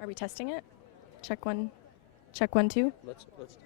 Are we testing it? Check one, two. Let's ourselves.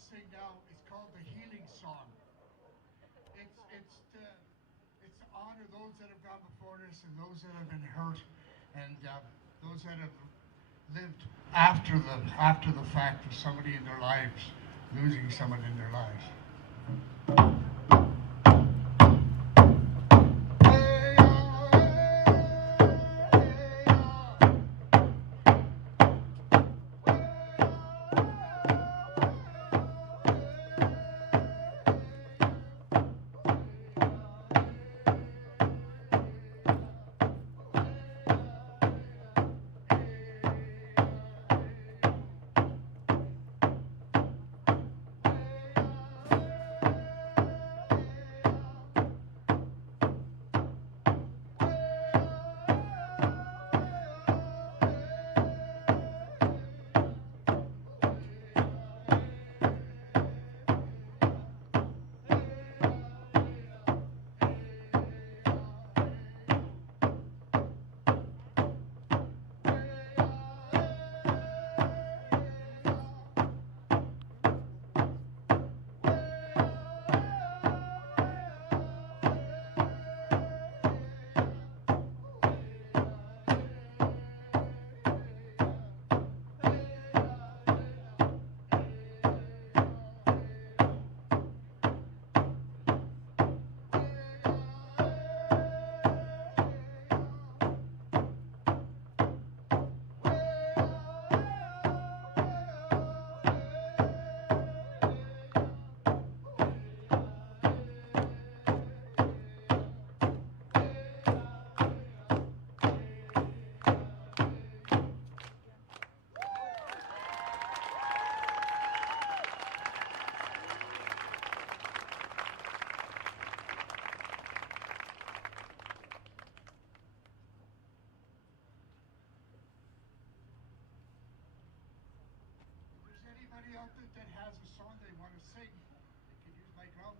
sing now is called the Healing Song. It's to honor those that have gone before us and those that have been hurt and those that have lived after the fact of somebody in their lives, losing someone in their lives. Anybody out there that has a song they want to sing, they can use my drum.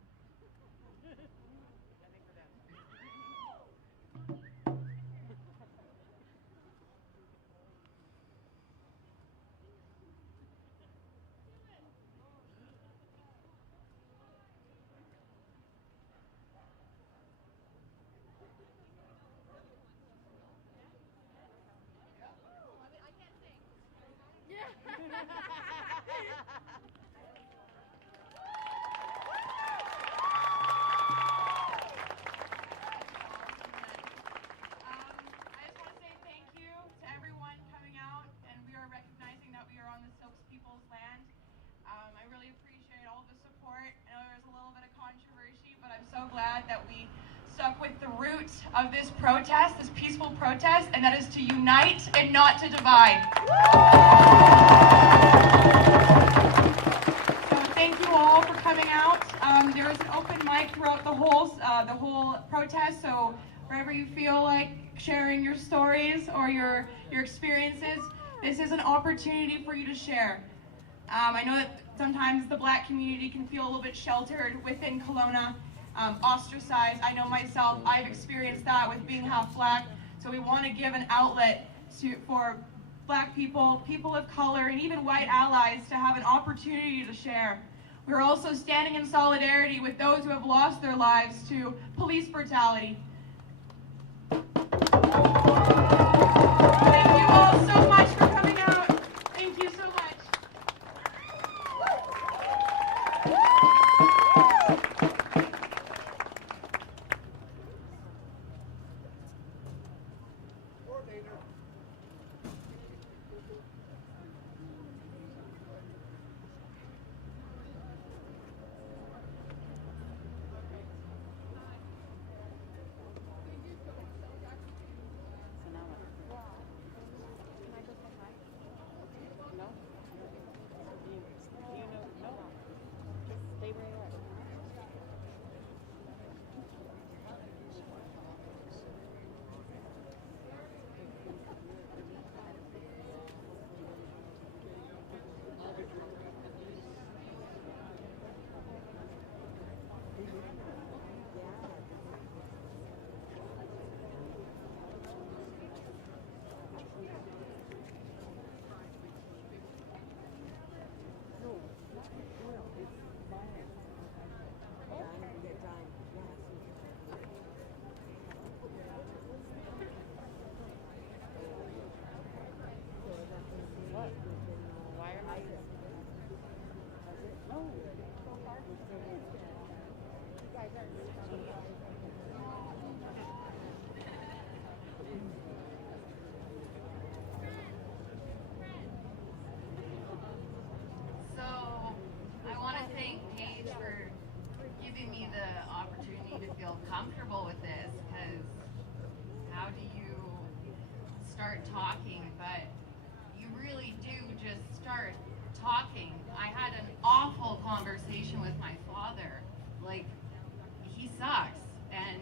So glad that we stuck with the root of this protest, this peaceful protest, and that is to unite and not to divide. So thank you all for coming out. There is an open mic throughout the whole protest, so wherever you feel like sharing your stories or your experiences, this is an opportunity for you to share. I know that sometimes the Black community can feel a little bit sheltered within Kelowna. Ostracized. I know myself, I've experienced that with being half Black. So we want to give an outlet for Black people, people of color, and even white allies to have an opportunity to share. We're also standing in solidarity with those who have lost their lives to police brutality. Thank you all so much for coming out. Thank you so much. conversation with my father. Like, he sucks. And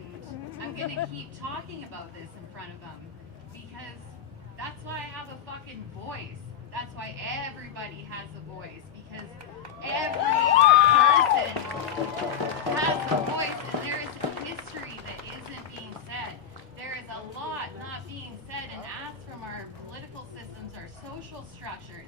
I'm going to keep talking about this in front of him because that's why I have a fucking voice. That's why everybody has a voice, because every person has a voice, and there is history that isn't being said. There is a lot not being said and asked from our political systems, our social structures.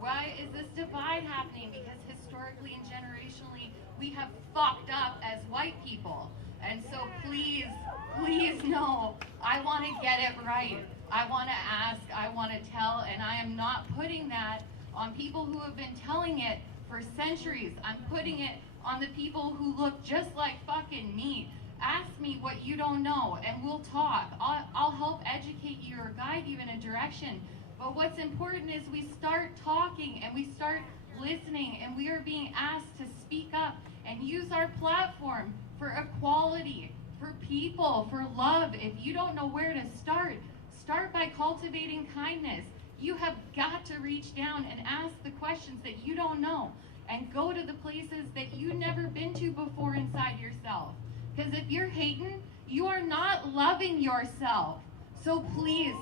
Why is this divide happening? Because historically and generationally, we have fucked up as white people. And so please, please know, I want to get it right. I want to ask, I want to tell, and I am not putting that on people who have been telling it for centuries. I'm putting it on the people who look just like fucking me. Ask me what you don't know, and we'll talk. I'll help educate you or guide you in a direction. But what's important is we start talking and we start listening, and we are being asked to speak up and use our platform for equality, for people, for love. If you don't know where to start, start by cultivating kindness. You have got to reach down and ask the questions that you don't know, and go to the places that you've never been to before inside yourself. Because if you're hating, you are not loving yourself. So please,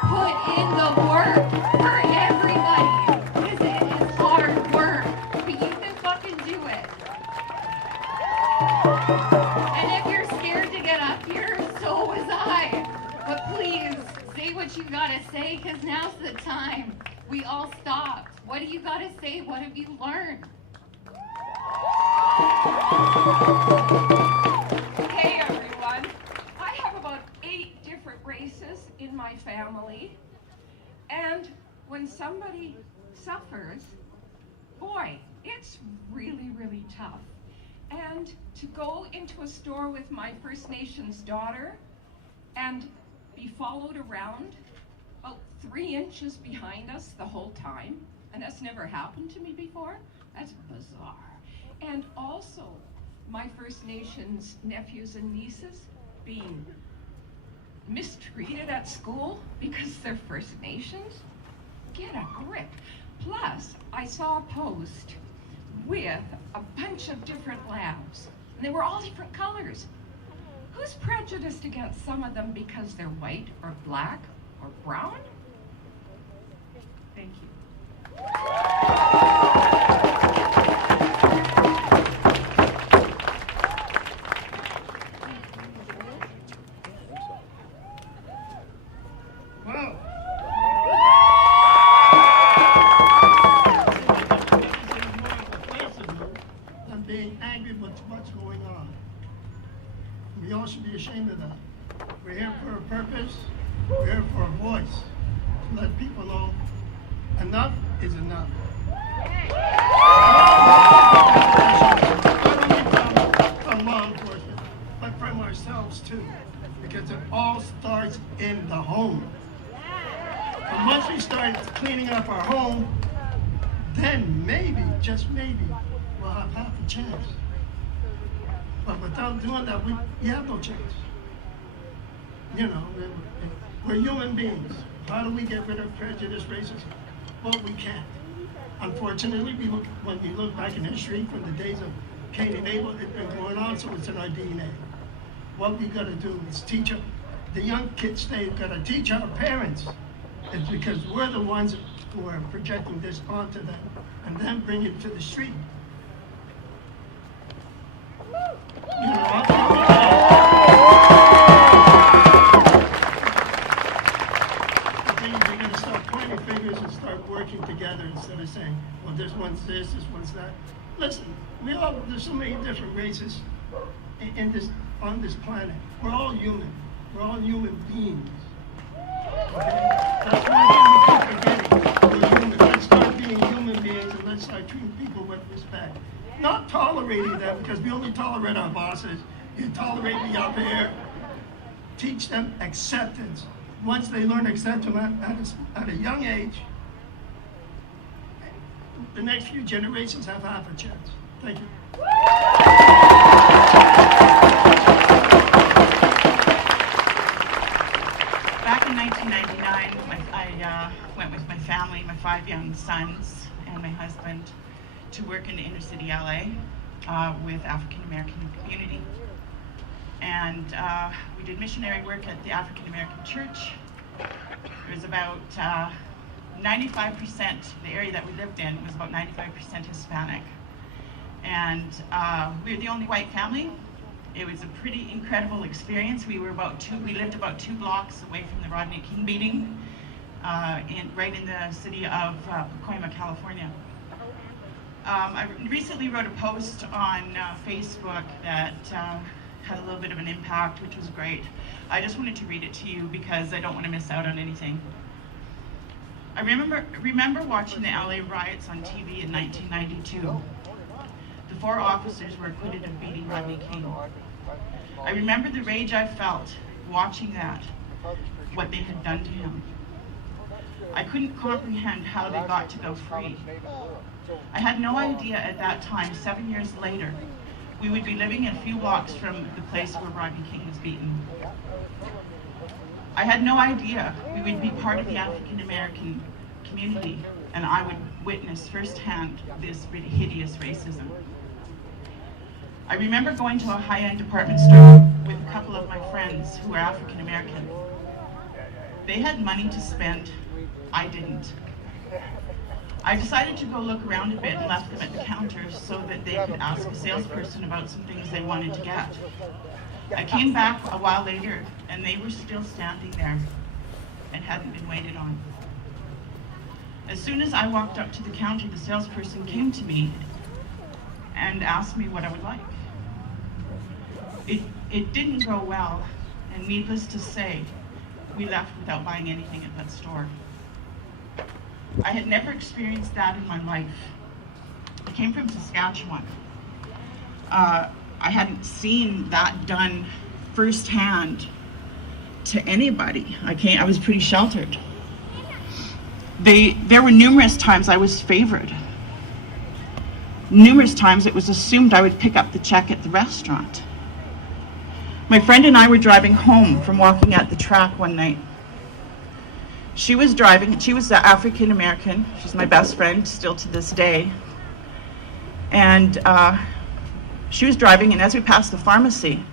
put in the work for everybody, because it is hard work, but you can fucking do it. And if you're scared to get up here, so was I. But please, say what you gotta say, because now's the time. We all stopped. What do you gotta say? What have you learned? Hey everyone, I have about 8 different races in my family, and when somebody suffers, boy, it's really, really tough. And to go into a store with my First Nations daughter and be followed around about 3 inches behind us the whole time, and that's never happened to me before, that's bizarre. And also, my First Nations nephews and nieces being mistreated at school because they're First Nations. Get a grip. Plus, I saw a post with a bunch of different labs, and they were all different colors. Who's prejudiced against some of them because they're white or black or brown? Thank you. Wow. I'm being angry with what's going on. We all should be ashamed of that. We're here for a purpose. We're here for a voice. To let people know enough is enough. Not only from law enforcement, but from ourselves too. Because it all starts in the home. And once we start cleaning up our home, then maybe, just maybe, we'll have half a chance. But without doing that, we have no chance. You know, we're human beings. How do we get rid of prejudice, racism? Well, we can't. Unfortunately, when we look back in history from the days of Cain and Abel, it's been going on, so it's in our DNA. What we gotta do is teach them. The young kids today gotta teach our parents. It's because we're the ones who are projecting this onto them and then bring it to the street. You know, they gotta start pointing fingers and start working together instead of saying, well, this one's this one's that. Listen, there's so many different races on this planet. We're all human. We're all human beings. Okay? That's one thing we keep forgetting. We're human. Let's start being human beings, and let's start treating people with respect. Not tolerating them, because we only tolerate our bosses. You tolerate me up here. Teach them acceptance. Once they learn acceptance at a young age, the next few generations have half a chance. Thank you. Back in 1999, I went with my family, my 5 young sons, and my husband to work in the inner city LA with African American community. And we did missionary work at the African American church. There was about 95%, the area that we lived in was about 95% Hispanic. And we were the only white family. It was a pretty incredible experience. We lived about 2 blocks away from the Rodney King meeting, right in the city of Pacoima, California. I recently wrote a post on Facebook that had a little bit of an impact, which was great. I just wanted to read it to you because I don't want to miss out on anything. I remember watching the LA riots on TV in 1992. The 4 officers were acquitted of beating Rodney King. I remember the rage I felt watching that, what they had done to him. I couldn't comprehend how they got to go free. I had no idea at that time, 7 years later, we would be living a few blocks from the place where Rodney King was beaten. I had no idea we would be part of the African American community and I would witness firsthand this really hideous racism. I remember going to a high-end department store with a couple of my friends who were African American. They had money to spend, I didn't. I decided to go look around a bit and left them at the counter so that they could ask a salesperson about some things they wanted to get. I came back a while later and they were still standing there and hadn't been waited on. As soon as I walked up to the counter, the salesperson came to me and asked me what I would like. It didn't go well, and needless to say, we left without buying anything at that store. I had never experienced that in my life. I came from Saskatchewan. I hadn't seen that done firsthand to anybody. I was pretty sheltered. There were numerous times I was favored. Numerous times it was assumed I would pick up the check at the restaurant. My friend and I were driving home from walking at the track one night. She was driving, she was African American. She's my best friend still to this day. And she was driving, and as we passed the pharmacy,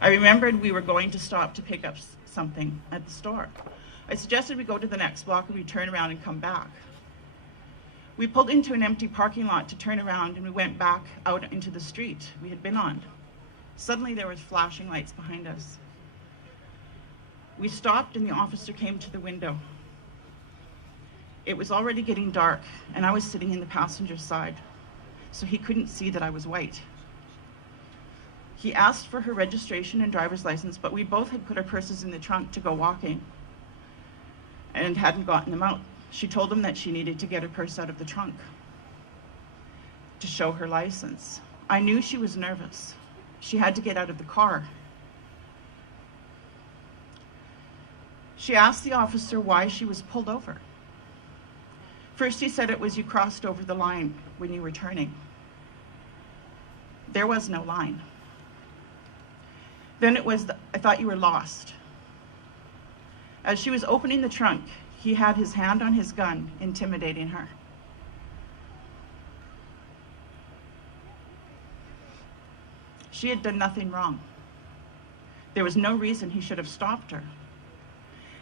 I remembered we were going to stop to pick up something at the store. I suggested we go to the next block and we turn around and come back. We pulled into an empty parking lot to turn around, and we went back out into the street we had been on. Suddenly there was flashing lights behind us. We stopped and the officer came to the window. It was already getting dark and I was sitting in the passenger side, so he couldn't see that I was white. He asked for her registration and driver's license, but we both had put our purses in the trunk to go walking and hadn't gotten them out. She told him that she needed to get her purse out of the trunk to show her license. I knew she was nervous. She had to get out of the car. She asked the officer why she was pulled over. First he said it was you crossed over the line when you were turning. There was no line. Then it was, I thought you were lost. As she was opening the trunk, he had his hand on his gun, intimidating her. She had done nothing wrong. There was no reason he should have stopped her.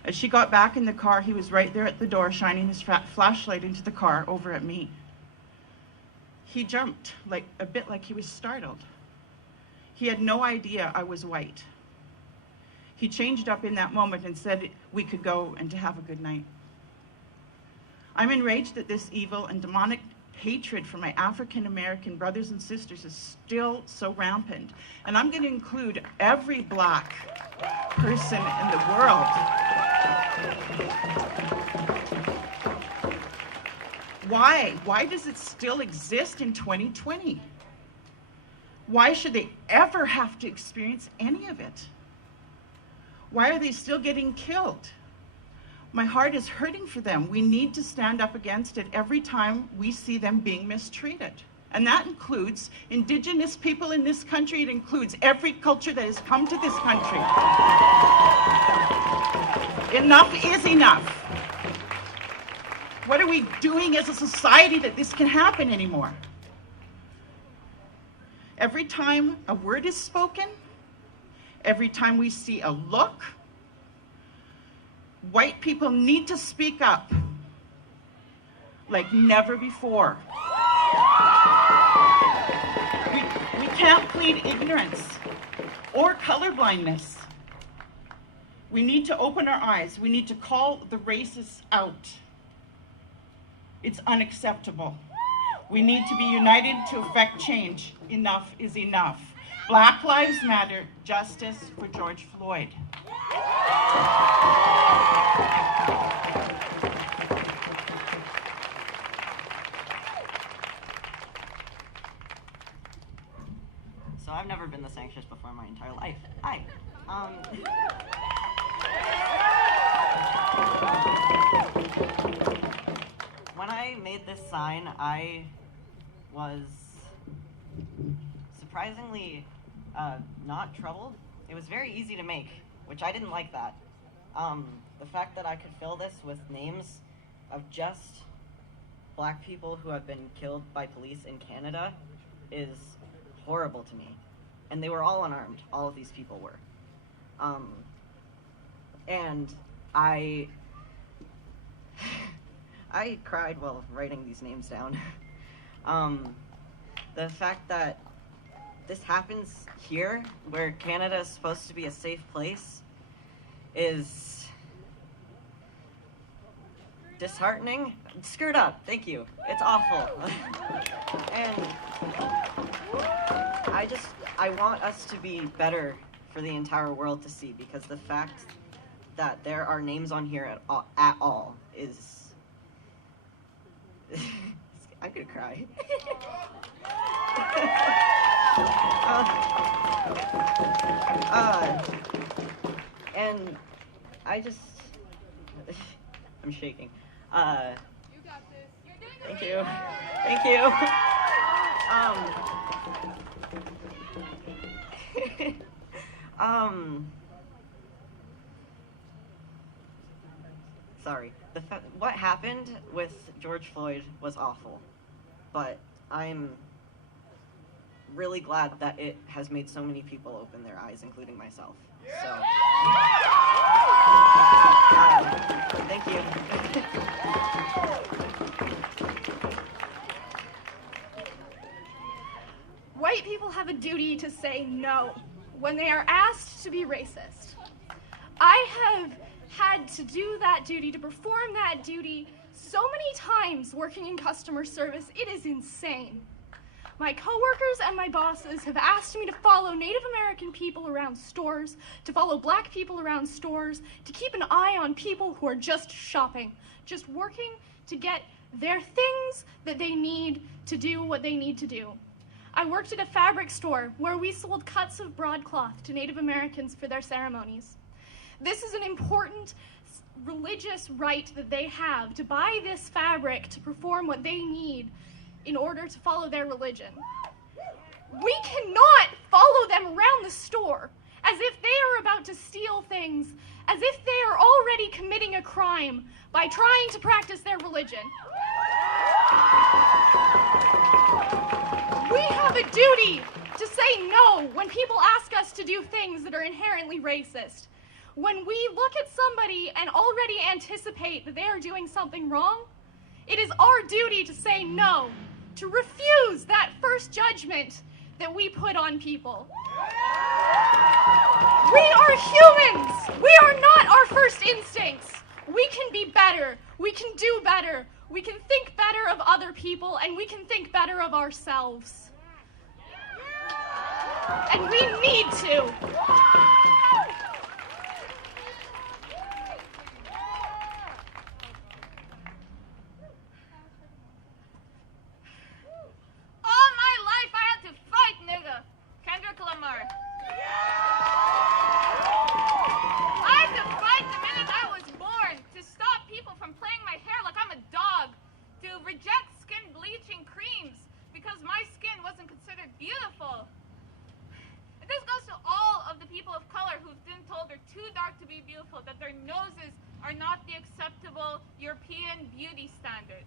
As she got back in the car, he was right there at the door, shining his flashlight into the car over at me. He jumped, a bit like he was startled. He had no idea I was white. He changed up in that moment and said we could go and to have a good night. I'm enraged that this evil and demonic hatred for my African American brothers and sisters is still so rampant. And I'm going to include every Black person in the world. Why? Why does it still exist in 2020? Why should they ever have to experience any of it? Why are they still getting killed? My heart is hurting for them. We need to stand up against it every time we see them being mistreated. And that includes Indigenous people in this country. It includes every culture that has come to this country. Enough is enough. What are we doing as a society that this can happen anymore? Every time a word is spoken, every time we see a look, white people need to speak up like never before. We can't plead ignorance or colorblindness. We need to open our eyes. We need to call the racists out. It's unacceptable. We need to be united to effect change. Enough is enough. Black Lives Matter, justice for George Floyd. So I've never been this anxious before in my entire life. Hi. When I made this sign, I was surprisingly not troubled. It was very easy to make, which I didn't like that. The fact that I could fill this with names of just black people who have been killed by police in Canada is horrible to me. And they were all unarmed. All of these people were. And I cried while writing these names down. The fact that this happens here, where Canada is supposed to be a safe place, is disheartening. Screwed up, thank you. It's awful. And I want us to be better for the entire world to see, because the fact that there are names on here at all is... I'm gonna cry. And I just... I'm shaking. You got this. You're doing it. Thank you. Thank you. Sorry. What happened with George Floyd was awful, but I'm really glad that it has made so many people open their eyes, including myself. So, thank you. White people have a duty to say no when they are asked to be racist. I have had to do that duty, to perform that duty so many times working in customer service. It is insane. My coworkers and my bosses have asked me to follow Native American people around stores, to follow black people around stores, to keep an eye on people who are just shopping, just working to get their things that they need to do what they need to do. I worked at a fabric store where we sold cuts of broadcloth to Native Americans for their ceremonies. This is an important religious right that they have, to buy this fabric to perform what they need in order to follow their religion. We cannot follow them around the store as if they are about to steal things, as if they are already committing a crime by trying to practice their religion. We have a duty to say no when people ask us to do things that are inherently racist. When we look at somebody and already anticipate that they are doing something wrong, it is our duty to say no, to refuse that first judgment that we put on people. We are humans. We are not our first instincts. We can be better. We can do better. We can think better of other people, and we can think better of ourselves. And we need to. European beauty standard.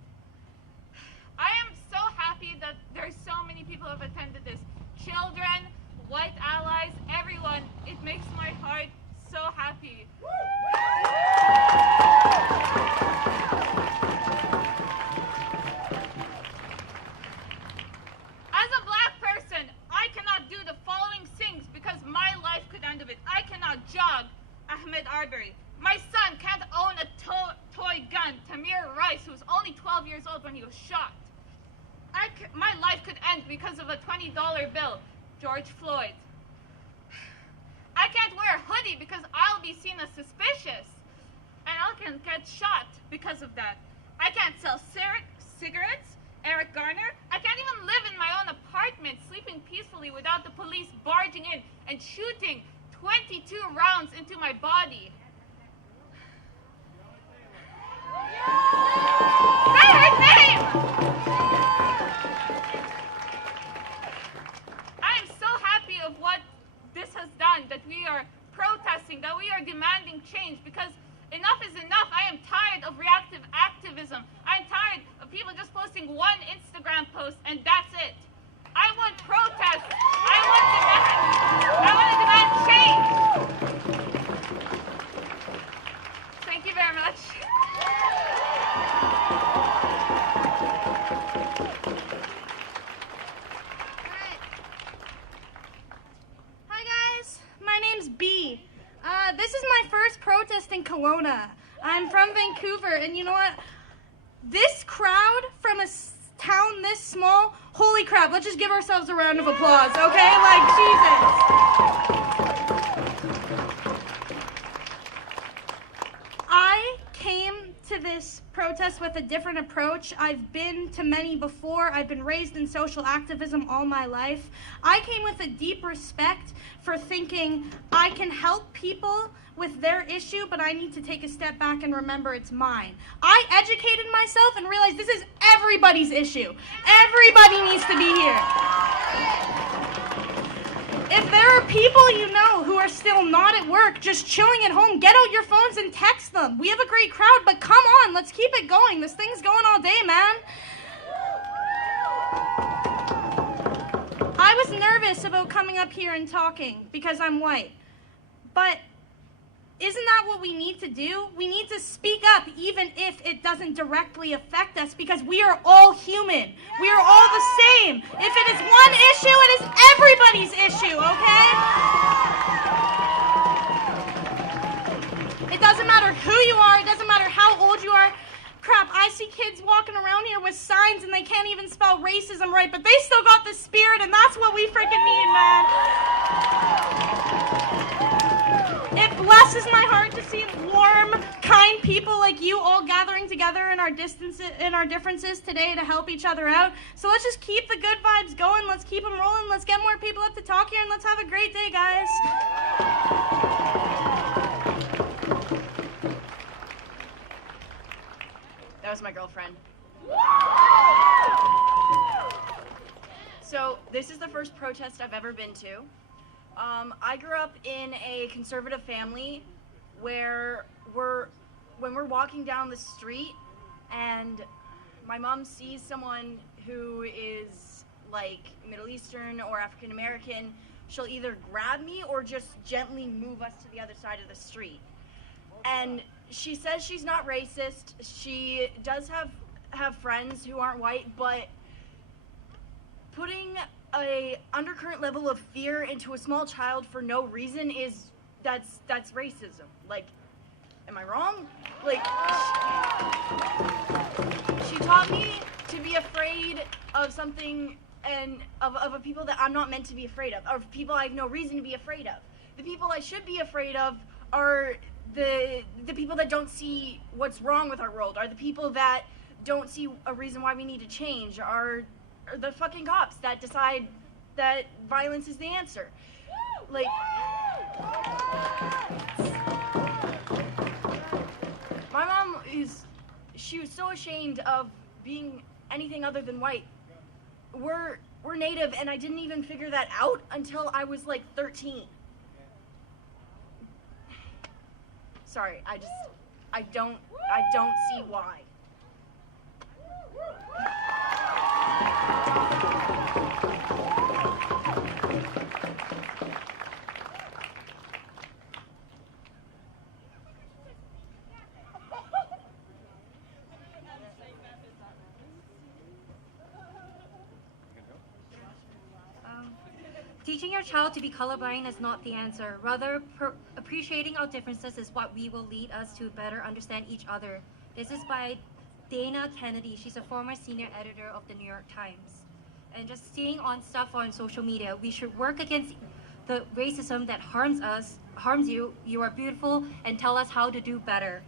I am so happy that there's so many people who have attended this. children, white allies, everyone. It makes my heart so happy. As a black person, I cannot do the following things because my life could end of it. I cannot jog Ahmed Arbery. My son can't own a toy gun, Tamir Rice, who was only 12 years old when he was shot. My life could end because of a $20 bill, George Floyd. I can't wear a hoodie because I'll be seen as suspicious, and I can get shot because of that. I can't sell cigarettes, Eric Garner. I can't even live in my own apartment, sleeping peacefully without the police barging in and shooting 22 rounds into my body. Say her name! I am so happy of what this has done, that we are protesting, that we are demanding change, because enough is enough. I am tired of reactive activism. I'm tired of people just posting one Instagram post and that's it. I want protest. I want to demand change. Thank you very much. Hi guys, my name's B. This is my first protest in Kelowna. I'm from Vancouver, and you know what? This crowd from a town this small, holy crap, let's just give ourselves a round of applause, okay? Like, Jesus. I came to this protest with a different approach. I've been to many before. I've been raised in social activism all my life. I came with a deep respect for thinking I can help people with their issue, but I need to take a step back and remember it's mine. I educated myself and realized this is everybody's issue. Everybody needs to be here. If there are people you know who are still not at work, just chilling at home, get out your phones and text them. We have a great crowd, but come on, let's keep it going. This thing's going all day, man. I was nervous about coming up here and talking because I'm white. But isn't that what we need to do? We need to speak up even if it doesn't directly affect us, because we are all human. We are all the same. If it is one issue, it is everybody's issue, okay? It doesn't matter who you are. It doesn't matter how old you are. Crap, I see kids walking around here with signs and they can't even spell racism right, but they still got the spirit, and that's what we freaking need, man. It blesses my heart to see warm, kind people like you all gathering together in our differences today to help each other out. So let's just keep the good vibes going. Let's keep them rolling. Let's get more people up to talk here, and let's have a great day, guys. That was my girlfriend. So this is the first protest I've ever been to. I grew up in a conservative family where when we're walking down the street and my mom sees someone who is like Middle Eastern or African American, she'll either grab me or just gently move us to the other side of the street. And she says she's not racist. She does have friends who aren't white, but putting a undercurrent level of fear into a small child for no reason that's racism. Like, am I wrong? Like, she taught me to be afraid of something and of a people that I'm not meant to be afraid of, or people I have no reason to be afraid of. The people I should be afraid of are the people that don't see what's wrong with our world, are the people that don't see a reason why we need to change, are the fucking cops that decide that violence is the answer. Like, my mom she was so ashamed of being anything other than white. We're Native, and I didn't even figure that out until I was like 13. Sorry, I don't see why. Teaching your child to be colorblind is not the answer. Rather, appreciating our differences is what will lead us to better understand each other. This is by Dana Kennedy. She's a former senior editor of the New York Times. And just seeing on stuff on social media, we should work against the racism that harms you. You are beautiful, and tell us how to do better.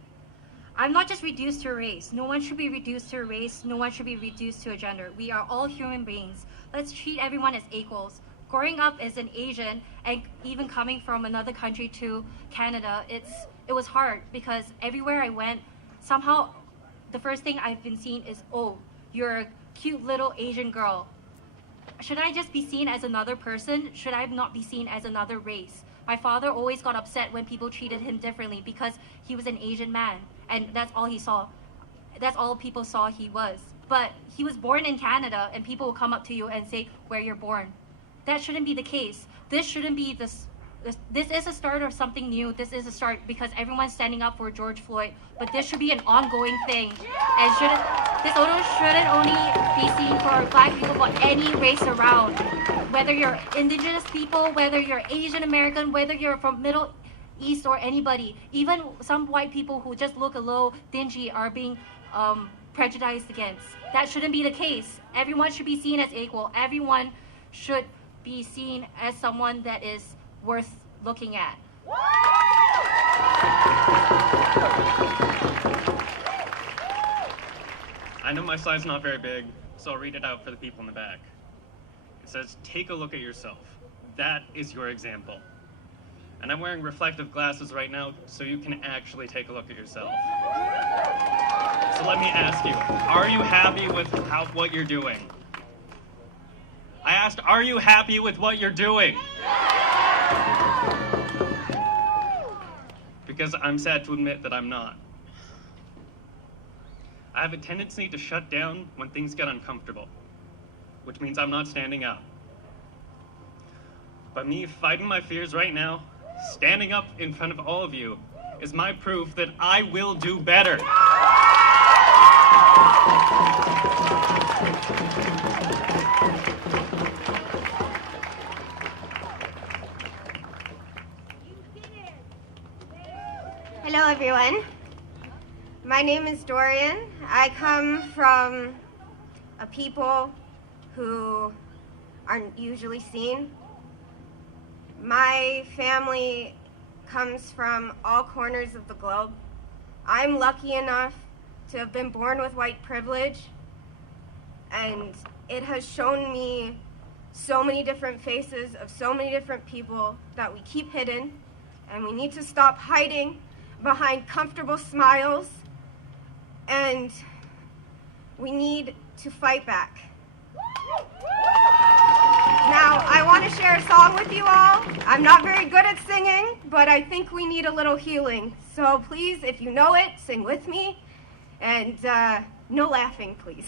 I'm not just reduced to a race. No one should be reduced to a race. No one should be reduced to a gender. We are all human beings. Let's treat everyone as equals. Growing up as an Asian and even coming from another country to Canada, it was hard because everywhere I went, somehow the first thing I've been seen is, oh, you're a cute little Asian girl. Should I just be seen as another person? Should I not be seen as another race? My father always got upset when people treated him differently because he was an Asian man, and that's all he saw. That's all people saw he was. But he was born in Canada, and people will come up to you and say where you're born. That shouldn't be the case. This shouldn't be this is a start of something new. This is a start because everyone's standing up for George Floyd, but this should be an ongoing thing. And this shouldn't only be seen for Black people, but any race around. Whether you're Indigenous people, whether you're Asian American, whether you're from Middle East or anybody, even some white people who just look a little dingy are being prejudiced against. That shouldn't be the case. Everyone should be seen as equal. Everyone should be seen as someone that is worth looking at. I know my slide's not very big, so I'll read it out for the people in the back. It says, take a look at yourself. That is your example. And I'm wearing reflective glasses right now, so you can actually take a look at yourself. So let me ask you, are you happy with what you're doing? I asked, are you happy with what you're doing? Because I'm sad to admit that I'm not. I have a tendency to shut down when things get uncomfortable, which means I'm not standing up. But me fighting my fears right now, standing up in front of all of you, is my proof that I will do better. Hello everyone, my name is Dorian. I come from a people who aren't usually seen. My family comes from all corners of the globe. I'm lucky enough to have been born with white privilege, and it has shown me so many different faces of so many different people that we keep hidden, and we need to stop hiding behind comfortable smiles, and we need to fight back. Now, I want to share a song with you all. I'm not very good at singing, but I think we need a little healing. So please, if you know it, sing with me, and no laughing, please.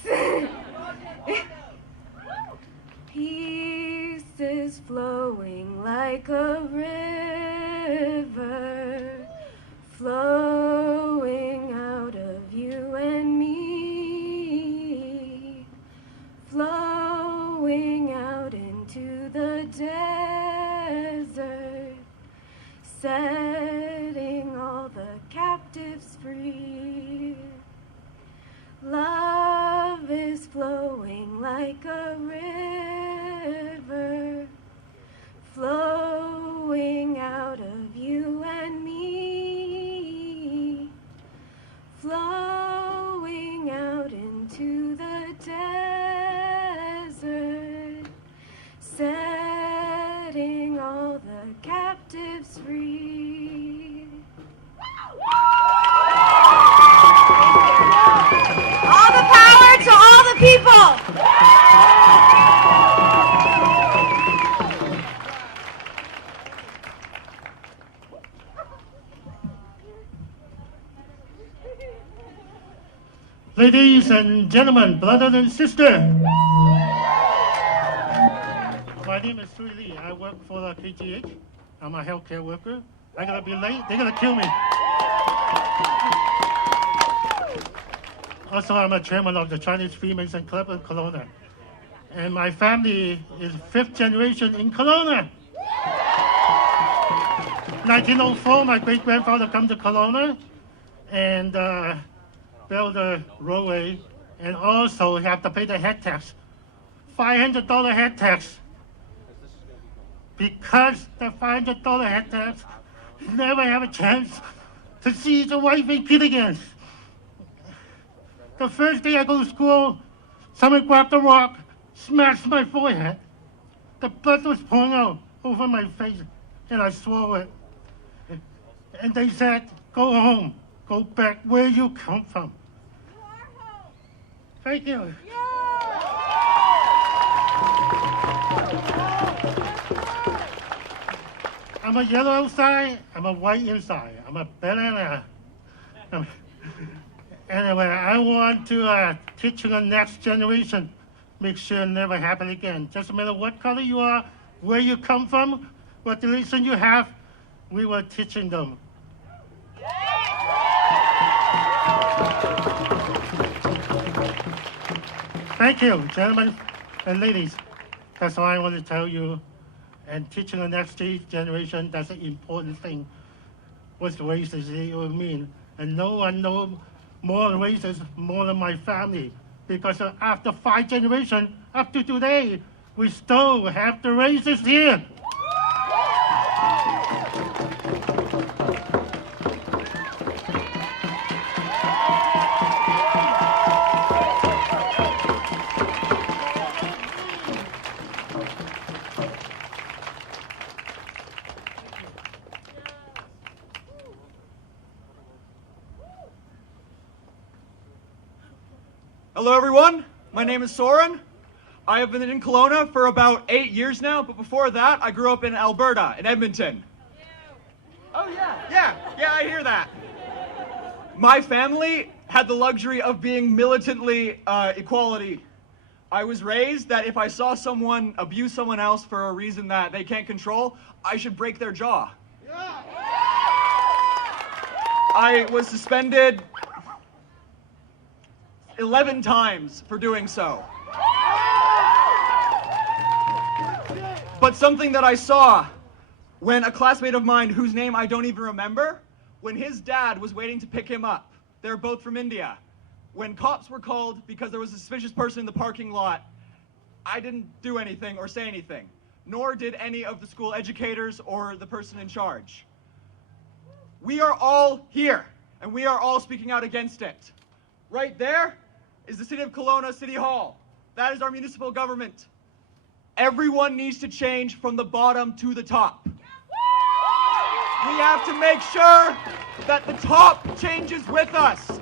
Peace is flowing like a river, flowing out of you and me, flowing out into the desert, setting all the captives free. Love is flowing like a river, flowing out of you and me, flowing out into the desert, setting all the captives free. All the power to all the people! Ladies and gentlemen, brothers and sisters, my name is Sui Lee. I work for the KGH. I'm a healthcare worker. I'm gonna be late. They're gonna kill me. Also, I'm a chairman of the Chinese Freemason Club in Kelowna. And my family is 5th generation in Kelowna. 1904, my great-grandfather come to Kelowna and build a roadway, and also have to pay the head tax, $500 head tax. Because the $500 head tax, never have a chance to see the wife and kid again. The first day I go to school, someone grabbed a rock, smashed my forehead. The blood was pouring out over my face, and I swallowed it. And they said, go home, go back where you come from. You are home. Thank you. I'm a yellow outside, I'm a white inside. I'm a banana. Anyway, I want to teach the next generation, make sure it never happen again. Just no matter what color you are, where you come from, what religion you have, we were teaching them. Thank you, gentlemen and ladies. That's all I want to tell you. And teaching the next generation, that's an important thing. What's racist it mean? And no one knows more racist more than my family. Because after 5 generations, up to today, we still have the racists here. Hello everyone, my name is Soren. I have been in Kelowna for about 8 years now, but before that I grew up in Alberta, in Edmonton. Oh yeah, I hear that. My family had the luxury of being militantly equality. I was raised that if I saw someone abuse someone else for a reason that they can't control, I should break their jaw. I was suspended 11 times for doing so. But something that I saw when a classmate of mine, whose name I don't even remember, when his dad was waiting to pick him up, they're both from India, when cops were called because there was a suspicious person in the parking lot, I didn't do anything or say anything, nor did any of the school educators or the person in charge. We are all here, and we are all speaking out against it. Right there is the City of Kelowna City Hall. That is our municipal government. Everyone needs to change from the bottom to the top. We have to make sure that the top changes with us.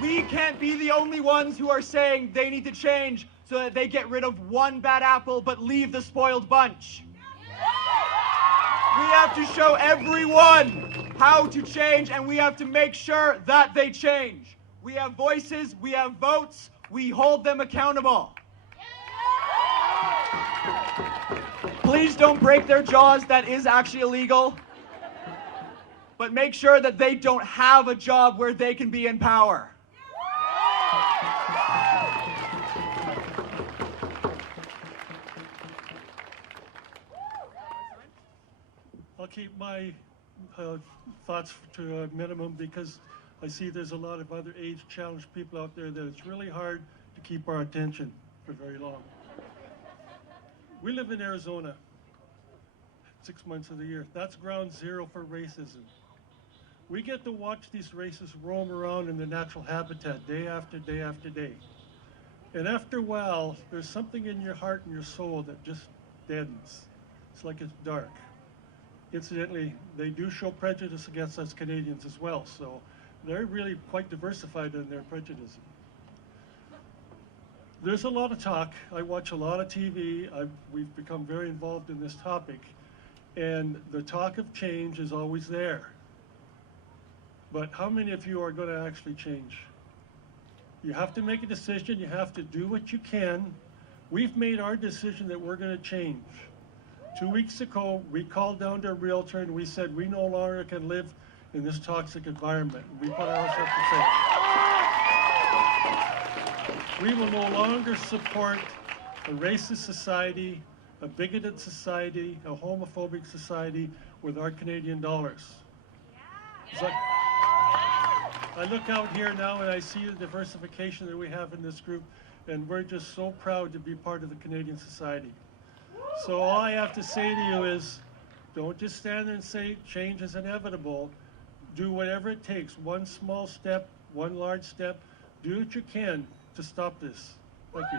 We can't be the only ones who are saying they need to change so that they get rid of one bad apple but leave the spoiled bunch. We have to show everyone how to change, and we have to make sure that they change. We have voices, we have votes, we hold them accountable. Please don't break their jaws, that is actually illegal. But make sure that they don't have a job where they can be in power. I'll keep my thoughts to a minimum because I see there's a lot of other age-challenged people out there that it's really hard to keep our attention for very long. We live in Arizona 6 months of the year. That's ground zero for racism. We get to watch these racists roam around in their natural habitat day after day after day. And after a while, there's something in your heart and your soul that just deadens. It's like it's dark. Incidentally, they do show prejudice against us Canadians as well, so they're really quite diversified in their prejudice. There's a lot of talk. I watch a lot of TV. We've become very involved in this topic. And the talk of change is always there. But how many of you are going to actually change? You have to make a decision. You have to do what you can. We've made our decision that we're going to change. 2 weeks ago, we called down to a realtor and we said we no longer can live in this toxic environment. We put ourselves to say, we will no longer support a racist society, a bigoted society, a homophobic society with our Canadian dollars. So I look out here now and I see the diversification that we have in this group, and we're just so proud to be part of the Canadian society. So all I have to say to you is, don't just stand there and say change is inevitable. Do whatever it takes, one small step, one large step. Do what you can to stop this. Thank you.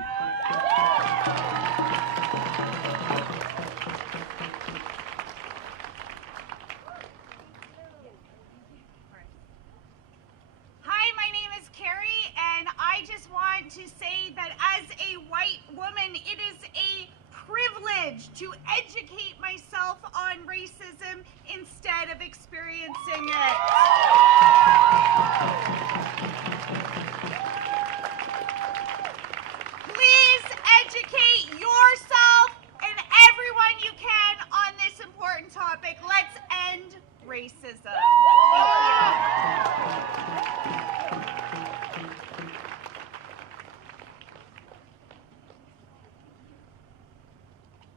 Hi, my name is Carrie, and I just want to say that as a white woman, it is a privilege to educate myself on racism instead of experiencing it. Please educate yourself and everyone you can on this important topic. Let's end racism.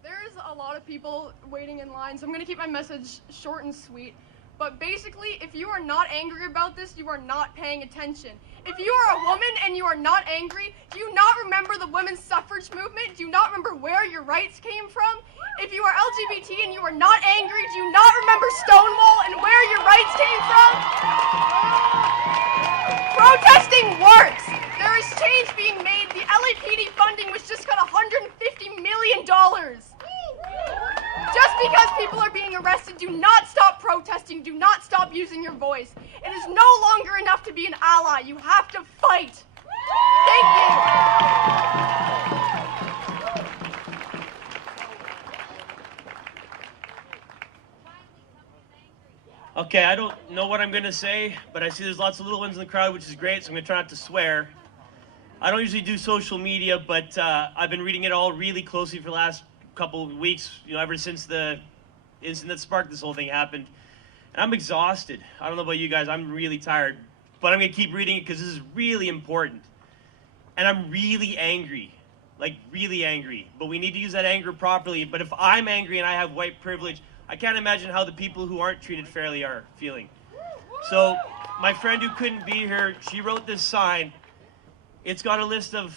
There's a lot of people waiting in line, so I'm going to keep my message short and sweet. But basically, if you are not angry about this, you are not paying attention. If you are a woman and you are not angry, do you not remember the women's suffrage movement? Do you not remember where your rights came from? If you are LGBT and you are not angry, do you not remember Stonewall and where your rights came from? Protesting works. There is change being made. The LAPD funding was just got $150 million. Just because people are being arrested, do not stop protesting. Do not stop using your voice. It is no longer enough to be an ally. You have to fight. Thank you. Okay, I don't know what I'm going to say, but I see there's lots of little ones in the crowd, which is great, so I'm going to try not to swear. I don't usually do social media, but I've been reading it all really closely for the last couple of weeks, ever since the incident that sparked this whole thing happened. And I'm exhausted. I don't know about you guys, I'm really tired. But I'm going to keep reading it because this is really important. And I'm really angry. Like, really angry. But we need to use that anger properly. But if I'm angry and I have white privilege, I can't imagine how the people who aren't treated fairly are feeling. So, my friend who couldn't be here, she wrote this sign. It's got a list of,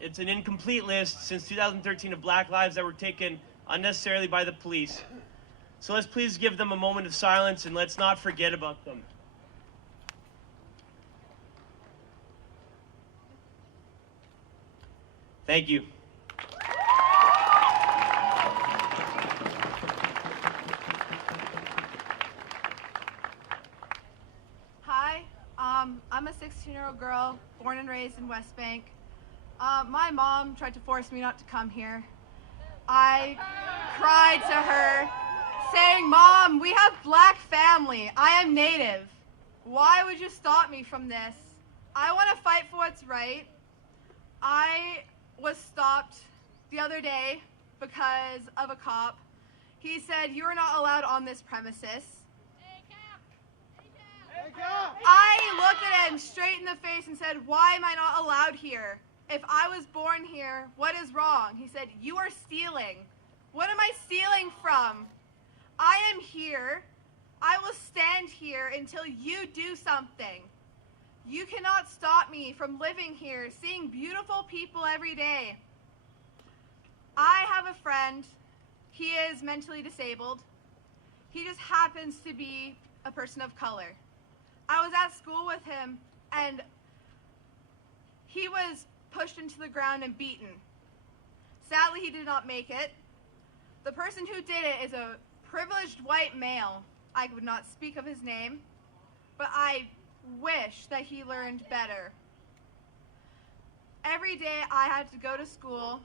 it's an incomplete list since 2013 of black lives that were taken unnecessarily by the police. So let's please give them a moment of silence and let's not forget about them. Thank you. Hi, I'm a 16-year-old girl born and raised in West Bank. My mom tried to force me not to come here. I cried to her saying, "Mom, we have black family. I am Native. Why would you stop me from this? I want to fight for what's right." I was stopped the other day because of a cop. He said, "You are not allowed on this premises." I looked at him straight in the face and said, "Why am I not allowed here? If I was born here, what is wrong?" He said, "You are stealing." What am I stealing from? I am here. I will stand here until you do something. You cannot stop me from living here, seeing beautiful people every day. I have a friend. He is mentally disabled. He just happens to be a person of color. I was at school with him, and he was pushed into the ground and beaten. Sadly, he did not make it. The person who did it is a privileged white male. I would not speak of his name, but I wish that he learned better. Every day I had to go to school.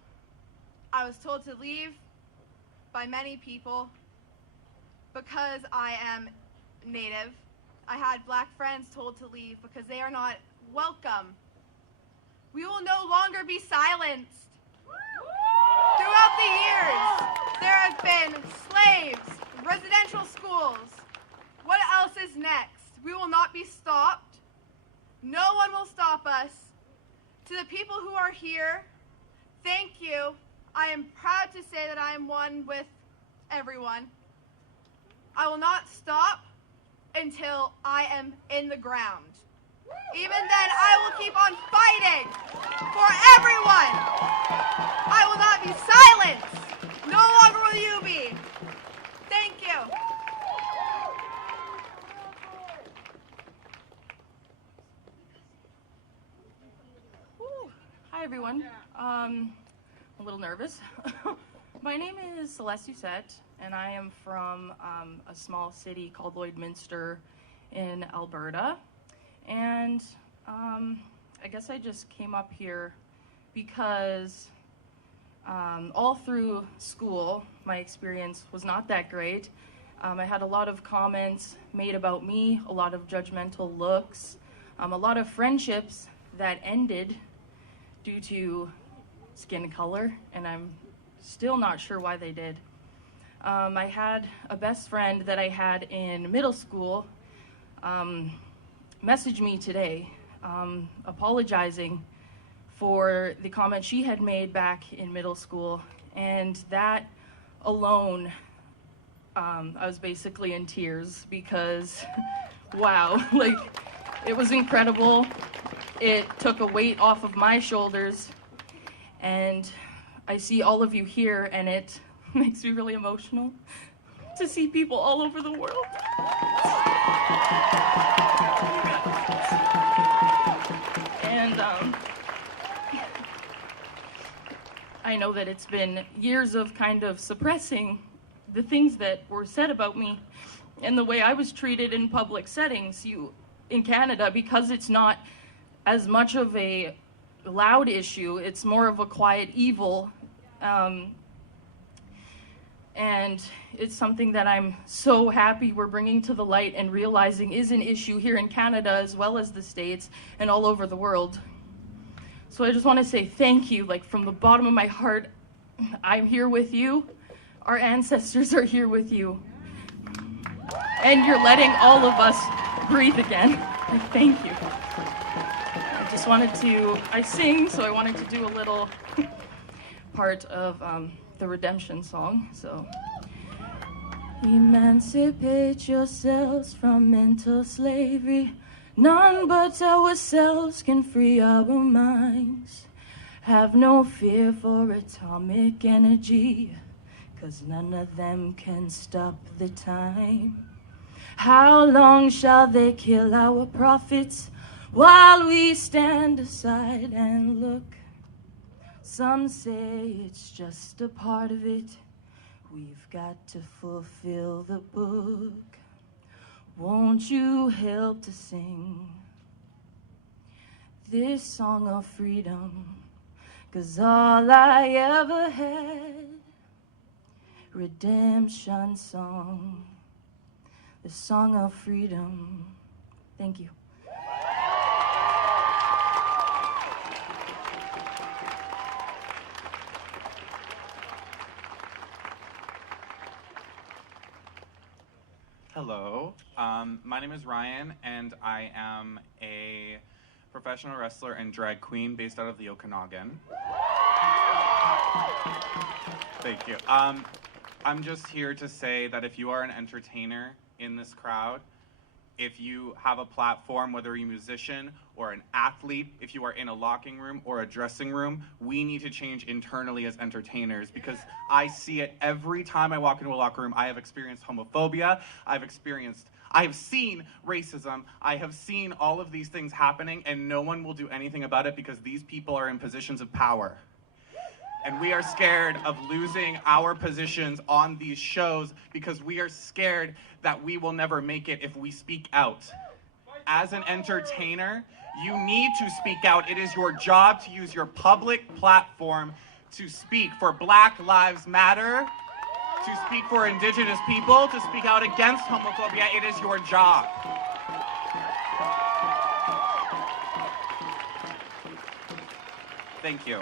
I was told to leave by many people because I am Native. I had black friends told to leave because they are not welcome. We will no longer be silenced. Throughout the years, there have been slaves, residential schools. What else is next? We will not be stopped. No one will stop us. To the people who are here, thank you. I am proud to say that I am one with everyone. I will not stop until I am in the ground. Even then, I will keep on fighting for everyone. I will not be silenced. No longer will you be. Thank you. Hi, everyone. I'm a little nervous. My name is Celeste Doucette, and I am from a small city called Lloydminster in Alberta. And I guess I just came up here because all through school, my experience was not that great. I had a lot of comments made about me, a lot of judgmental looks, a lot of friendships that ended due to skin color, and I'm still not sure why they did. I had a best friend that I had in middle school message me today apologizing for the comment she had made back in middle school, and that alone, I was basically in tears because wow, like, it was incredible. It took a weight off of my shoulders, and I see all of you here, and it makes me really emotional to see people all over the world. And I know that it's been years of kind of suppressing the things that were said about me and the way I was treated in public settings in Canada, because it's not as much of a loud issue, it's more of a quiet evil. And it's something that I'm so happy we're bringing to the light and realizing is an issue here in Canada as well as the States and all over the world. So I just want to say thank you, like, from the bottom of my heart. I'm here with you. Our ancestors are here with you. And you're letting all of us breathe again. Thank you. I sing, so I wanted to do a little part of the redemption song. So, emancipate yourselves from mental slavery. None but ourselves can free our minds. Have no fear for atomic energy, 'cause none of them can stop the time. How long shall they kill our prophets while we stand aside and look? Some say it's just a part of it. We've got to fulfill the book. Won't you help to sing this song of freedom? 'Cause all I ever had, redemption song, the song of freedom. Thank you. Hello, my name is Ryan, and I am a professional wrestler and drag queen based out of the Okanagan. Thank you. I'm just here to say that if you are an entertainer in this crowd, if you have a platform, whether you're a musician or an athlete, if you are in a locking room or a dressing room, we need to change internally as entertainers, because I see it every time I walk into a locker room. I have experienced homophobia, I have seen racism, I have seen all of these things happening, and no one will do anything about it because these people are in positions of power. And we are scared of losing our positions on these shows because we are scared that we will never make it if we speak out. As an entertainer, you need to speak out. It is your job to use your public platform to speak for Black Lives Matter, to speak for Indigenous people, to speak out against homophobia. It is your job. Thank you.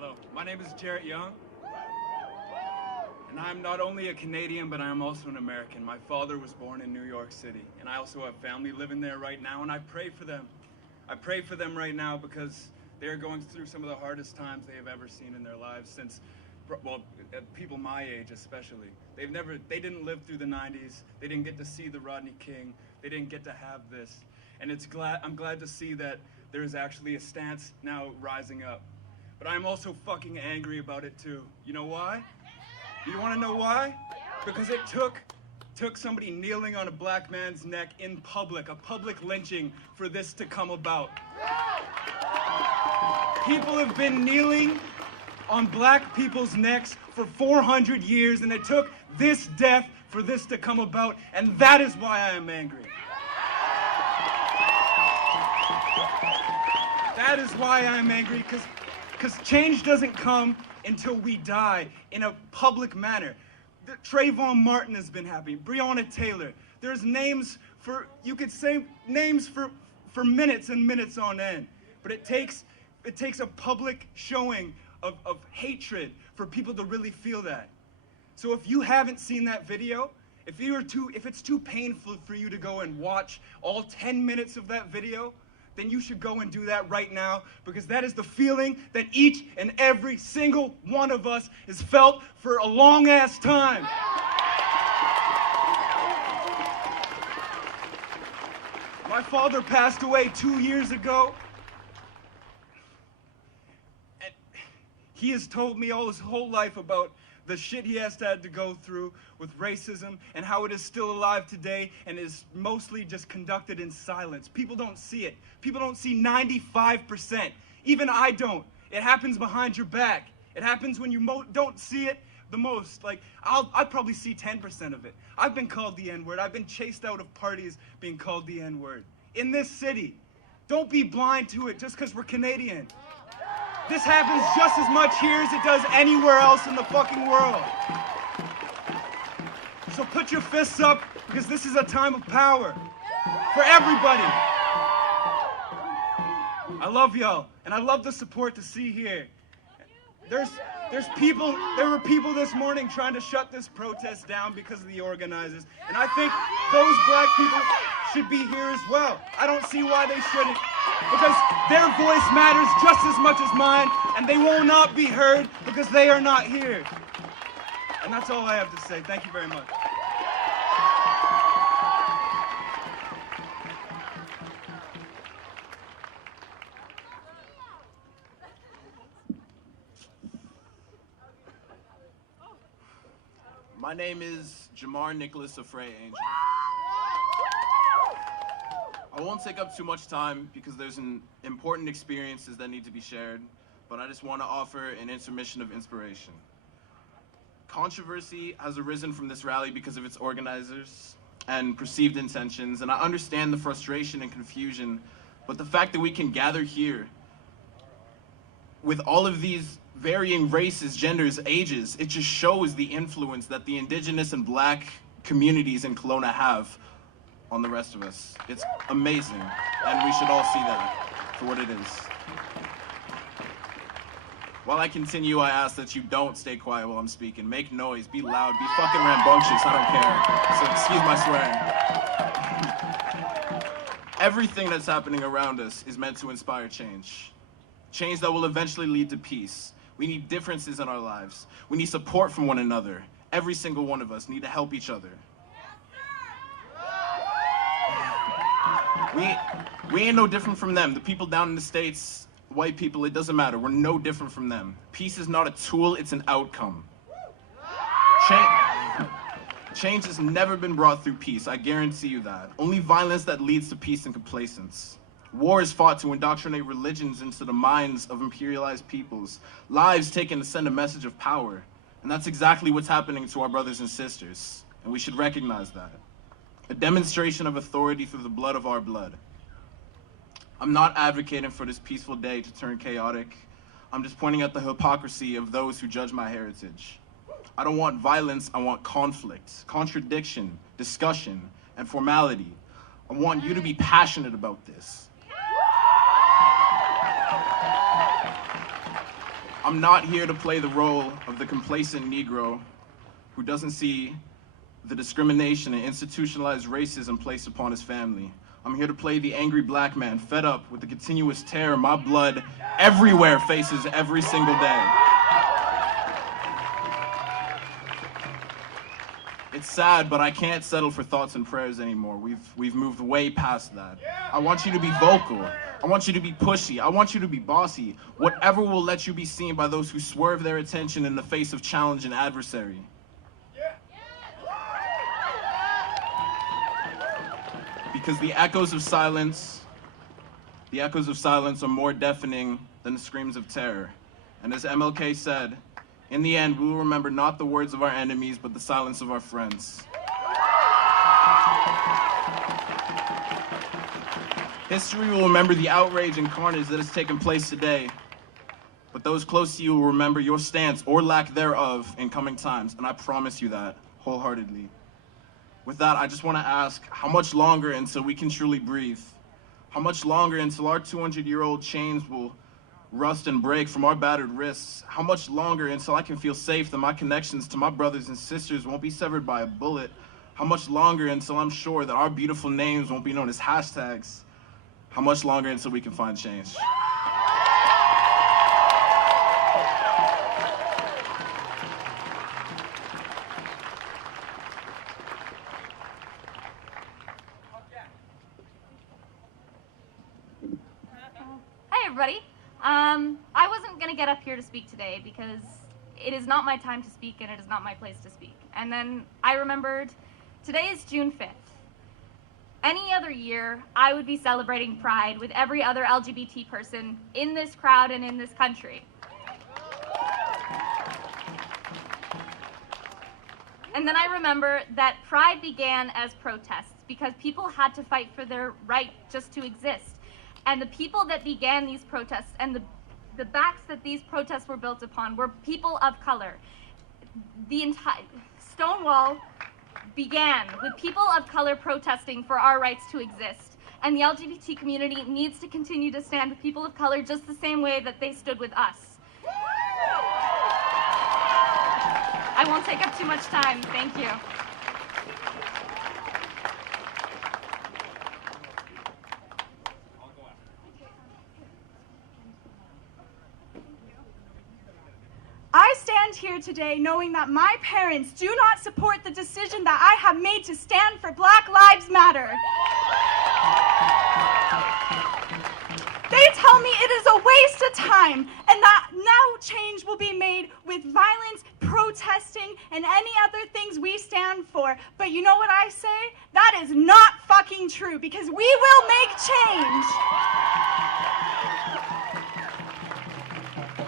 Hello, my name is Jarrett Young, and And I'm not only a Canadian, but I'm also an American. My father was born in New York City, and I also have family living there right now, and I pray for them. I pray for them right now because they're going through some of the hardest times they have ever seen in their lives since, well, people my age especially. They didn't live through the 90s. They didn't get to see the Rodney King. They didn't get to have this. And I'm glad to see that there is actually a stance now rising up. But I'm also fucking angry about it too. You know why? You want to know why? Because it took somebody kneeling on a black man's neck in public, a public lynching, for this to come about. People have been kneeling on black people's necks for 400 years, and it took this death for this to come about, and that is why I am angry. That is why I'm angry, because change doesn't come until we die in a public manner. Trayvon Martin has been happening, Breonna Taylor. There's names for, you could say names for minutes and minutes on end. But it takes a public showing of hatred for people to really feel that. So if you haven't seen that video, if it's too painful for you to go and watch all 10 minutes of that video, then you should go and do that right now, because that is the feeling that each and every single one of us has felt for a long-ass time. My father passed away 2 years ago, and he has told me all his whole life about the shit he has had to go through with racism and how it is still alive today and is mostly just conducted in silence. People don't see it. People don't see 95%. Even I don't. It happens behind your back. It happens when you don't see it the most. Like, I probably see 10% of it. I've been called the N-word. I've been chased out of parties being called the N-word. In this city. Don't be blind to it just because we're Canadian. This happens just as much here as it does anywhere else in the fucking world. So put your fists up, because this is a time of power for everybody. I love y'all, and I love the support to see here. There were people this morning trying to shut this protest down because of the organizers, and I think those black people should be here as well. I don't see why they shouldn't, because their voice matters just as much as mine, and they will not be heard because they are not here. And that's all I have to say. Thank you very much. My name is Jamar Nicholas Afray Angel. I won't take up too much time because there's important experiences that need to be shared, but I just want to offer an intermission of inspiration. Controversy has arisen from this rally because of its organizers and perceived intentions, and I understand the frustration and confusion, but the fact that we can gather here with all of these varying races, genders, ages, it just shows the influence that the Indigenous and Black communities in Kelowna have on the rest of us. It's amazing, and we should all see that for what it is. While I continue, I ask that you don't stay quiet while I'm speaking. Make noise, be loud, be fucking rambunctious, I don't care. So excuse my swearing. Everything that's happening around us is meant to inspire change. Change that will eventually lead to peace. We need differences in our lives. We need support from one another. Every single one of us need to help each other. We ain't no different from them. The people down in the States, white people, it doesn't matter. We're no different from them. Peace is not a tool, it's an outcome. Change has never been brought through peace, I guarantee you that. Only violence that leads to peace and complacence. War is fought to indoctrinate religions into the minds of imperialized peoples. Lives taken to send a message of power. And that's exactly what's happening to our brothers and sisters. And we should recognize that. A demonstration of authority through the blood of our blood. I'm not advocating for this peaceful day to turn chaotic. I'm just pointing out the hypocrisy of those who judge my heritage. I don't want violence, I want conflict, contradiction, discussion, and formality. I want you to be passionate about this. I'm not here to play the role of the complacent Negro who doesn't see the discrimination and institutionalized racism placed upon his family. I'm here to play the angry black man, fed up with the continuous terror my blood everywhere faces every single day. It's sad, but I can't settle for thoughts and prayers anymore. We've moved way past that. I want you to be vocal. I want you to be pushy. I want you to be bossy. Whatever will let you be seen by those who swerve their attention in the face of challenge and adversary. Because the echoes of silence are more deafening than the screams of terror. And as MLK said, in the end, we will remember not the words of our enemies, but the silence of our friends. History will remember the outrage and carnage that has taken place today, but those close to you will remember your stance or lack thereof in coming times, and I promise you that wholeheartedly. With that, I just want to ask, how much longer until we can truly breathe? How much longer until our 200-year-old chains will rust and break from our battered wrists? How much longer until I can feel safe that my connections to my brothers and sisters won't be severed by a bullet? How much longer until I'm sure that our beautiful names won't be known as hashtags? How much longer until we can find change? Hi, everybody. I wasn't going to get up here to speak today because it is not my time to speak and it is not my place to speak. And then I remembered today is June 5th. Any other year, I would be celebrating Pride with every other LGBT person in this crowd and in this country. And then I remember that Pride began as protests because people had to fight for their right just to exist. And the people that began these protests and the backs that these protests were built upon were people of color. The entire Stonewall began with people of color protesting for our rights to exist. And the LGBT community needs to continue to stand with people of color just the same way that they stood with us. I won't take up too much time. Thank you. I stand here today knowing that my parents do not support the decision that I have made to stand for Black Lives Matter. They tell me it is a waste of time and that no change will be made with violence, protesting, and any other things we stand for. But you know what I say? That is not fucking true because we will make change.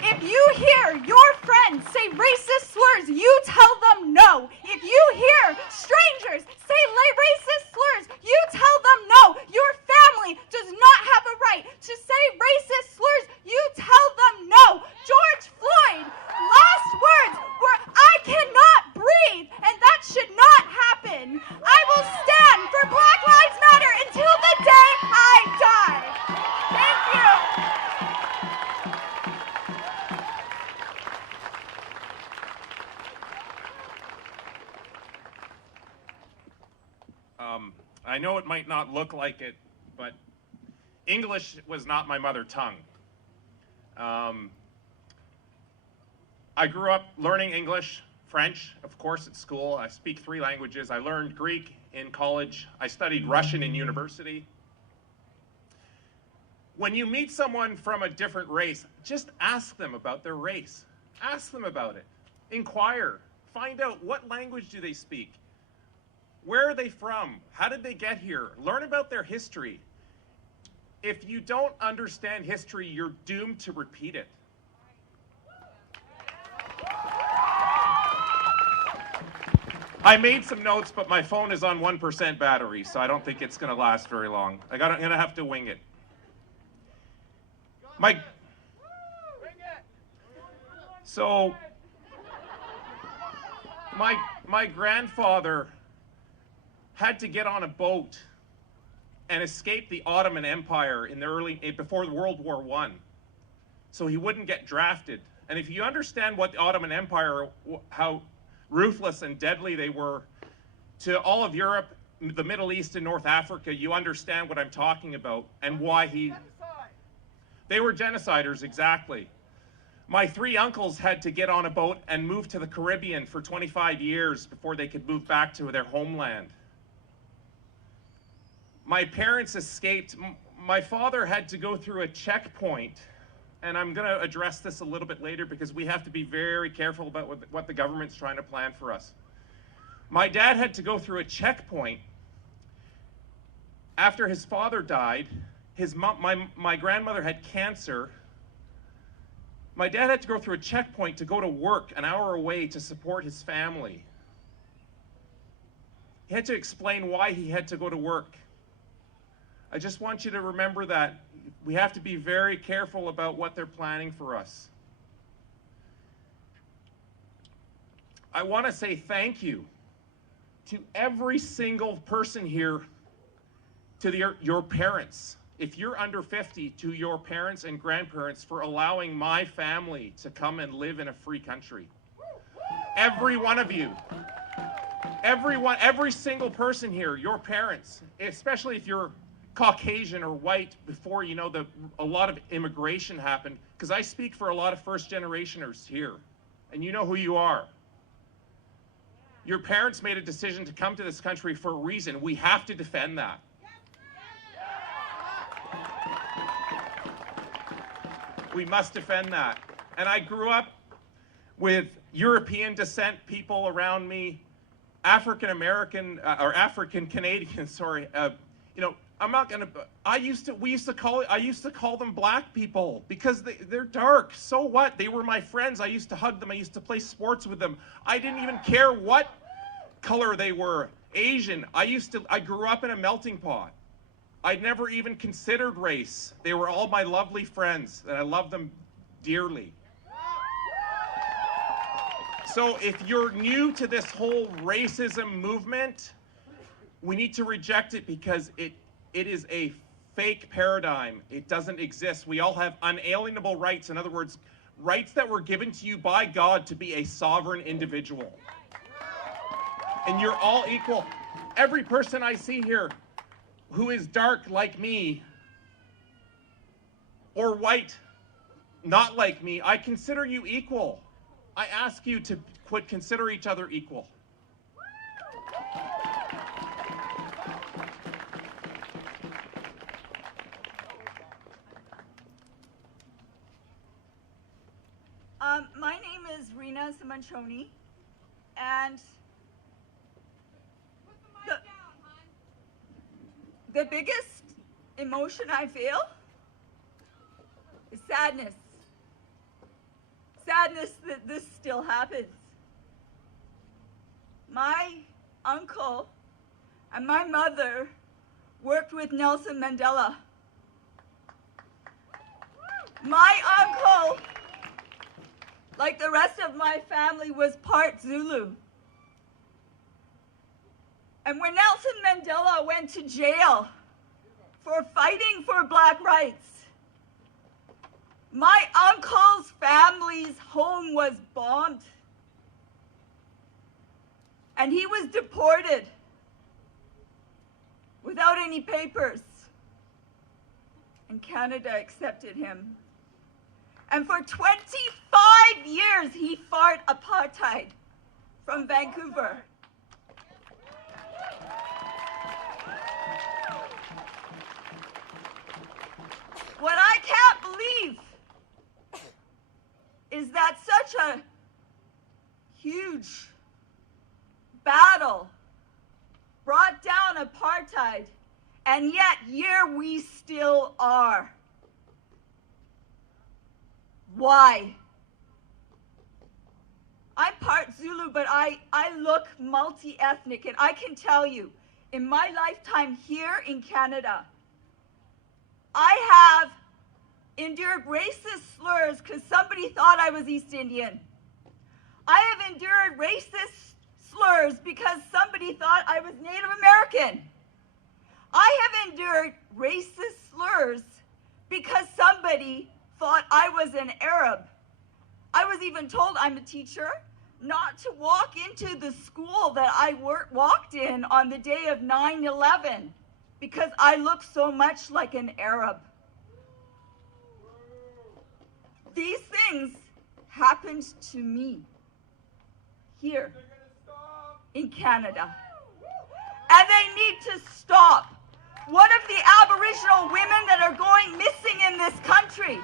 If you hear your friends say racist slurs, you tell them no. If you hear strangers say racist slurs, you tell them no. Your family does not have a right to say racist slurs. You tell them no. George Floyd, last words were, "I cannot breathe," and that should not happen. I will stand for Black Lives Matter until the day I die. Thank you. I know it might not look like it, but English was not my mother tongue. I grew up learning English, French, of course, at school. I speak 3 languages. I learned Greek in college. I studied Russian in university. When you meet someone from a different race, just ask them about their race. Ask them about it. Inquire. Find out what language do they speak. Where are they from? How did they get here? Learn about their history. If you don't understand history, you're doomed to repeat it. I made some notes, but my phone is on 1% battery, so I don't think it's going to last very long. I'm going to have to wing it. My grandfather had to get on a boat and escape the Ottoman Empire in the before World War I, so he wouldn't get drafted. And if you understand what the Ottoman Empire, how ruthless and deadly they were to all of Europe, the Middle East, and North Africa, you understand what I'm talking about and why they were genociders, exactly. My 3 uncles had to get on a boat and move to the Caribbean for 25 years before they could move back to their homeland. My parents escaped. My father had to go through a checkpoint, and I'm going to address this a little bit later because we have to be very careful about what the government's trying to plan for us. My dad had to go through a checkpoint after his father died. My grandmother had cancer. My dad had to go through a checkpoint to go to work an hour away to support his family. He had to explain why he had to go to work. I just want you to remember that we have to be very careful about what they're planning for us. I want to say thank you to every single person here, to your parents. If you're under 50, to your parents and grandparents for allowing my family to come and live in a free country. Every one of you. Every single person here, your parents, especially if you're Caucasian or white, before a lot of immigration happened, because I speak for a lot of first-generationers here, and you know who you are. Your parents made a decision to come to this country for a reason. We have to defend that. We must defend that. And I grew up with European descent people around me, African American or African Canadian, sorry. I'm not gonna. I used to call them black people because they're dark. So what? They were my friends. I used to hug them. I used to play sports with them. I didn't even care what color they were. Asian. I grew up in a melting pot. I'd never even considered race. They were all my lovely friends, and I love them dearly. So if you're new to this whole racism movement, we need to reject it because it is a fake paradigm. It doesn't exist. We all have unalienable rights. In other words, rights that were given to you by God to be a sovereign individual. And you're all equal. Every person I see here who is dark like me or white not like me, I consider you equal. I ask you to consider each other equal. My name is Rena Simonchoni, and the biggest emotion I feel is sadness. Sadness that this still happens. My uncle and my mother worked with Nelson Mandela. My uncle, like the rest of my family, was part Zulu. And when Nelson Mandela went to jail for fighting for black rights, my uncle's family's home was bombed. And he was deported without any papers. And Canada accepted him. And for 25 years, he fought apartheid from Vancouver. What I can't believe is that such a huge battle brought down apartheid, and yet here we still are. Why? I'm part Zulu, but I look multi-ethnic, and I can tell you, in my lifetime here in Canada, I have endured racist slurs because somebody thought I was East Indian. I have endured racist slurs because somebody thought I was Native American. I have endured racist slurs because somebody thought I was an Arab. I was even told I'm a teacher. not to walk into the school that I walked in on the day of 9/11 because I look so much like an Arab. These things happened to me here in Canada. And they need to stop. What of the Aboriginal women that are going missing in this country?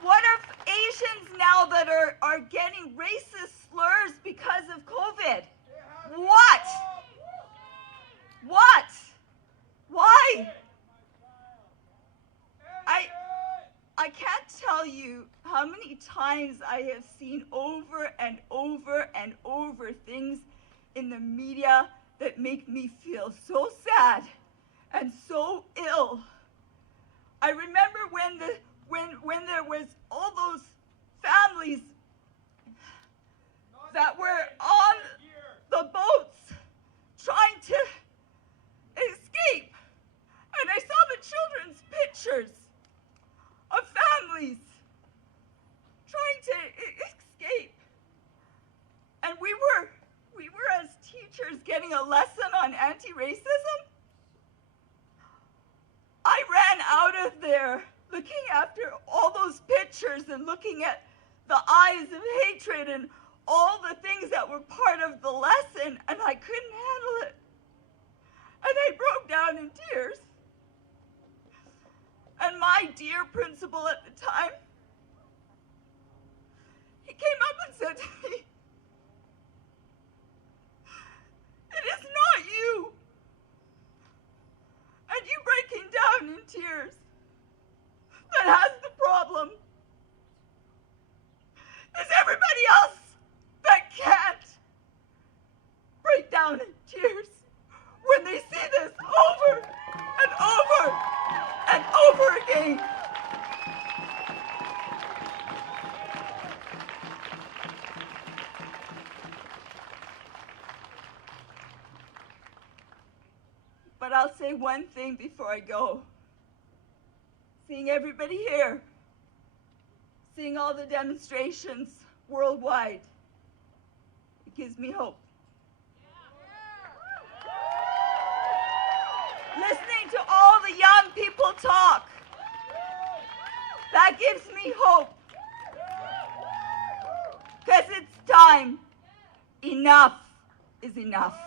What of Asians now that are getting racist slurs because of COVID? What? What? Why? I can't tell you how many times I have seen over and over and over things in the media that make me feel so sad and so ill. I remember when there was all those families that were on the boats trying to escape, and I saw the children's pictures of families trying to escape, and we were as teachers getting a lesson on anti-racism. I ran out of there looking after all those pictures and looking at the eyes of hatred and all the things that were part of the lesson, and I couldn't handle it. And I broke down in tears. And my dear principal at the time, he came up and said to me, "It is not you. And you breaking down in tears that has the problem. It's everybody else that can't break down in tears when they see this over and over and over again." But I'll say one thing before I go. Seeing everybody here, seeing all the demonstrations worldwide, it gives me hope. Listening to all the young people talk, that gives me hope. Because it's time. Enough is enough.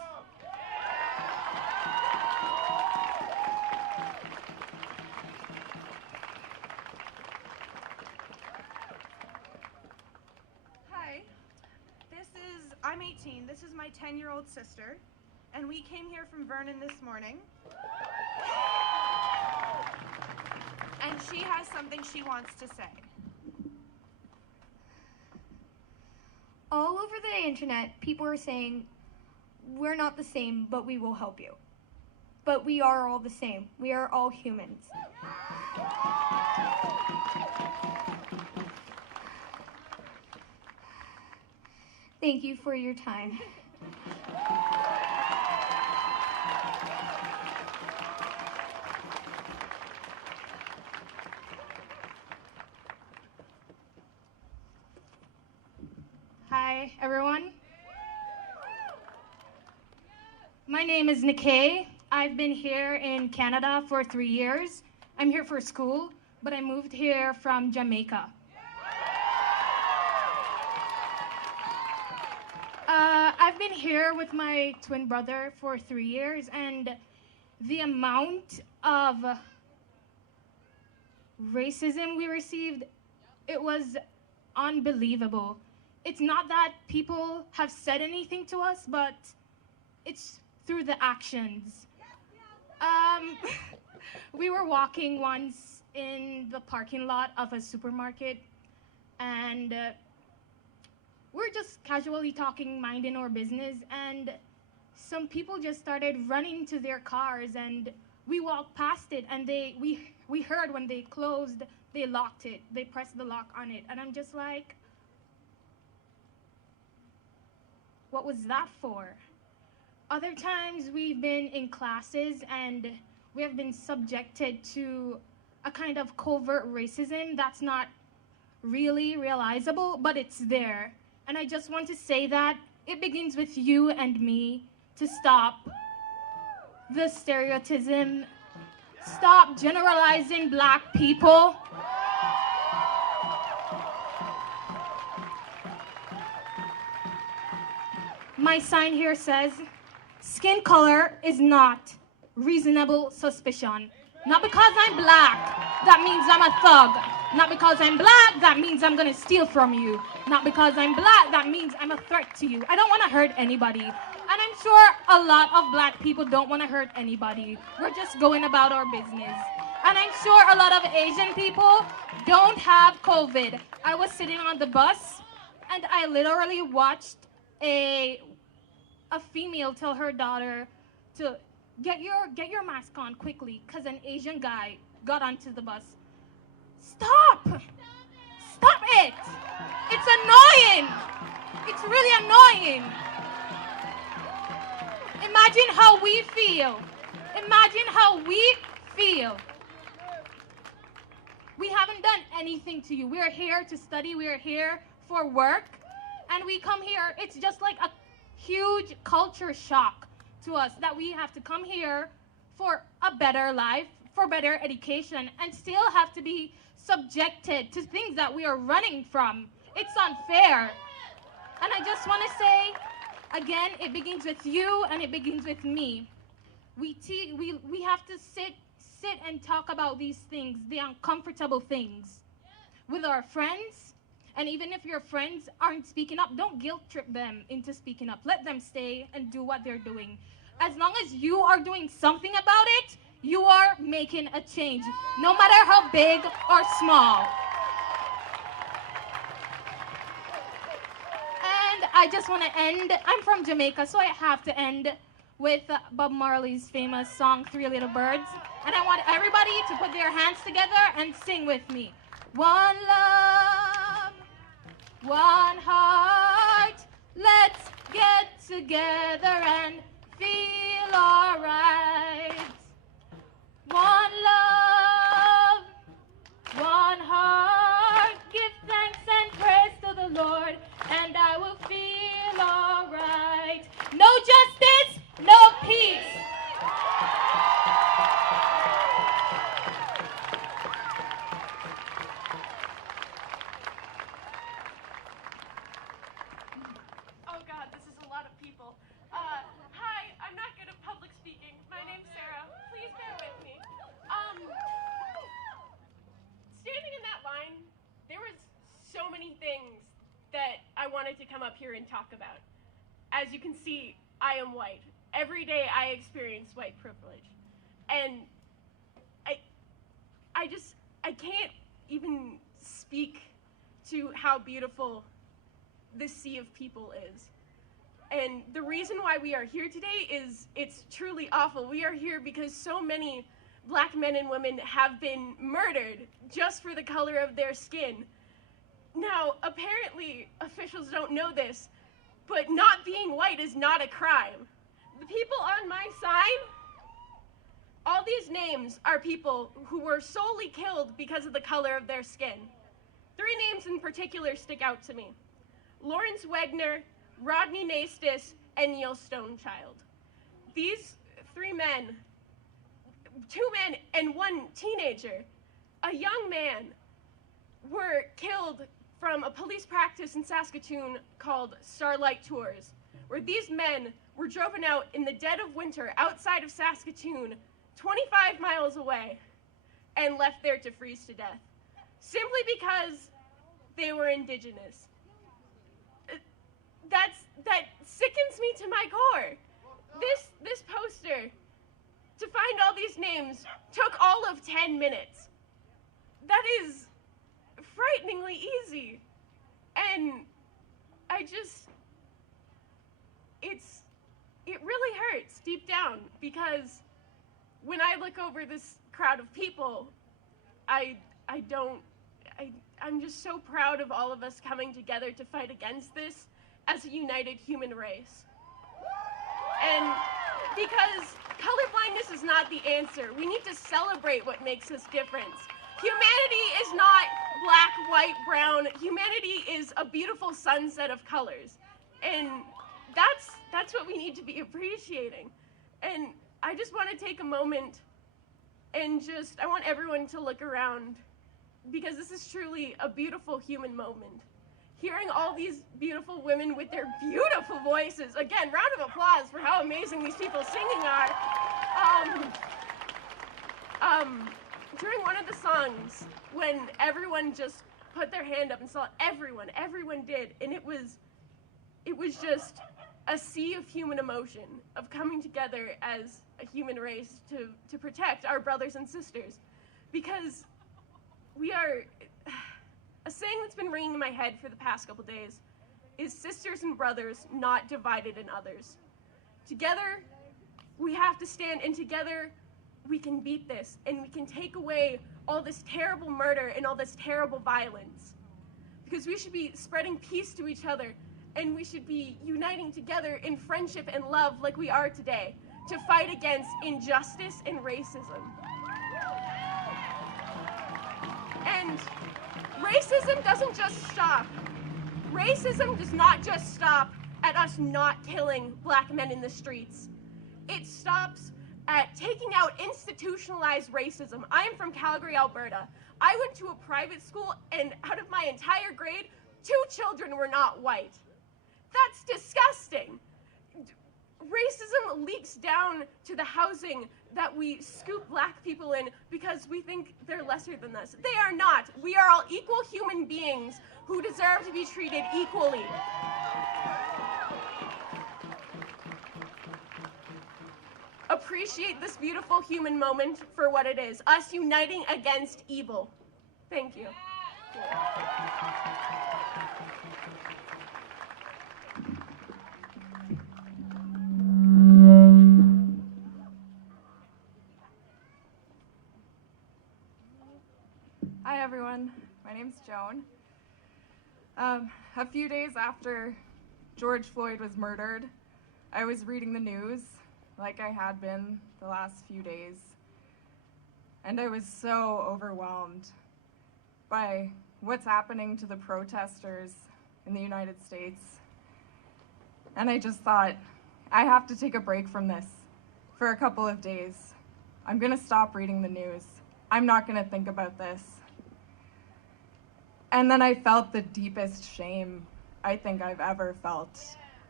I'm 18. This is my 10-year-old sister, and we came here from Vernon this morning. And she has something she wants to say. All over the internet, people are saying, "We're not the same, but we will help you." But we are all the same. We are all humans. Thank you for your time. Hi, everyone. My name is Nikkei. I've been here in Canada for 3 years. I'm here for school, but I moved here from Jamaica. I've been here with my twin brother for 3 years, and the amount of racism we received, it was unbelievable. It's not that people have said anything to us, but it's through the actions. We were walking once in the parking lot of a supermarket, and we're just casually talking, minding our business, and some people just started running to their cars, and we walked past it, and we heard when they closed, they locked it, they pressed the lock on it, and I'm just like, what was that for? Other times we've been in classes and we have been subjected to a kind of covert racism that's not really realizable, but it's there. And I just want to say that it begins with you and me to stop the stereotyping, stop generalizing Black people. My sign here says, skin color is not reasonable suspicion. Not because I'm Black, that means I'm a thug. Not because I'm Black, that means I'm gonna steal from you. Not because I'm Black, that means I'm a threat to you. I don't wanna hurt anybody. And I'm sure a lot of Black people don't wanna hurt anybody. We're just going about our business. And I'm sure a lot of Asian people don't have COVID. I was sitting on the bus and I literally watched a female tell her daughter to get your mask on quickly because an Asian guy got onto the bus. Stop! Stop it! It's annoying! It's really annoying! Imagine how we feel. Imagine how we feel. We haven't done anything to you. We are here to study. We are here for work. And we come here. It's just like a huge culture shock to us that we have to come here for a better life, for better education, and still have to be subjected to things that we are running from. It's unfair. And I just want to say, again, it begins with you and it begins with me. We have to sit and talk about these things, the uncomfortable things, with our friends. And even if your friends aren't speaking up, don't guilt trip them into speaking up. Let them stay and do what they're doing. As long as you are doing something about it, you are making a change, no matter how big or small. And I just want to end, I'm from Jamaica, so I have to end with Bob Marley's famous song, 3 Little Birds. And I want everybody to put their hands together and sing with me. One love, one heart, let's get together and feel alright. One love, one heart, give thanks and praise to the Lord, and I will feel alright. No justice, no peace. Oh God, this is a lot of people. Hi, I'm not good at public speaking. My name's Sarah. Please bear with me. Standing in that line, there was so many things that I wanted to come up here and talk about. As you can see, I am white. Every day I experience white privilege. And I can't even speak to how beautiful this sea of people is. And the reason why we are here today is it's truly awful. We are here because so many Black men and women have been murdered just for the color of their skin. Now, apparently, officials don't know this, but not being white is not a crime. The people on my sign, all these names are people who were solely killed because of the color of their skin. 3 names in particular stick out to me: Lawrence Wegner, Rodney Nastis, and Neil Stonechild. These 3 men, 2 men and 1 teenager, a young man, were killed from a police practice in Saskatoon called Starlight Tours, where these men were driven out in the dead of winter outside of Saskatoon, 25 miles away, and left there to freeze to death, simply because they were Indigenous. That sickens me to my core. This poster, to find all these names, took all of 10 minutes. That is frighteningly easy. And it really hurts deep down, because when I look over this crowd of people, I'm just so proud of all of us coming together to fight against this as a united human race. And Because colorblindness is not the answer. We need to celebrate what makes us different. Humanity is not black, white, brown. Humanity is a beautiful sunset of colors. And that's what we need to be appreciating. And I just want to take a moment and I want everyone to look around, because this is truly a beautiful human moment. Hearing all these beautiful women with their beautiful voices. Again, round of applause for how amazing these people singing are. During one of the songs, when everyone just put their hand up and saw everyone did, and it was just a sea of human emotion, of coming together as a human race to protect our brothers and sisters. Because we are, a saying that's been ringing in my head for the past couple days is sisters and brothers, not divided in others. Together, we have to stand, and together we can beat this, and we can take away all this terrible murder and all this terrible violence. Because we should be spreading peace to each other, and we should be uniting together in friendship and love like we are today to fight against injustice and racism. And racism doesn't just stop. Racism does not just stop at us not killing black men in the streets. It stops at taking out institutionalized racism. I am from Calgary, Alberta. I went to a private school, and out of my entire grade, 2 children were not white. That's disgusting. Racism leaks down to the housing that we scoop black people in because we think they're lesser than us. They are not. We are all equal human beings who deserve to be treated equally. Appreciate this beautiful human moment for what it is, us uniting against evil. Thank you. Hi everyone, my name's Joan. A few days after George Floyd was murdered, I was reading the news like I had been the last few days, and I was so overwhelmed by what's happening to the protesters in the United States. And I just thought, I have to take a break from this for a couple of days. I'm gonna stop reading the news. I'm not gonna think about this. And then I felt the deepest shame I think I've ever felt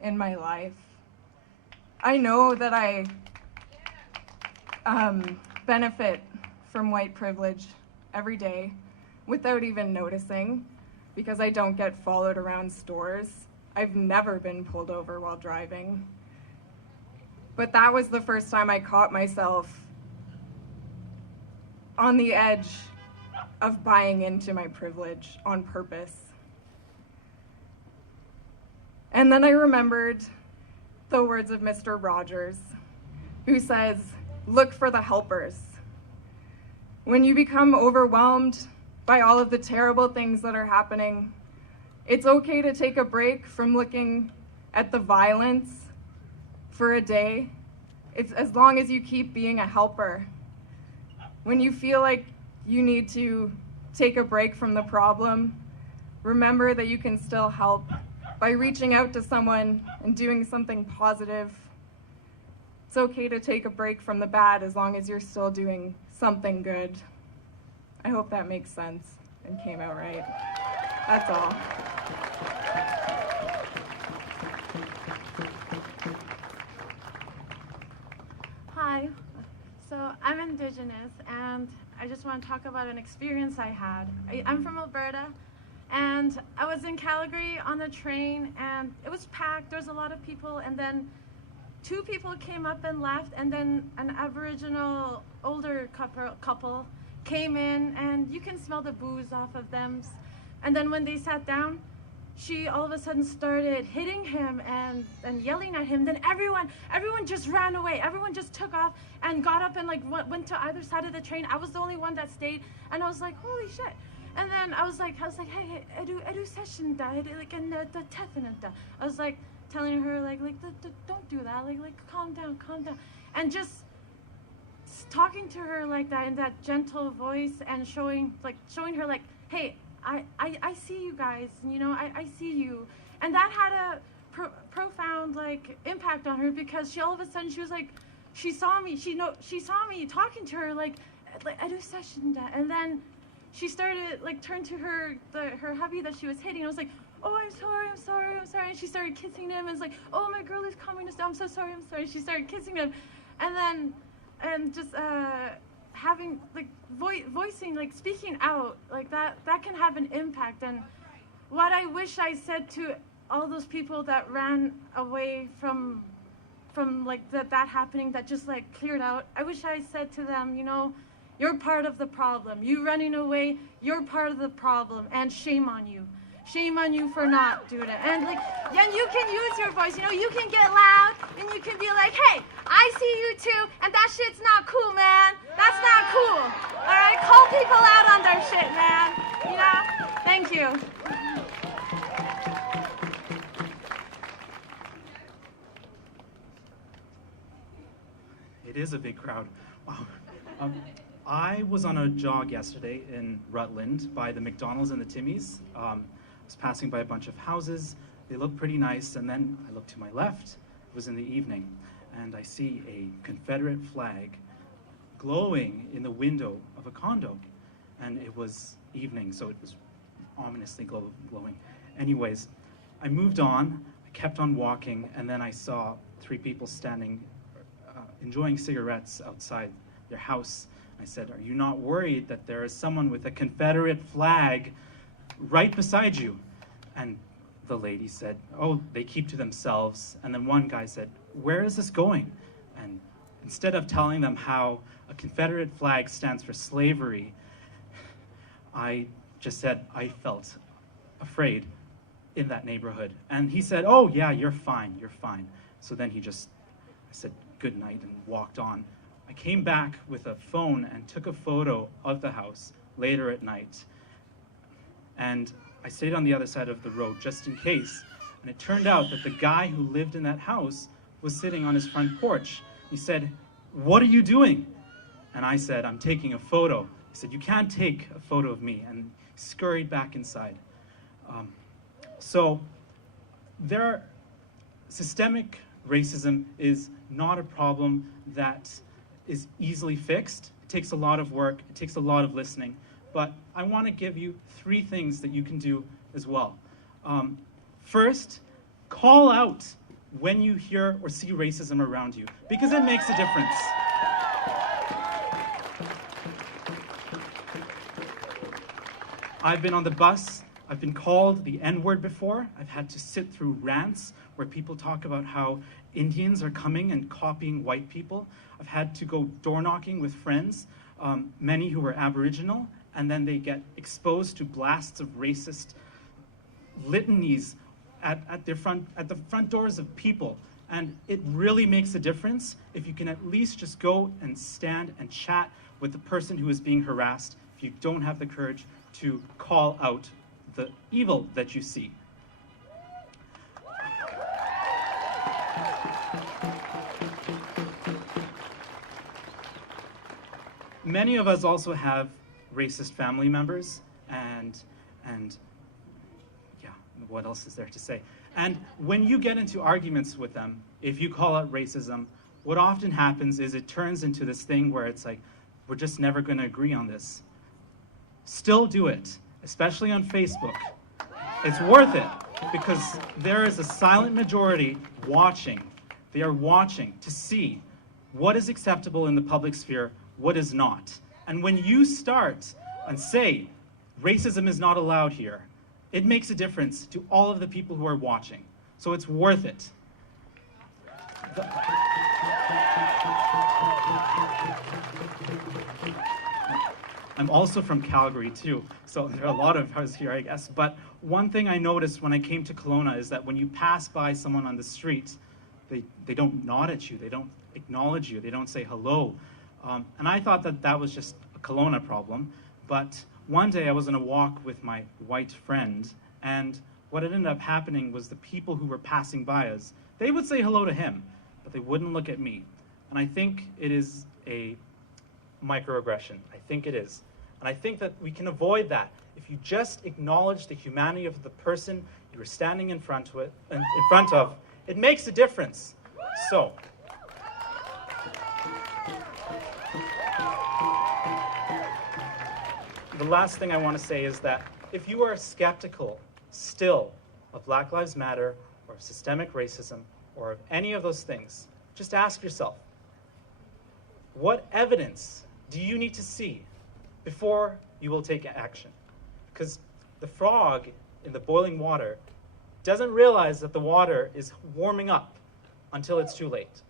in my life. I know that I benefit from white privilege every day without even noticing, because I don't get followed around stores. I've never been pulled over while driving. But that was the first time I caught myself on the edge of buying into my privilege on purpose. And then I remembered the words of Mr. Rogers, who says, look for the helpers. When you become overwhelmed by all of the terrible things that are happening, it's okay to take a break from looking at the violence for a day. It's as long as you keep being a helper. When you feel like you need to take a break from the problem, remember that you can still help by reaching out to someone and doing something positive. It's okay to take a break from the bad as long as you're still doing something good. I hope that makes sense and came out right. That's all. Hi, so I'm Indigenous, and I just want to talk about an experience I had. I'm from Alberta, and I was in Calgary on the train, and it was packed. There was a lot of people, and then 2 people came up and left, and then an Aboriginal older couple came in, and you can smell the booze off of them. And then when they sat down, she all of a sudden started hitting him and yelling at him. Then everyone just ran away. Everyone just took off and got up and like went to either side of the train. I was the only one that stayed, and I was like, holy shit. And then I was like, hey, edu session da, like in the tethin. I was like, telling her like don't do that, like calm down, and just talking to her like that in that gentle voice and showing her like, hey, I see you guys, you know, I see you. And that had a profound like impact on her, because all of a sudden she was like, she saw me talking to her like intersectionality, and then she started like turned to her hubby that she was hitting. I was like, oh, I'm sorry. And she started kissing him, and it's like, oh, my girl is coming to stop. I'm so sorry. She started kissing him, and just having like voicing, like speaking out like that can have an impact. And what I wish I said to all those people that ran away from like that happening, that just like cleared out, I wish I said to them, you know, you're part of the problem. You running away, you're part of the problem, and shame on you. Shame on you for not doing it. And like, and you can use your voice, you know, you can get loud and you can be like, hey, I see you too, and that shit's not cool, man. That's not cool. All right, call people out on their shit, man. You know? Thank you. It is a big crowd. Wow. I was on a jog yesterday in Rutland by the McDonald's and the Timmy's. I was passing by a bunch of houses. They looked pretty nice, and then I looked to my left. It was in the evening, and I see a Confederate flag glowing in the window of a condo. And it was evening, so it was ominously glowing. Anyways, I moved on, I kept on walking, and then I saw 3 people standing, enjoying cigarettes outside their house. I said, are you not worried that there is someone with a Confederate flag right beside you? And the lady said, oh, they keep to themselves. And then one guy said, where is this going? And instead of telling them how a Confederate flag stands for slavery, I just said I felt afraid in that neighborhood. And he said, oh yeah, you're fine. So then I said good night and walked on. I came back with a phone and took a photo of the house later at night. And I stayed on the other side of the road just in case. And it turned out that the guy who lived in that house was sitting on his front porch. He said, what are you doing? And I said, I'm taking a photo. He said, you can't take a photo of me, and scurried back inside. So systemic racism is not a problem that is easily fixed. It takes a lot of work, it takes a lot of listening, but I want to give you 3 things that you can do as well. First, call out when you hear or see racism around you, because it makes a difference. I've been on the bus, I've been called the N-word before. I've had to sit through rants where people talk about how Indians are coming and copying white people. I've had to go door knocking with friends, many who were Aboriginal, and then they get exposed to blasts of racist litanies at the front doors of people. And it really makes a difference if you can at least just go and stand and chat with the person who is being harassed, if you don't have the courage to call out the evil that you see. Many of us also have racist family members, and yeah, what else is there to say? And when you get into arguments with them, if you call out racism, what often happens is it turns into this thing where it's like, we're just never going to agree on this. Still do it, especially on Facebook. It's worth it, because there is a silent majority watching. They are watching to see what is acceptable in the public sphere, what is not. And when you start and say, racism is not allowed here, it makes a difference to all of the people who are watching. So it's worth it. I'm also from Calgary too, so there are a lot of us here, I guess. But one thing I noticed when I came to Kelowna is that when you pass by someone on the street, they don't nod at you, they don't acknowledge you, they don't say hello. And I thought that that was just a Kelowna problem. But one day I was on a walk with my white friend, and what ended up happening was the people who were passing by us, they would say hello to him, but they wouldn't look at me. And I think it is a microaggression. I think it is. And I think that we can avoid that if you just acknowledge the humanity of the person you're standing in front of. It makes a difference. So, the last thing I want to say is that if you are skeptical still of Black Lives Matter or of systemic racism or of any of those things, just ask yourself, what evidence do you need to see before you will take action? Because the frog in the boiling water doesn't realize that the water is warming up until it's too late.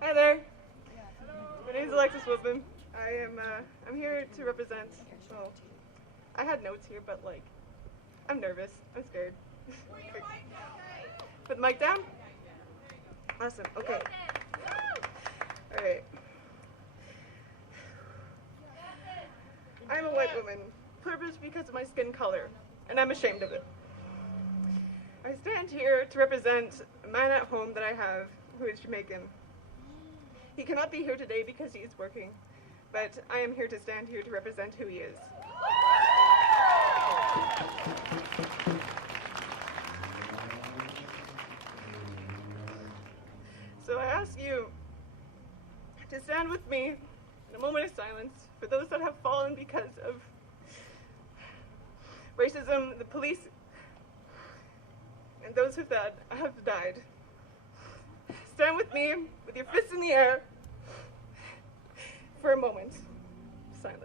Hi there. My name is Alexis Woodman. I'm here to represent, well, I had notes here, but like, I'm nervous. I'm scared. Put the mic down? Awesome, okay. All right. I'm a white woman, privileged because of my skin color, and I'm ashamed of it. I stand here to represent a man at home that I have who is Jamaican. He cannot be here today because he is working, but I am here to stand here to represent who he is. So I ask you to stand with me in a moment of silence for those that have fallen because of racism, the police, and those who have died. Stand with me with your fists in the air for a moment of silence.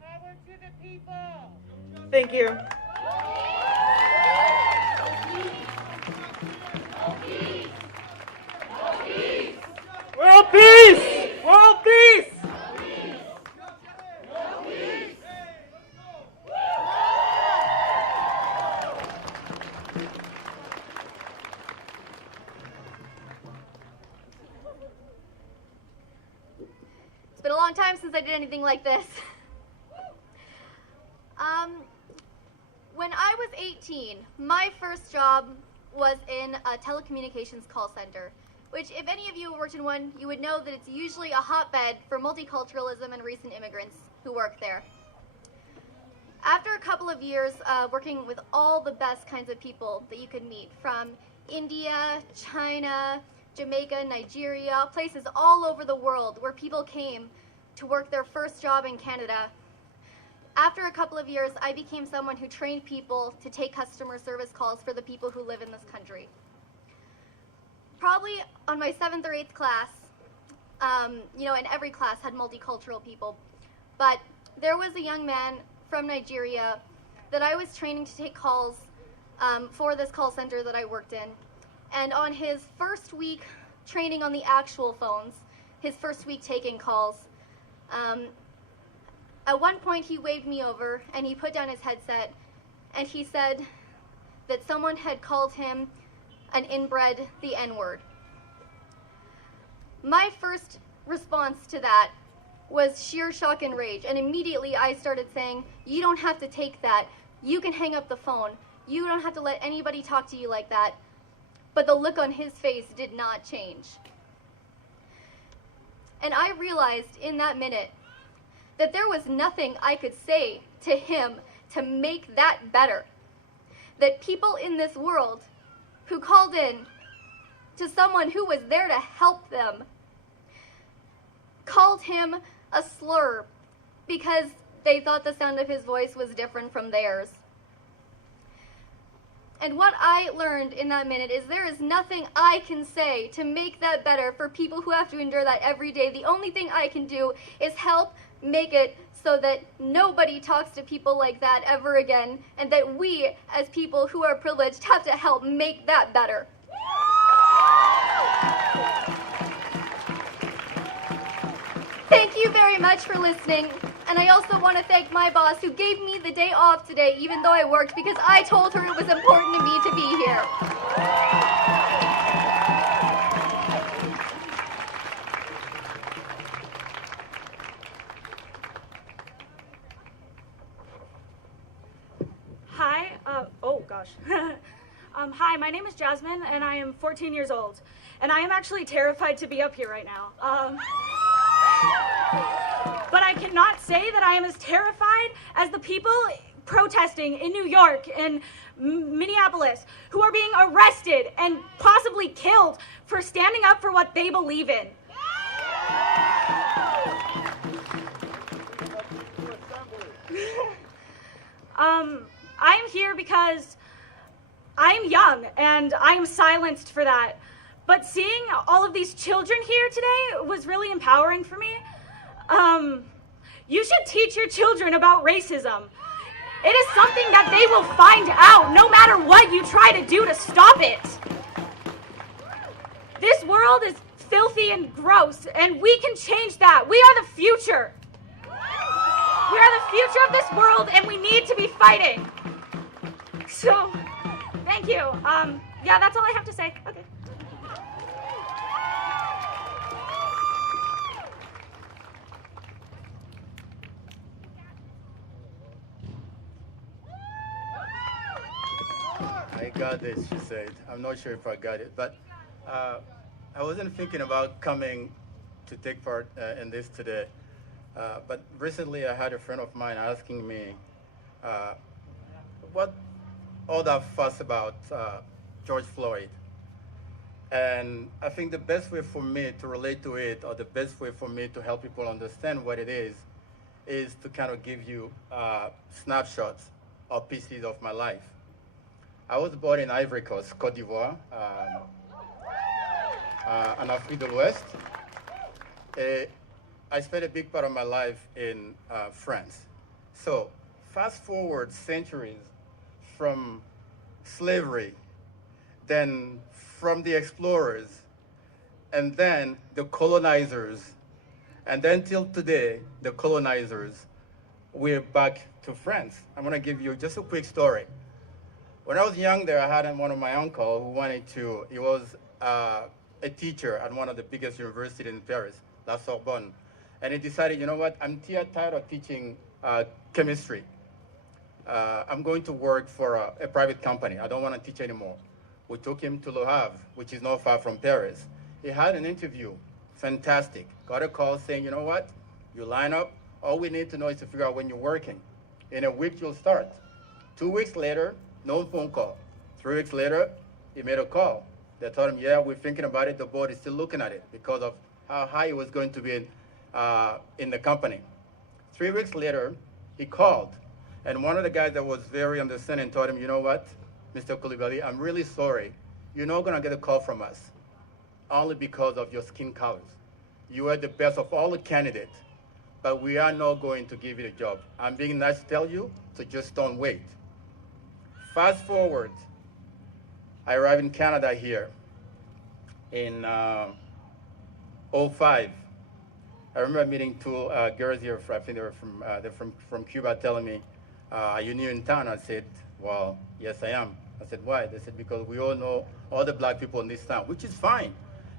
Power to the people. Thank you. World peace! World peace! It's been a long time since I did anything like this. When I was 18, my first job was in a telecommunications call center, which if any of you have worked in one, you would know that it's usually a hotbed for multiculturalism and recent immigrants who work there. After a couple of years working with all the best kinds of people that you could meet, from India, China, Jamaica, Nigeria, places all over the world where people came to work their first job in Canada, after a couple of years, I became someone who trained people to take customer service calls for the people who live in this country. Probably on my 7th or 8th class, and every class had multicultural people, but there was a young man from Nigeria that I was training to take calls for this call center that I worked in. And on his first week training on the actual phones, his first week taking calls, at one point he waved me over and he put down his headset and he said that someone had called him an inbred, the N-word. My first response to that was sheer shock and rage, and immediately I started saying, you don't have to take that. You can hang up the phone. You don't have to let anybody talk to you like that. But the look on his face did not change. And I realized in that minute that there was nothing I could say to him to make that better. That people in this world who called in to someone who was there to help them called him a slur because they thought the sound of his voice was different from theirs. And what I learned in that minute is there is nothing I can say to make that better for people who have to endure that every day. The only thing I can do is help make it so that nobody talks to people like that ever again, and that we, as people who are privileged, have to help make that better. Thank you very much for listening. And I also want to thank my boss who gave me the day off today, even though I worked, because I told her it was important to me to be here. Hi, oh gosh. Hi, my name is Jasmine, and I am 14 years old. And I am actually terrified to be up here right now. But I cannot say that I am as terrified as the people protesting in New York and Minneapolis who are being arrested and possibly killed for standing up for what they believe in. I'm here because I'm young and I am silenced for that. But seeing all of these children here today was really empowering for me. You should teach your children about racism. It is something that they will find out no matter what you try to do to stop it. This world is filthy and gross, and we can change that. We are the future. We are the future of this world, and we need to be fighting. So, thank you. Yeah, that's all I have to say. Okay. I got this, she said. I'm not sure if I got it, but I wasn't thinking about coming to take part in this today. But recently I had a friend of mine asking me what all that fuss about George Floyd. And I think the best way for me to relate to it, or the best way for me to help people understand what it is to kind of give you snapshots or pieces of my life. I was born in Ivory Coast, Côte d'Ivoire, in Afrique de l'Ouest. I spent a big part of my life in France. So fast forward centuries from slavery, then from the explorers, and then the colonizers, and then till today, the colonizers, we're back to France. I'm gonna give you just a quick story. When I was young there, I had one of my uncle who wanted to, he was a teacher at one of the biggest universities in Paris, La Sorbonne. And he decided, you know what, I'm tired of teaching chemistry. I'm going to work for a private company. I don't want to teach anymore. We took him to Le Havre, which is not far from Paris. He had an interview, fantastic. Got a call saying, you know what, you line up, all we need to know is to figure out when you're working. In a week, you'll start. 2 weeks later, no phone call. 3 weeks later, he made a call. They told him, yeah, we're thinking about it. The board is still looking at it because of how high he was going to be in the company. 3 weeks later, he called. And one of the guys that was very understanding told him, you know what, Mr. Koulibaly, I'm really sorry. You're not going to get a call from us only because of your skin colors. You are the best of all the candidates, but we are not going to give you the job. I'm being nice to tell you, so just don't wait. Fast forward, I arrived in Canada here in 05. I remember meeting two girls here, I think they're from Cuba, telling me, are you new in town? I said, well, yes, I am. I said, why? They said, because we all know all the black people in this town, which is fine.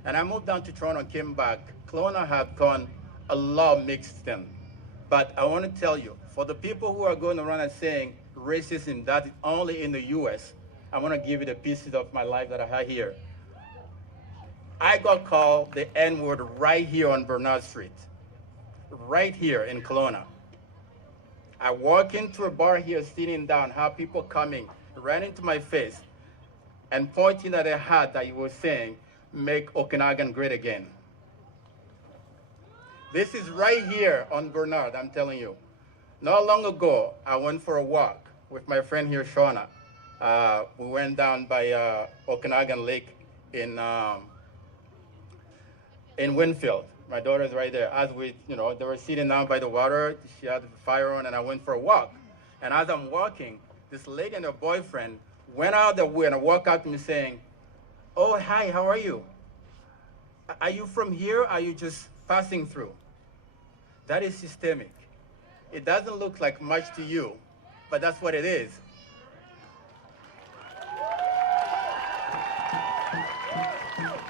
And I moved down to Toronto and came back. Kelowna had gone a lot mixed then. But I want to tell you, for the people who are going around and saying racism, that is only in the US, I want to give you the pieces of my life that I had here. I got called the N-word right here on Bernard Street, right here in Kelowna. I walk into a bar here, sitting down, have people coming right into my face and pointing at a hat that you were saying, make Okanagan great again. This is right here on Bernard, I'm telling you. Not long ago, I went for a walk with my friend here, Shauna. We went down by Okanagan Lake in Winfield. My daughter's right there. As we, they were sitting down by the water. She had the fire on, and I went for a walk. And as I'm walking, this lady and her boyfriend went out the way and walked up to me saying, "Oh, hi, how are you? Are you from here? Are you just passing through?" That is systemic. It doesn't look like much to you, but that's what it is.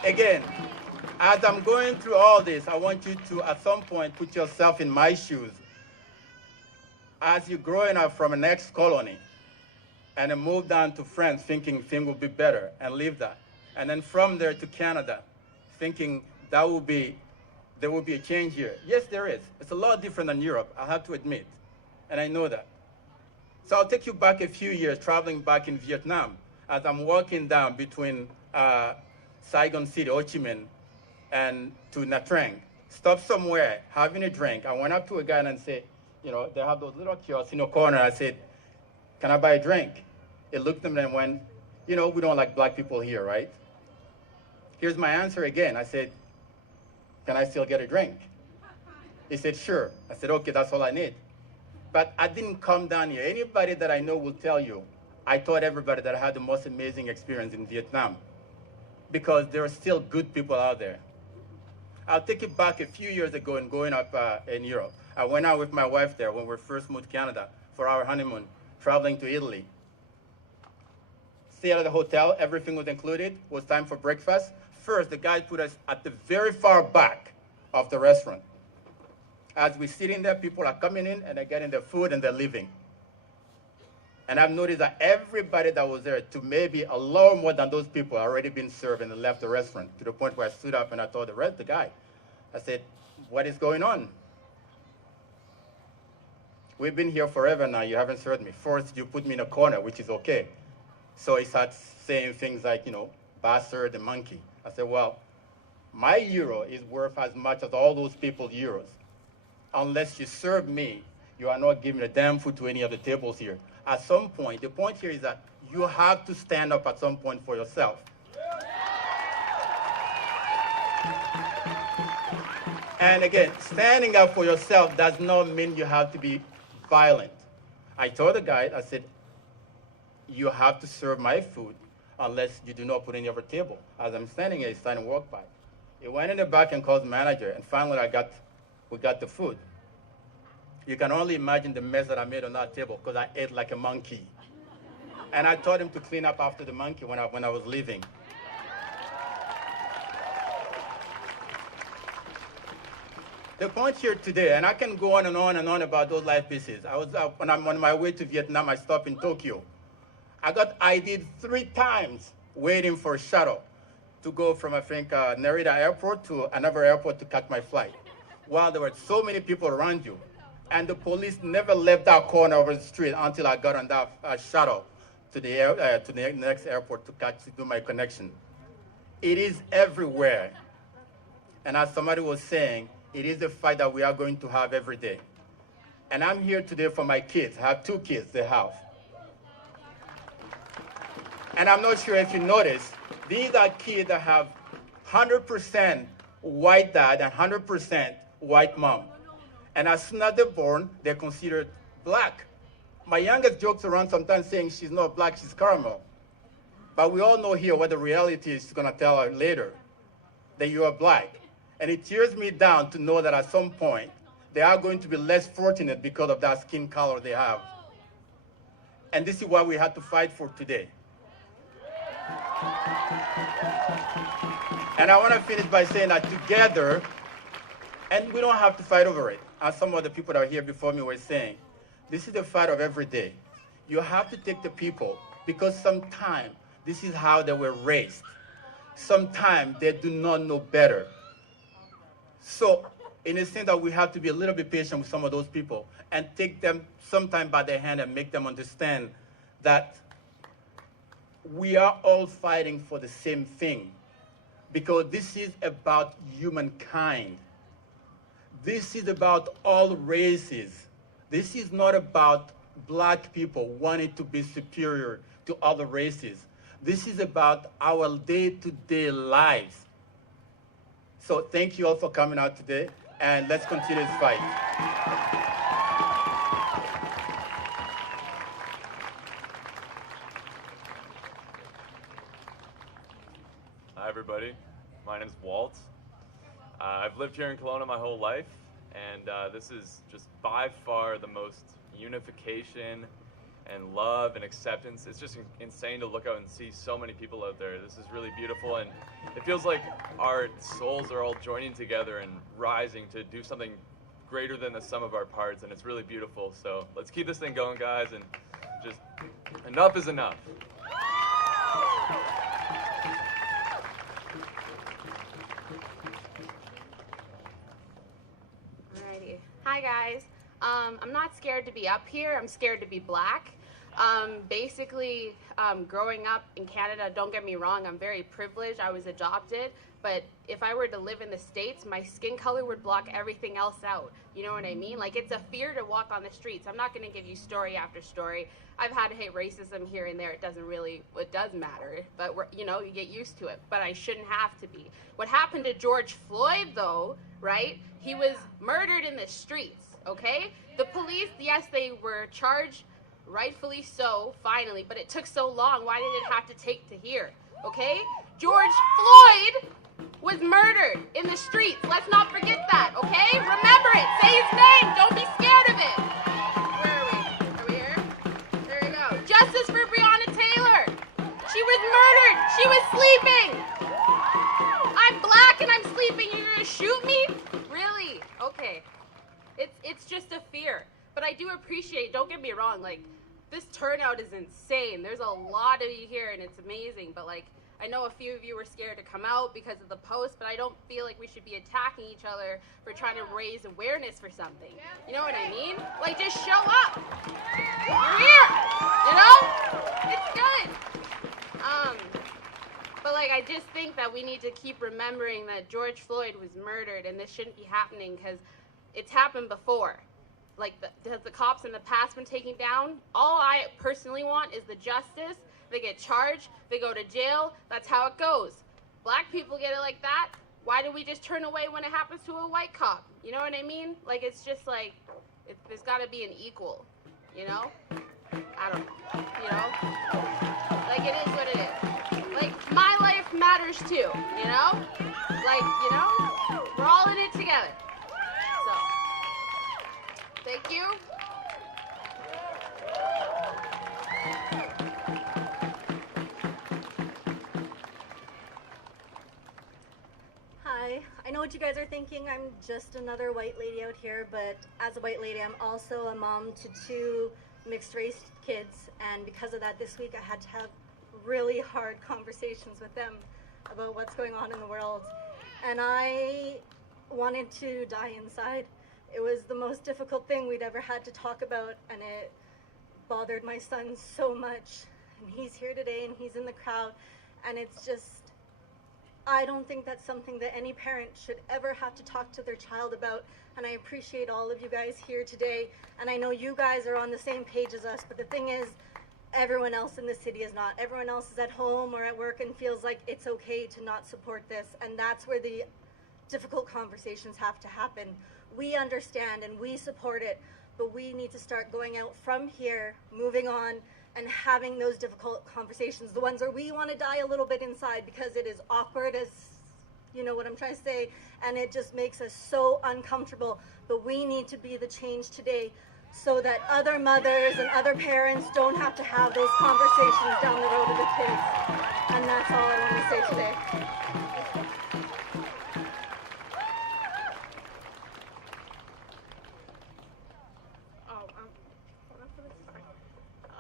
Again, as I'm going through all this, I want you to, at some point, put yourself in my shoes. As you're growing up from an ex-colony, and then move down to France thinking things will be better, and leave that. And then from there to Canada, thinking there will be a change here. Yes, there is. It's a lot different than Europe, I have to admit. And I know that. So I'll take you back a few years, traveling back in Vietnam, as I'm walking down between Saigon City, Ho Chi Minh, and to Nha Trang. Stop somewhere, having a drink. I went up to a guy and said, they have those little kiosks in the corner. I said, "Can I buy a drink?" He looked at me and went, "We don't like black people here, right?" Here's my answer again. I said, "Can I still get a drink?" He said, "Sure." I said, "Okay, that's all I need." But I didn't come down here. Anybody that I know will tell you, I told everybody that I had the most amazing experience in Vietnam, because there are still good people out there. I'll take it back a few years ago and going up in Europe. I went out with my wife there when we first moved to Canada for our honeymoon, traveling to Italy. Stayed at the hotel, everything was included. It was time for breakfast. First, the guy put us at the very far back of the restaurant. As we're sitting there, people are coming in and they're getting their food and they're leaving. And I've noticed that everybody that was there, to maybe a lot more than those people, already been served and they left the restaurant, to the point where I stood up and I told the guy, I said, "What is going on? We've been here forever now, you haven't served me. First, you put me in a corner, which is okay." So he starts saying things like, bastard and monkey. I said, "Well, my euro is worth as much as all those people's euros. Unless you serve me, you are not giving a damn food to any of the tables here." At some point, the point here is that you have to stand up at some point for yourself. And again, standing up for yourself does not mean you have to be violent. I told the guy, I said, "You have to serve my food unless you do not put any other table." As I'm standing here, he's starting to walk by. He went in the back and called the manager, and finally we got the food. You can only imagine the mess that I made on that table, because I ate like a monkey. And I told him to clean up after the monkey when I was leaving. The point here today, and I can go on and on and on about those life pieces. When I'm on my way to Vietnam, I stopped in Tokyo. I got ID'd 3 times waiting for a shuttle to go from, I think, Narita Airport to another airport to catch my flight. While there were so many people around you, and the police never left that corner over the street until I got on that shuttle to the next airport to do my connection. It is everywhere. And as somebody was saying, it is a fight that we are going to have every day. And I'm here today for my kids. I have 2 kids, they have. And I'm not sure if you noticed, these are kids that have 100% white dad and 100% white mom. And as soon as they're born, they're considered black. My youngest jokes around sometimes saying she's not black, she's caramel. But we all know here what the reality is going to tell her later, that you are black. And it tears me down to know that at some point, they are going to be less fortunate because of that skin color they have. And this is what we had to fight for today. And I want to finish by saying that together, and we don't have to fight over it, as some of the people that are here before me were saying, this is the fight of every day. You have to take the people, because sometimes this is how they were raised. Sometimes they do not know better. So, in a sense that we have to be a little bit patient with some of those people and take them sometime by their hand and make them understand that we are all fighting for the same thing, because this is about humankind. This is about all races. This is not about black people wanting to be superior to other races. This is about our day-to-day lives. So thank you all for coming out today, and let's continue this fight. Hi everybody, my name is Walt. I've lived here in Kelowna my whole life, and this is just by far the most unification and love and acceptance. It's just insane to look out and see so many people out there. This is really beautiful, and it feels like our souls are all joining together and rising to do something greater than the sum of our parts, and it's really beautiful. So let's keep this thing going, guys, and just enough is enough. Alrighty. Hi guys. I'm not scared to be up here. I'm scared to be black. Basically, growing up in Canada, don't get me wrong, I'm very privileged. I was adopted, but if I were to live in the States, my skin color would block everything else out. You know what I mean? Like, it's a fear to walk on the streets. I'm not going to give you story after story. I've had to hate racism here and there. It does matter, but you know, you get used to it. But I shouldn't have to be. What happened to George Floyd, though, right? He was murdered in the streets, okay? The police, yes, they were charged, rightfully so, finally, but it took so long. Why did it have to take to here, okay? George Floyd was murdered in the streets. Let's not forget that, okay? Remember it. Say his name. Don't be scared of it. Where are we? Are we here? There we go. Justice for Breonna Taylor. She was murdered. She was sleeping. I'm black and I'm sleeping. You're gonna shoot me? Really? Okay. It's just a fear. But I do appreciate, don't get me wrong, like, this turnout is insane. There's a lot of you here and it's amazing, but like, I know a few of you were scared to come out because of the post, but I don't feel like we should be attacking each other for trying to raise awareness for something. You know what I mean? Like, just show up. You're here, you know? It's good. But like, I just think that we need to keep remembering that George Floyd was murdered and this shouldn't be happening because it's happened before. Like, has the cops in the past been taken down? All I personally want is the justice. They get charged, they go to jail, that's how it goes. Black people get it like that. Why do we just turn away when it happens to a white cop? You know what I mean? Like, it's just like, there's gotta be an equal, you know? I don't know, you know? Like, it is what it is. Like, my life matters too, you know? Like, you know, we're all in it together. So, thank you. Hi, I know what you guys are thinking. I'm just another white lady out here, but as a white lady, I'm also a mom to 2 mixed race kids, and because of that, this week I had to have really hard conversations with them about what's going on in the world, and I wanted to die inside. It was the most difficult thing we'd ever had to talk about, and it bothered my son so much, and he's here today and he's in the crowd, and it's just, I don't think that's something that any parent should ever have to talk to their child about, and I appreciate all of you guys here today, and I know you guys are on the same page as us, but the thing is, everyone else in the city is not. Everyone else is at home or at work and feels like it's okay to not support this, and that's where the difficult conversations have to happen. We understand and we support it, but we need to start going out from here, moving on, and having those difficult conversations, the ones where we want to die a little bit inside because it is awkward, as you know what I'm trying to say, and it just makes us so uncomfortable. But we need to be the change today so that other mothers and other parents don't have to have those conversations down the road with the kids. And that's all I want to say today.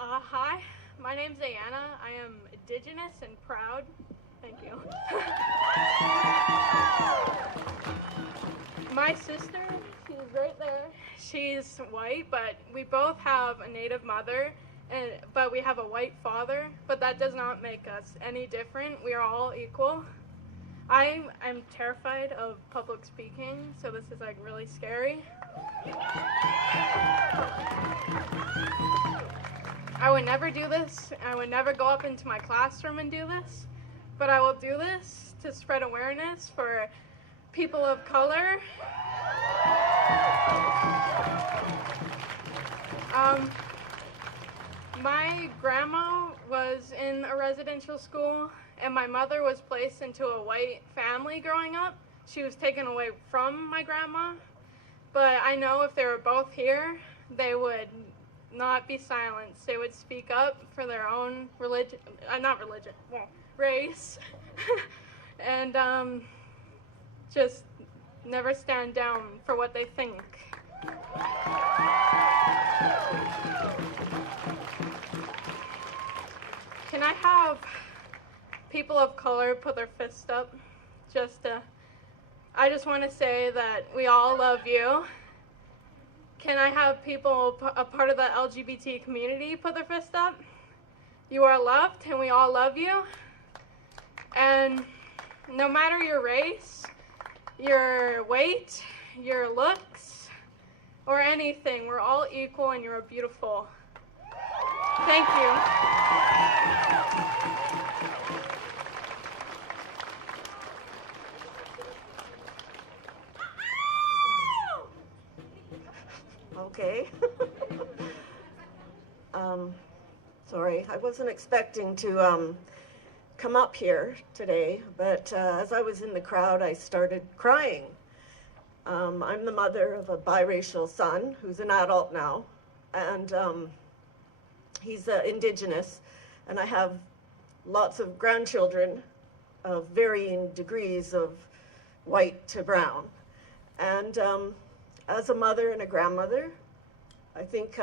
Hi, my name's Ayana. I am Indigenous and proud. Thank you. My sister, she's right there. She's white, but we both have a Native mother, but we have a white father, but that does not make us any different. We are all equal. I'm terrified of public speaking, so this is like really scary. I would never do this. I would never go up into my classroom and do this. But I will do this to spread awareness for people of color. My grandma was in a residential school, and my mother was placed into a white family growing up. She was taken away from my grandma. But I know if they were both here, they would not be silenced. They would speak up for their own religion, race, and just never stand down for what they think. Can I have people of color put their fist up? I just want to say that we all love you. Can I have people, a part of the LGBT community, put their fist up? You are loved, and we all love you. And no matter your race, your weight, your looks, or anything, we're all equal, and you're beautiful. Thank you. Okay. Sorry, I wasn't expecting to come up here today, but as I was in the crowd, I started crying. I'm the mother of a biracial son who's an adult now, and he's Indigenous, and I have lots of grandchildren of varying degrees of white to brown. And as a mother and a grandmother, I think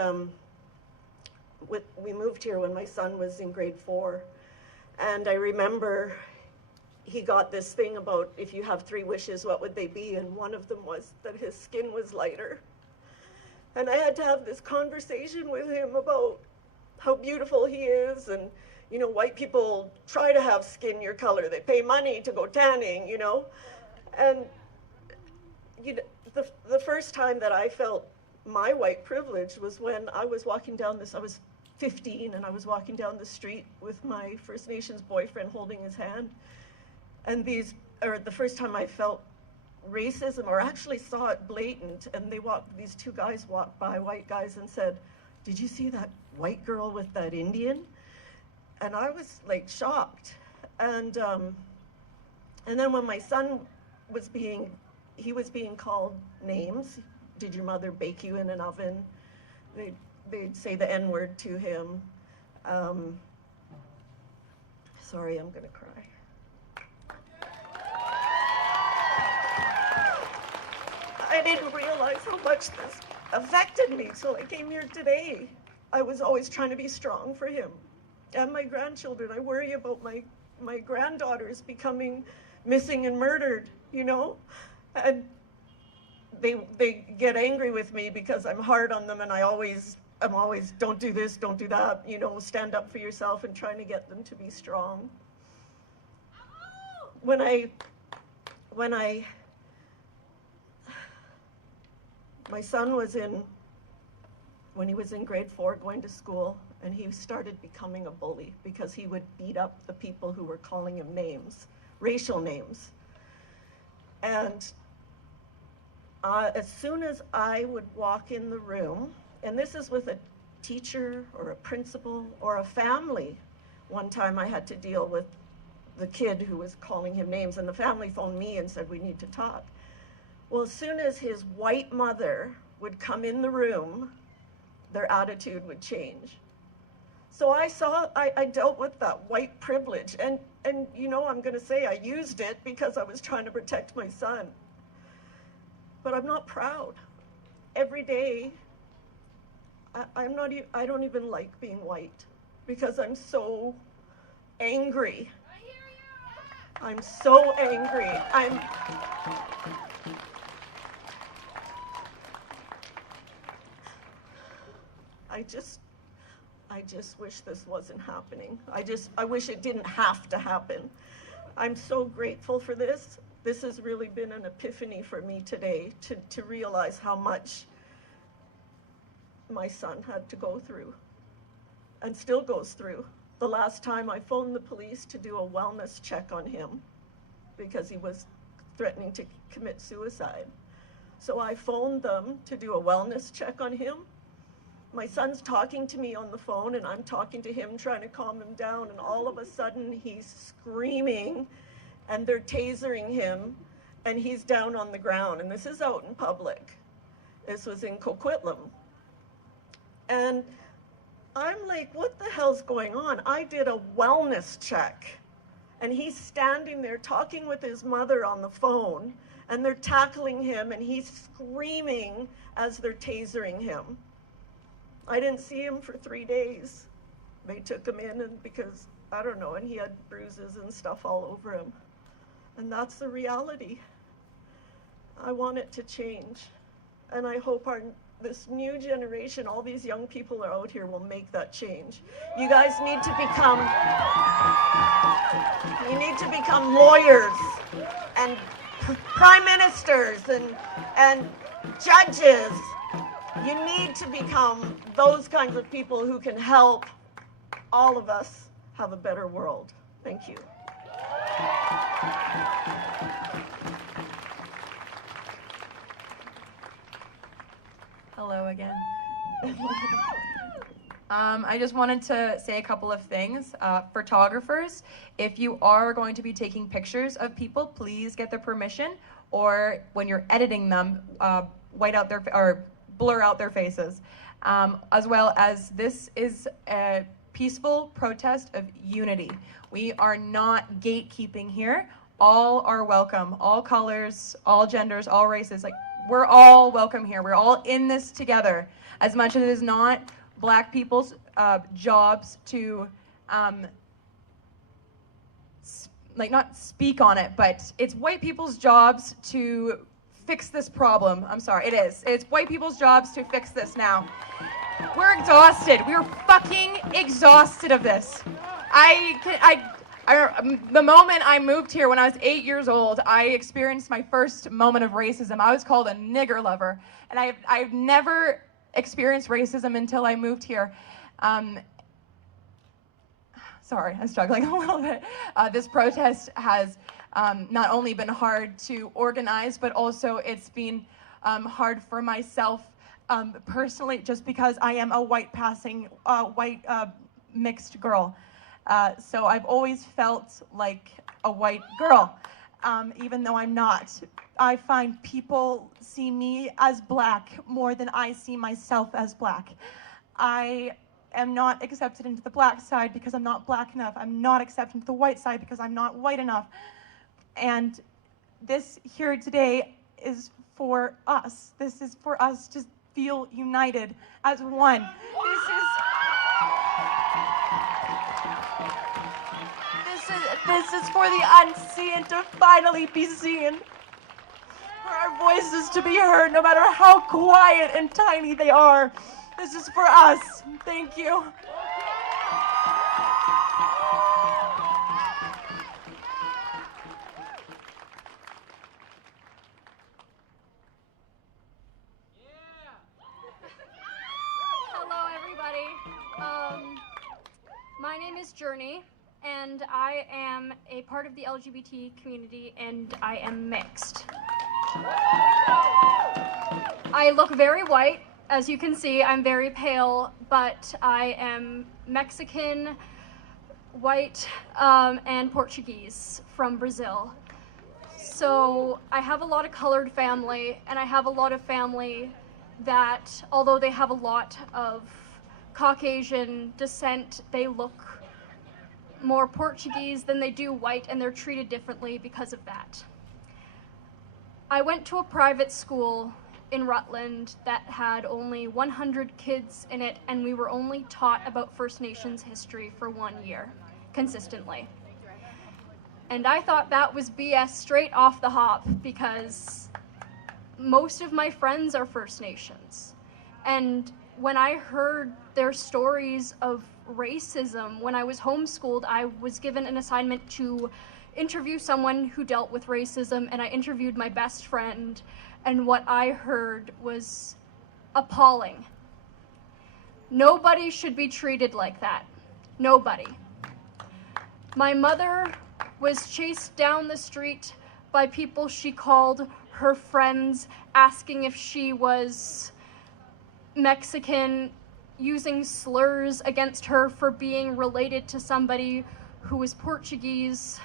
we moved here when my son was in grade 4, and I remember he got this thing about if you have 3 wishes, what would they be? And one of them was that his skin was lighter. And I had to have this conversation with him about how beautiful he is, and you know, white people try to have skin your color. They pay money to go tanning, you know. And you know, the first time that I felt my white privilege was when I was walking down I was 15, and I was walking down the street with my First Nations boyfriend holding his hand. And the first time I felt racism, or actually saw it blatant, and these 2 guys walked by, white guys, and said, "Did you see that white girl with that Indian?" And I was like shocked. And then when my son was being called names, "Did your mother bake you in an oven?" They'd say the N-word to him. Sorry, I'm gonna cry. I didn't realize how much this affected me till I came here today. I was always trying to be strong for him and my grandchildren. I worry about my granddaughters becoming missing and murdered, you know? And they get angry with me because I'm hard on them, and I'm always, don't do this, don't do that, you know, stand up for yourself, and trying to get them to be strong. My son was when he was in grade 4 going to school, and he started becoming a bully because he would beat up the people who were calling him names, racial names. And as soon as I would walk in the room, and this is with a teacher or a principal or a family. One time I had to deal with the kid who was calling him names, and the family phoned me and said, "We need to talk." Well, as soon as his white mother would come in the room, their attitude would change. So I dealt with that white privilege, and you know, I'm gonna say I used it because I was trying to protect my son. But I'm not proud. Every day, I don't even like being white because I'm so angry. I'm so angry. I just wish this wasn't happening. I wish it didn't have to happen. I'm so grateful for this. This has really been an epiphany for me today to realize how much my son had to go through. and still goes through. The last time I phoned the police to do a wellness check on him because he was threatening to commit suicide. So I phoned them to do a wellness check on him. My son's talking to me on the phone and I'm talking to him trying to calm him down, and all of a sudden he's screaming and they're tasering him and he's down on the ground. And this is out in public. This was in Coquitlam. And I'm like, what the hell's going on? I did a wellness check. And he's standing there talking with his mother on the phone, and they're tackling him and he's screaming as they're tasering him. I didn't see him for 3 days. They took him in and because, I don't know, and he had bruises and stuff all over him. And that's the reality. I want it to change. And I hope this new generation, all these young people are out here, will make that change. You guys need to become lawyers and prime ministers and judges. You need to become those kinds of people who can help all of us have a better world. Thank you. Hello again. I just wanted to say a couple of things. Photographers, if you are going to be taking pictures of people, please get their permission, or when you're editing them, white out their or blur out their faces. As well as this is a peaceful protest of unity. We are not gatekeeping here. All are welcome. All colors, all genders, all races. Like, we're all welcome here. We're all in this together. As much as it is not Black people's jobs to, not speak on it, but it's white people's jobs to fix this problem. I'm sorry, it is. It's white people's jobs to fix this now. We're exhausted. We're fucking exhausted of this. The moment I moved here when I was 8 years old, I experienced my first moment of racism. I was called a nigger lover, and I've never experienced racism until I moved here. Sorry, I'm struggling a little bit. This protest has not only been hard to organize, but also it's been hard for myself personally, just because I am a white mixed girl. So I've always felt like a white girl, even though I'm not. I find people see me as Black more than I see myself as Black. I am not accepted into the Black side because I'm not Black enough. I'm not accepted into the white side because I'm not white enough. And this here today is for us. This is for us to feel united as one. This is for the unseen to finally be seen. For our voices to be heard, no matter how quiet and tiny they are. This is for us. Thank you. Hello, everybody. My name is Journey, and I am a part of the LGBT community, and I am mixed. I look very white. As you can see, I'm very pale, but I am Mexican, white, and Portuguese from Brazil. So I have a lot of colored family, and I have a lot of family that, although they have a lot of Caucasian descent, they look more Portuguese than they do white, and they're treated differently because of that. I went to a private school in Rutland that had only 100 kids in it, and we were only taught about First Nations history for 1 year, consistently. And I thought that was BS straight off the hop, because most of my friends are First Nations. And when I heard their stories of racism, when I was homeschooled, I was given an assignment to interview someone who dealt with racism, and I interviewed my best friend, and what I heard was appalling. Nobody should be treated like that. Nobody. My mother was chased down the street by people she called her friends, asking if she was Mexican, using slurs against her for being related to somebody who was Portuguese.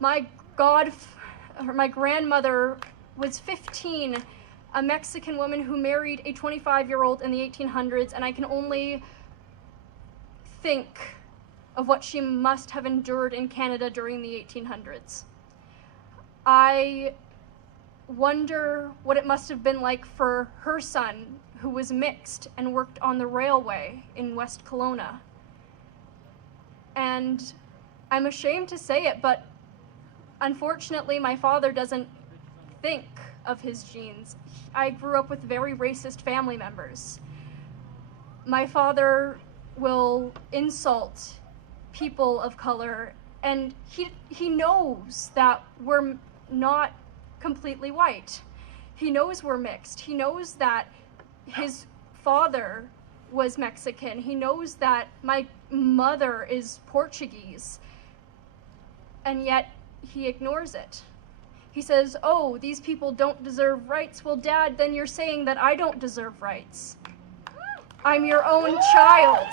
My grandmother was 15, a Mexican woman who married a 25-year-old in the 1800s, and I can only think of what she must have endured in Canada during the 1800s. I wonder what it must have been like for her son, who was mixed and worked on the railway in West Kelowna. And I'm ashamed to say it, but unfortunately my father doesn't think of his genes. I grew up with very racist family members. My father will insult people of color, and he knows that we're not completely white. He knows we're mixed. He knows that his father was Mexican. He knows that my mother is Portuguese, and yet he ignores it. He says, oh, these people don't deserve rights. Well, Dad, then you're saying that I don't deserve rights. I'm your own child.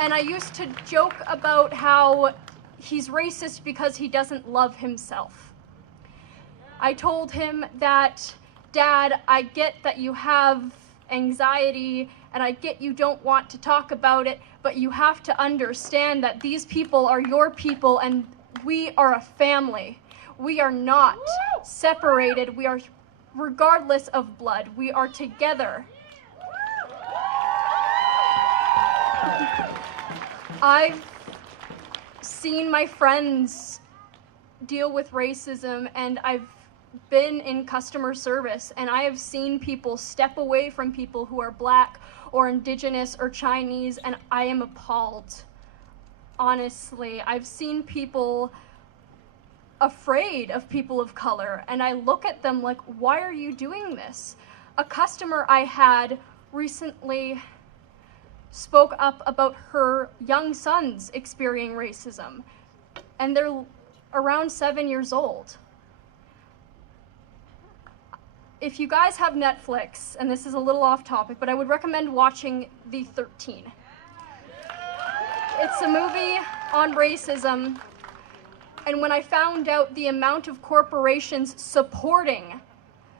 And I used to joke about how he's racist because he doesn't love himself. I told him that, Dad, I get that you have anxiety and I get you don't want to talk about it, but you have to understand that these people are your people and we are a family. We are not separated. We are, regardless of blood, we are together. I've seen my friends deal with racism, and I've been in customer service, and I have seen people step away from people who are Black or Indigenous or Chinese, and I am appalled. Honestly, I've seen people afraid of people of color, and I look at them like, why are you doing this? A customer I had recently spoke up about her young sons experiencing racism, and they're around 7 years old. If you guys have Netflix, and this is a little off topic, but I would recommend watching The 13. It's a movie on racism, and when I found out the amount of corporations supporting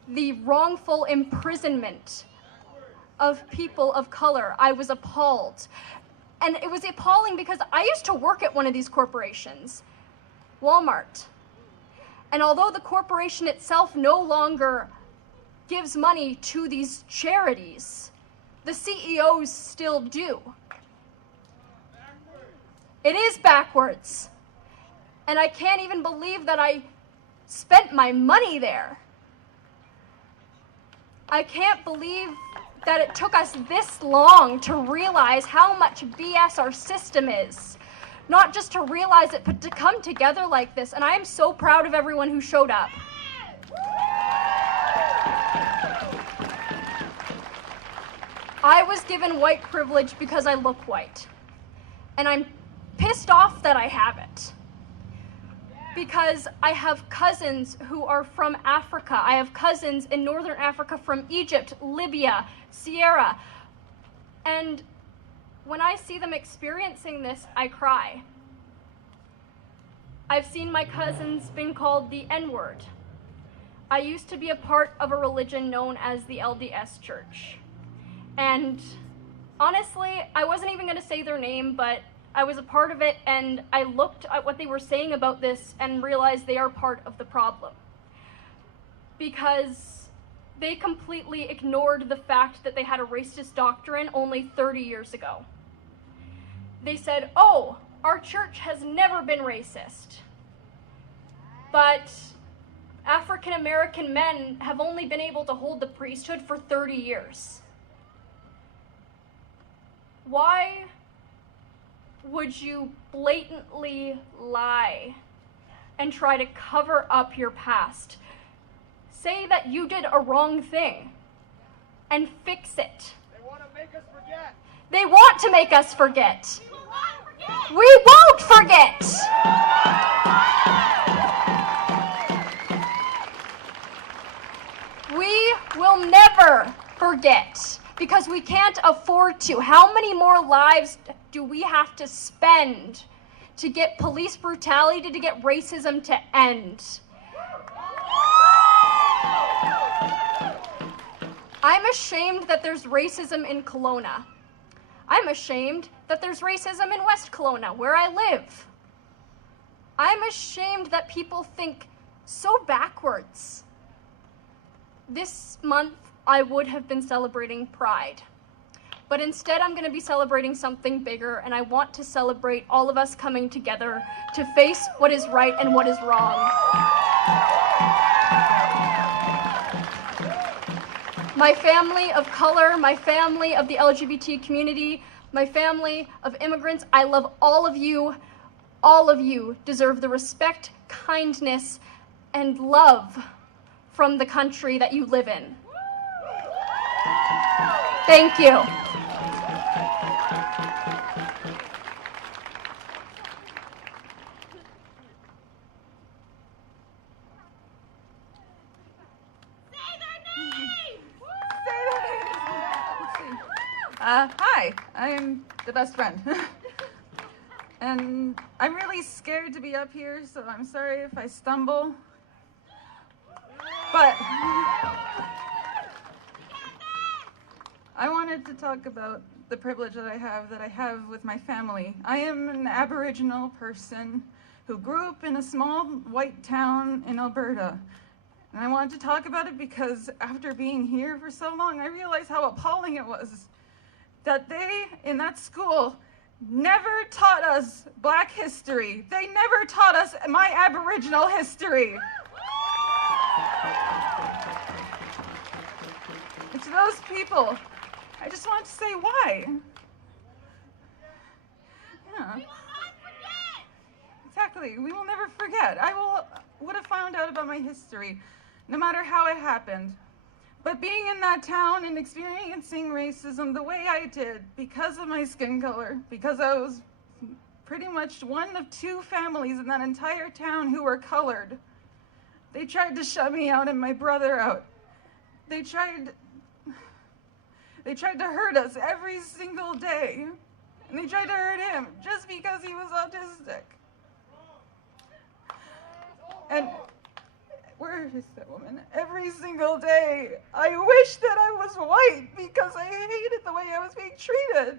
the wrongful imprisonment of people of color, I was appalled. And it was appalling because I used to work at one of these corporations, Walmart. And although the corporation itself no longer gives money to these charities, the CEOs still do. It is backwards. And I can't even believe that I spent my money there. I can't believe that it took us this long to realize how much BS our system is. Not just to realize it, but to come together like this. And I am so proud of everyone who showed up. I was given white privilege because I look white. And I'm pissed off that I have it. Because I have cousins who are from Africa. I have cousins in Northern Africa from Egypt, Libya, Sierra. And when I see them experiencing this, I cry. I've seen my cousins being called the N-word. I used to be a part of a religion known as the LDS Church. And honestly, I wasn't even going to say their name, but I was a part of it, and I looked at what they were saying about this and realized they are part of the problem. Because they completely ignored the fact that they had a racist doctrine only 30 years ago. They said, oh, our church has never been racist. But African American men have only been able to hold the priesthood for 30 years. Why would you blatantly lie and try to cover up your past? say that you did a wrong thing and fix it. They want to make us forget. They want to make us forget. We won't forget. We will never forget because we can't afford to. How many more lives do we have to spend to get police brutality, to get racism to end? I'm ashamed that there's racism in Kelowna. I'm ashamed that there's racism in West Kelowna, where I live. I'm ashamed that people think so backwards. This month, I would have been celebrating Pride. But instead, I'm going to be celebrating something bigger, and I want to celebrate all of us coming together to face what is right and what is wrong. My family of color, my family of the LGBT community, my family of immigrants, I love all of you. All of you deserve the respect, kindness, and love from the country that you live in. Thank you. Hi, I'm the best friend. And I'm really scared to be up here, so I'm sorry if I stumble. But I wanted to talk about the privilege that I have with my family. I am an Aboriginal person who grew up in a small white town in Alberta. And I wanted to talk about it because after being here for so long, I realized how appalling it was that they, in that school, never taught us Black history. They never taught us my Aboriginal history. And to those people, I just want to say why. Yeah. Exactly, we will never forget. I would have found out about my history, no matter how it happened. But being in that town and experiencing racism the way I did, because of my skin color, because I was pretty much one of two families in that entire town who were colored, they tried to shut me out and my brother out. They tried to hurt us every single day. And they tried to hurt him just because he was autistic. And where is that woman? Every single day, I wish that I was white because I hated the way I was being treated.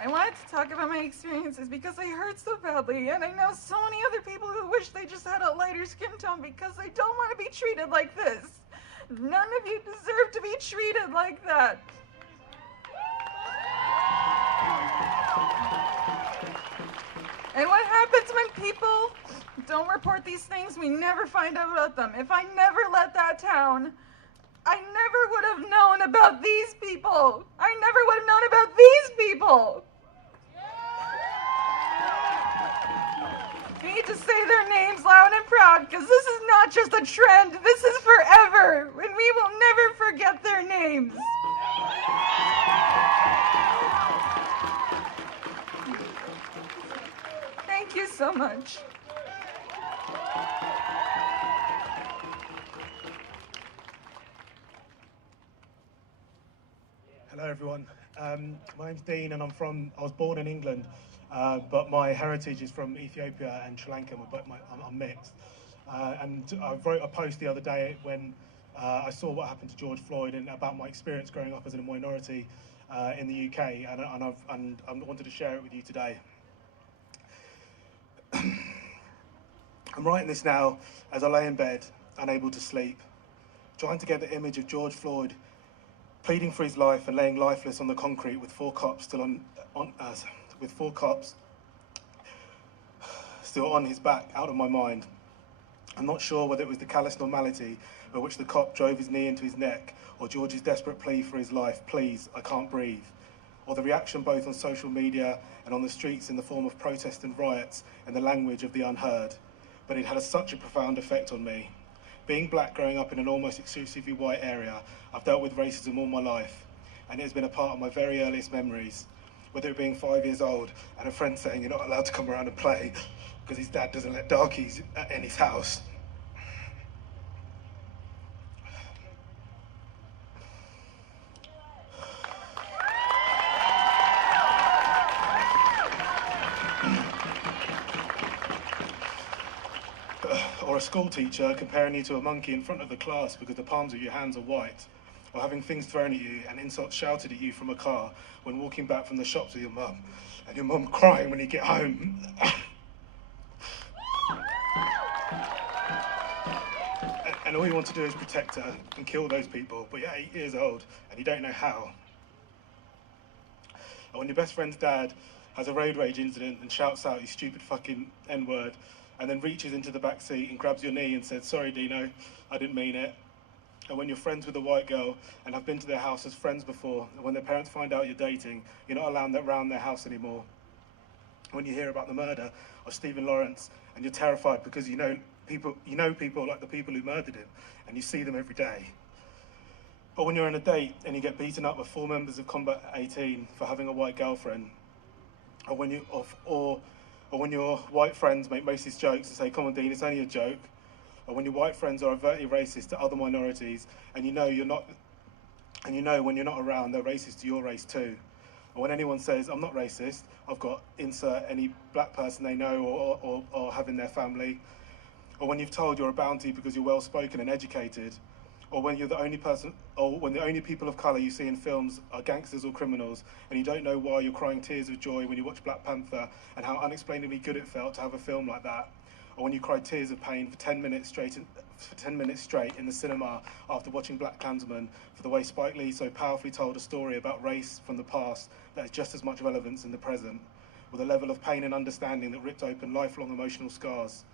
I wanted to talk about my experiences because I hurt so badly, and I know so many other people who wish they just had a lighter skin tone because they don't want to be treated like this. None of you deserve to be treated like that. And what happens when people don't report these things? We never find out about them. If I never left that town, I never would have known about these people. I never would have known about these people. We need to say their names loud and proud because this is not just a trend. This is forever, and we will never forget their names. Thank you so much. Hello everyone. My name's Dean and I was born in England, but my heritage is from Ethiopia and Sri Lanka, but I'm mixed. And I wrote a post the other day when I saw what happened to George Floyd and about my experience growing up as a minority in the UK, and I wanted to share it with you today. I'm writing this now as I lay in bed, unable to sleep, trying to get the image of George Floyd pleading for his life and laying lifeless on the concrete with four cops still on his back out of my mind. I'm not sure whether it was the callous normality by which the cop drove his knee into his neck, or George's desperate plea for his life, please, I can't breathe, or the reaction both on social media and on the streets in the form of protest and riots in the language of the unheard. But it had such a profound effect on me. Being black growing up in an almost exclusively white area, I've dealt with racism all my life, and it has been a part of my very earliest memories, whether it being 5 years old and a friend saying you're not allowed to come around and play because his dad doesn't let darkies in his house. Or a school teacher comparing you to a monkey in front of the class because the palms of your hands are white, or having things thrown at you and insults shouted at you from a car when walking back from the shops with your mum, and your mum crying when you get home. And all you want to do is protect her and kill those people, but you're 8 years old and you don't know how. And when your best friend's dad has a road rage incident and shouts out his stupid fucking N-word, and then reaches into the back seat and grabs your knee and says, sorry Dino, I didn't mean it. And when you're friends with a white girl and have been to their house as friends before, and when their parents find out you're dating, you're not allowed around their house anymore. When you hear about the murder of Stephen Lawrence and you're terrified because you know people like the people who murdered him and you see them every day. Or when you're on a date and you get beaten up by 4 members of Combat 18 for having a white girlfriend, or when your white friends make racist jokes and say, come on Dean, it's only a joke. Or when your white friends are overtly racist to other minorities and you know when you're not around, they're racist to your race too. Or when anyone says, I'm not racist, I've got insert any black person they know or have in their family. Or when you've told you're a bounty because you're well-spoken and educated. Or when you're the only person, or when the only people of colour you see in films are gangsters or criminals, and you don't know why you're crying tears of joy when you watch Black Panther and how unexplainably good it felt to have a film like that. Or when you cried tears of pain for 10 minutes straight in the cinema after watching Black Klansman for the way Spike Lee so powerfully told a story about race from the past that has just as much relevance in the present, with a level of pain and understanding that ripped open lifelong emotional scars.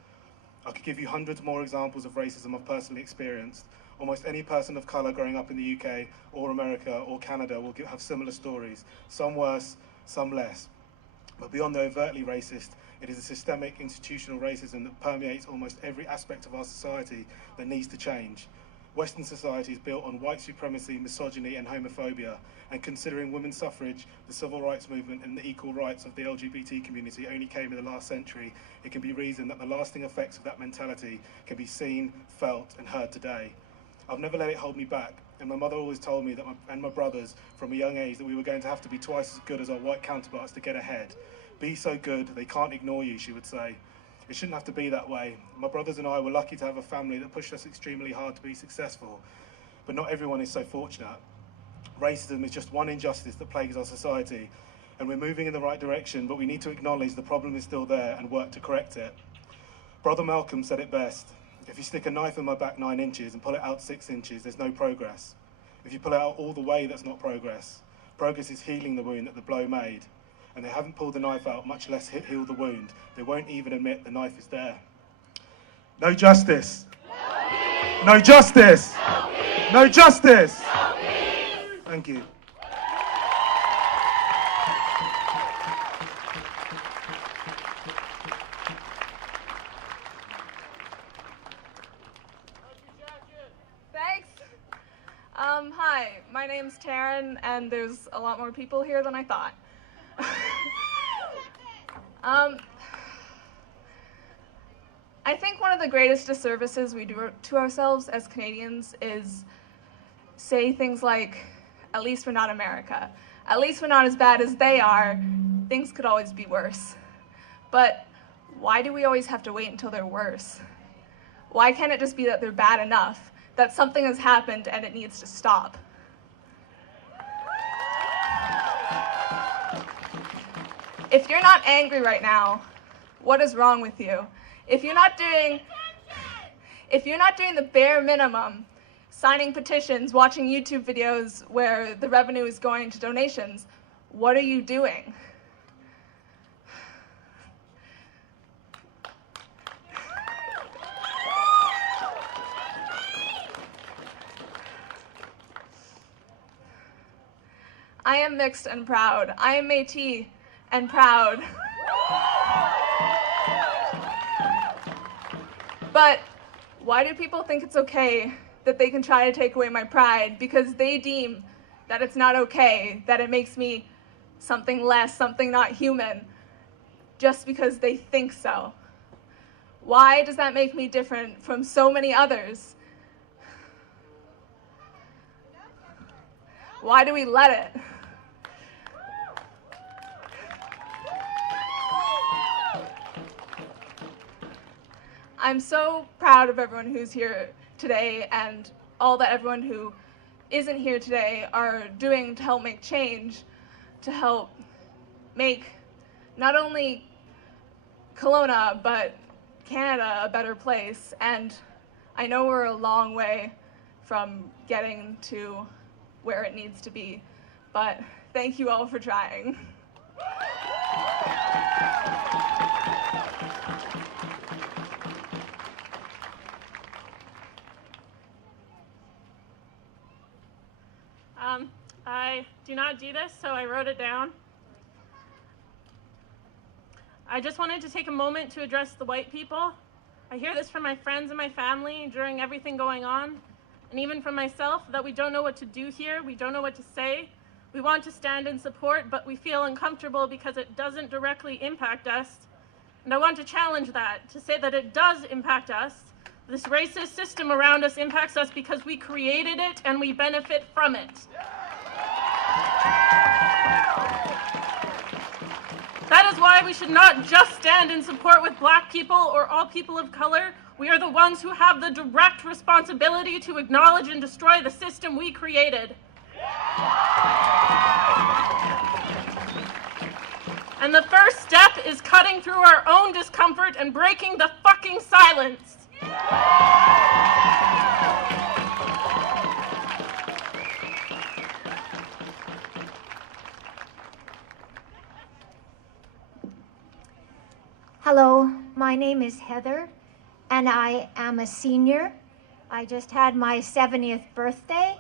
I could give you hundreds more examples of racism I've personally experienced. Almost any person of colour growing up in the UK or America or Canada will have similar stories, some worse, some less. But beyond the overtly racist, it is a systemic institutional racism that permeates almost every aspect of our society that needs to change. Western society is built on white supremacy, misogyny and homophobia, and considering women's suffrage, the civil rights movement and the equal rights of the LGBT community only came in the last century, it can be reasoned that the lasting effects of that mentality can be seen, felt and heard today. I've never let it hold me back, and my mother always told me that and my brothers from a young age that we were going to have to be twice as good as our white counterparts to get ahead. Be so good, they can't ignore you, she would say. It shouldn't have to be that way. My brothers and I were lucky to have a family that pushed us extremely hard to be successful, but not everyone is so fortunate. Racism is just one injustice that plagues our society, and we're moving in the right direction, but we need to acknowledge the problem is still there and work to correct it. Brother Malcolm said it best. If you stick a knife in my back 9 inches and pull it out 6 inches, there's no progress. If you pull it out all the way, that's not progress. Progress is healing the wound that the blow made. And they haven't pulled the knife out, much less heal the wound. They won't even admit the knife is there. No justice. No justice. No justice. Thank you. Thanks. Hi, my name's Taryn, and there's a lot more people here than I thought. I think one of the greatest disservices we do to ourselves as Canadians is say things like, at least we're not America. At least we're not as bad as they are. Things could always be worse. But why do we always have to wait until they're worse? Why can't it just be that they're bad enough, that something has happened and it needs to stop? If you're not angry right now, what is wrong with you? If you're not doing the bare minimum, signing petitions, watching YouTube videos where the revenue is going to donations, what are you doing? I am mixed and proud. I am Métis and proud. But why do people think it's okay that they can try to take away my pride? Because they deem that it's not okay, that it makes me something less, something not human, just because they think so. Why does that make me different from so many others? Why do we let it? I'm so proud of everyone who's here today and all that everyone who isn't here today are doing to help make change, to help make not only Kelowna but Canada a better place. And I know we're a long way from getting to where it needs to be, but thank you all for trying. I do not do this, so I wrote it down. I just wanted to take a moment to address the white people. I hear this from my friends and my family during everything going on, and even from myself, that we don't know what to do here, we don't know what to say. We want to stand in support, but we feel uncomfortable because it doesn't directly impact us. And I want to challenge that, to say that it does impact us. This racist system around us impacts us because we created it and we benefit from it. That is why we should not just stand in support with Black people or all people of color. We are the ones who have the direct responsibility to acknowledge and destroy the system we created. And the first step is cutting through our own discomfort and breaking the fucking silence. Hello, my name is Heather, and I am a senior. I just had my 70th birthday.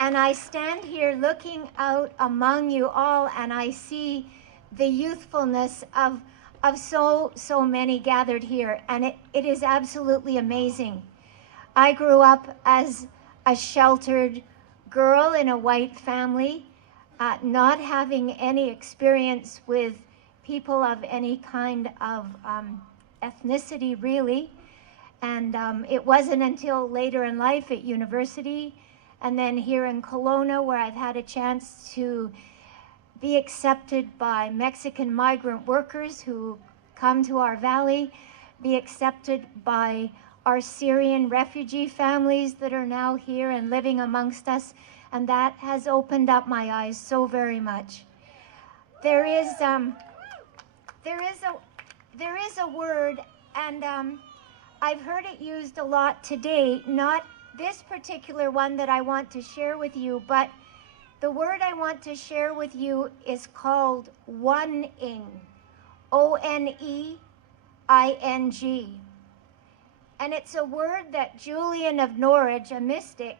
And I stand here looking out among you all, and I see the youthfulness of so many gathered here, and it is absolutely amazing. I grew up as a sheltered girl in a white family, not having any experience with people of any kind of ethnicity, really. And it wasn't until later in life at university, and then here in Kelowna, where I've had a chance to be accepted by Mexican migrant workers who come to our valley, be accepted by our Syrian refugee families that are now here and living amongst us, and that has opened up my eyes so very much. There is a word, and I've heard it used a lot today, not this particular one that I want to share with you, but the word I want to share with you is called one-ing, O-N-E-I-N-G. And it's a word that Julian of Norwich, a mystic,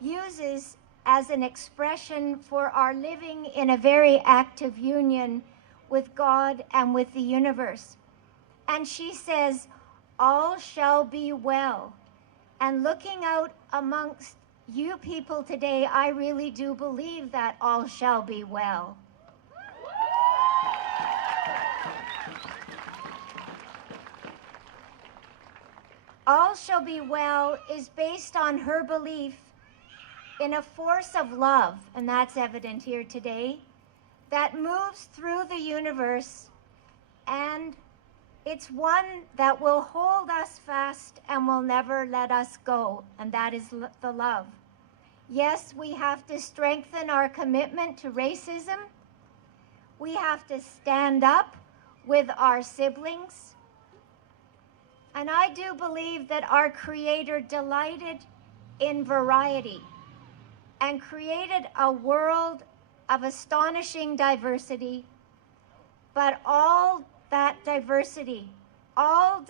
uses as an expression for our living in a very active union with God and with the universe. And she says, all shall be well. And looking out amongst you people today, I really do believe that all shall be well. All shall be well is based on her belief in a force of love, and that's evident here today, that moves through the universe, and it's one that will hold us fast and will never let us go, and that is the love. Yes, we have to strengthen our commitment to racism. We have to stand up with our siblings. And I do believe that our Creator delighted in variety and created a world of astonishing diversity, but all that diversity, all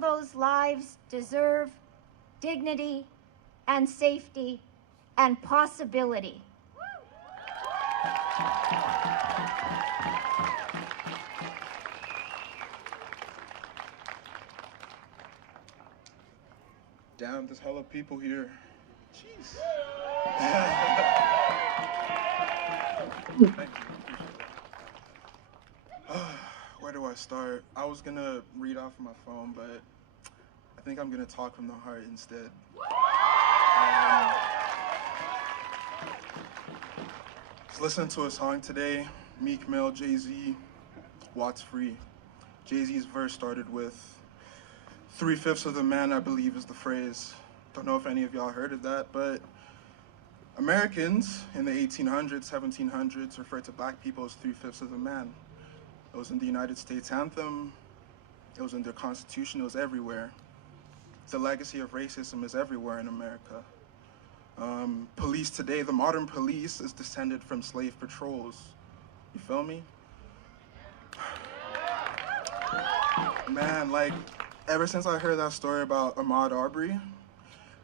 those lives deserve dignity and safety and possibility. Damn, there's hella people here. Jeez. Thank you. Appreciate that. Where do I start? I was gonna read off my phone, but I think I'm gonna talk from the heart instead. Just listen to a song today, Meek Mill, Jay-Z, Watts Free. Jay-Z's verse started with 3/5 of the man, I believe, is the phrase. Don't know if any of y'all heard of that, but Americans in the 1800s, 1700s referred to black people as 3/5 of the man. It was in the United States anthem, it was in their constitution, it was everywhere. The legacy of racism is everywhere in America. Police today, the modern police is descended from slave patrols. You feel me? Man, like, ever since I heard that story about Ahmaud Arbery,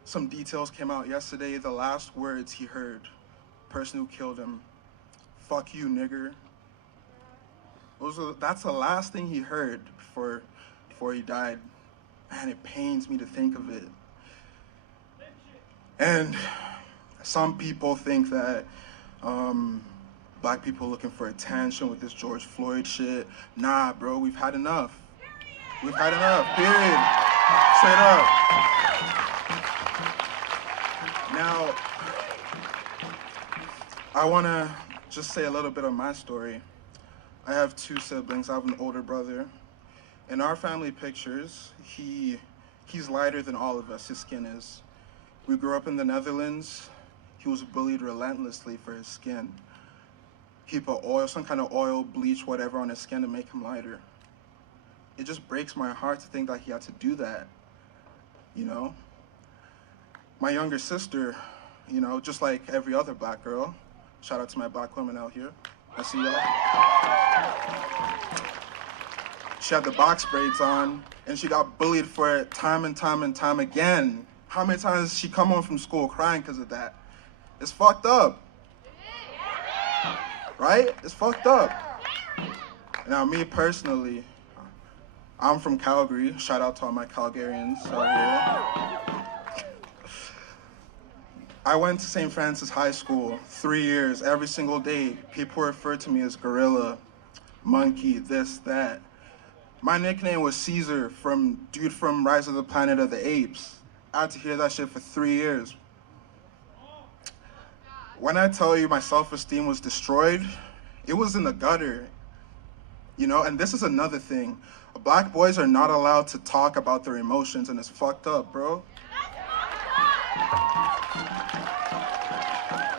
some details came out yesterday. The last words he heard, person who killed him, "Fuck you, nigger." That's the last thing he heard before he died. Man, it pains me to think of it. And some people think that black people looking for attention with this George Floyd shit. Nah, bro, we've had enough. We've had enough, period. Straight up. Now, I want to just say a little bit of my story. I have 2 siblings. I have an older brother. In our family pictures, he's lighter than all of us, his skin is. We grew up in the Netherlands. He was bullied relentlessly for his skin. He put oil, some kind of oil, bleach, whatever on his skin to make him lighter. It just breaks my heart to think that he had to do that, you know? My younger sister, you know, just like every other black girl, shout out to my black women out here, I see y'all. She had the box braids on, and she got bullied for it time and time and time again. How many times did she come home from school crying because of that? It's fucked up. Right? It's fucked up. Now, me personally, I'm from Calgary. Shout out to all my Calgarians out here. I went to St. Francis High School 3 years, every single day. People referred to me as gorilla, monkey, this, that. My nickname was Caesar, dude from Rise of the Planet of the Apes. I had to hear that shit for 3 years. When I tell you my self-esteem was destroyed, it was in the gutter. You know, and this is another thing. Black boys are not allowed to talk about their emotions, and it's fucked up, bro.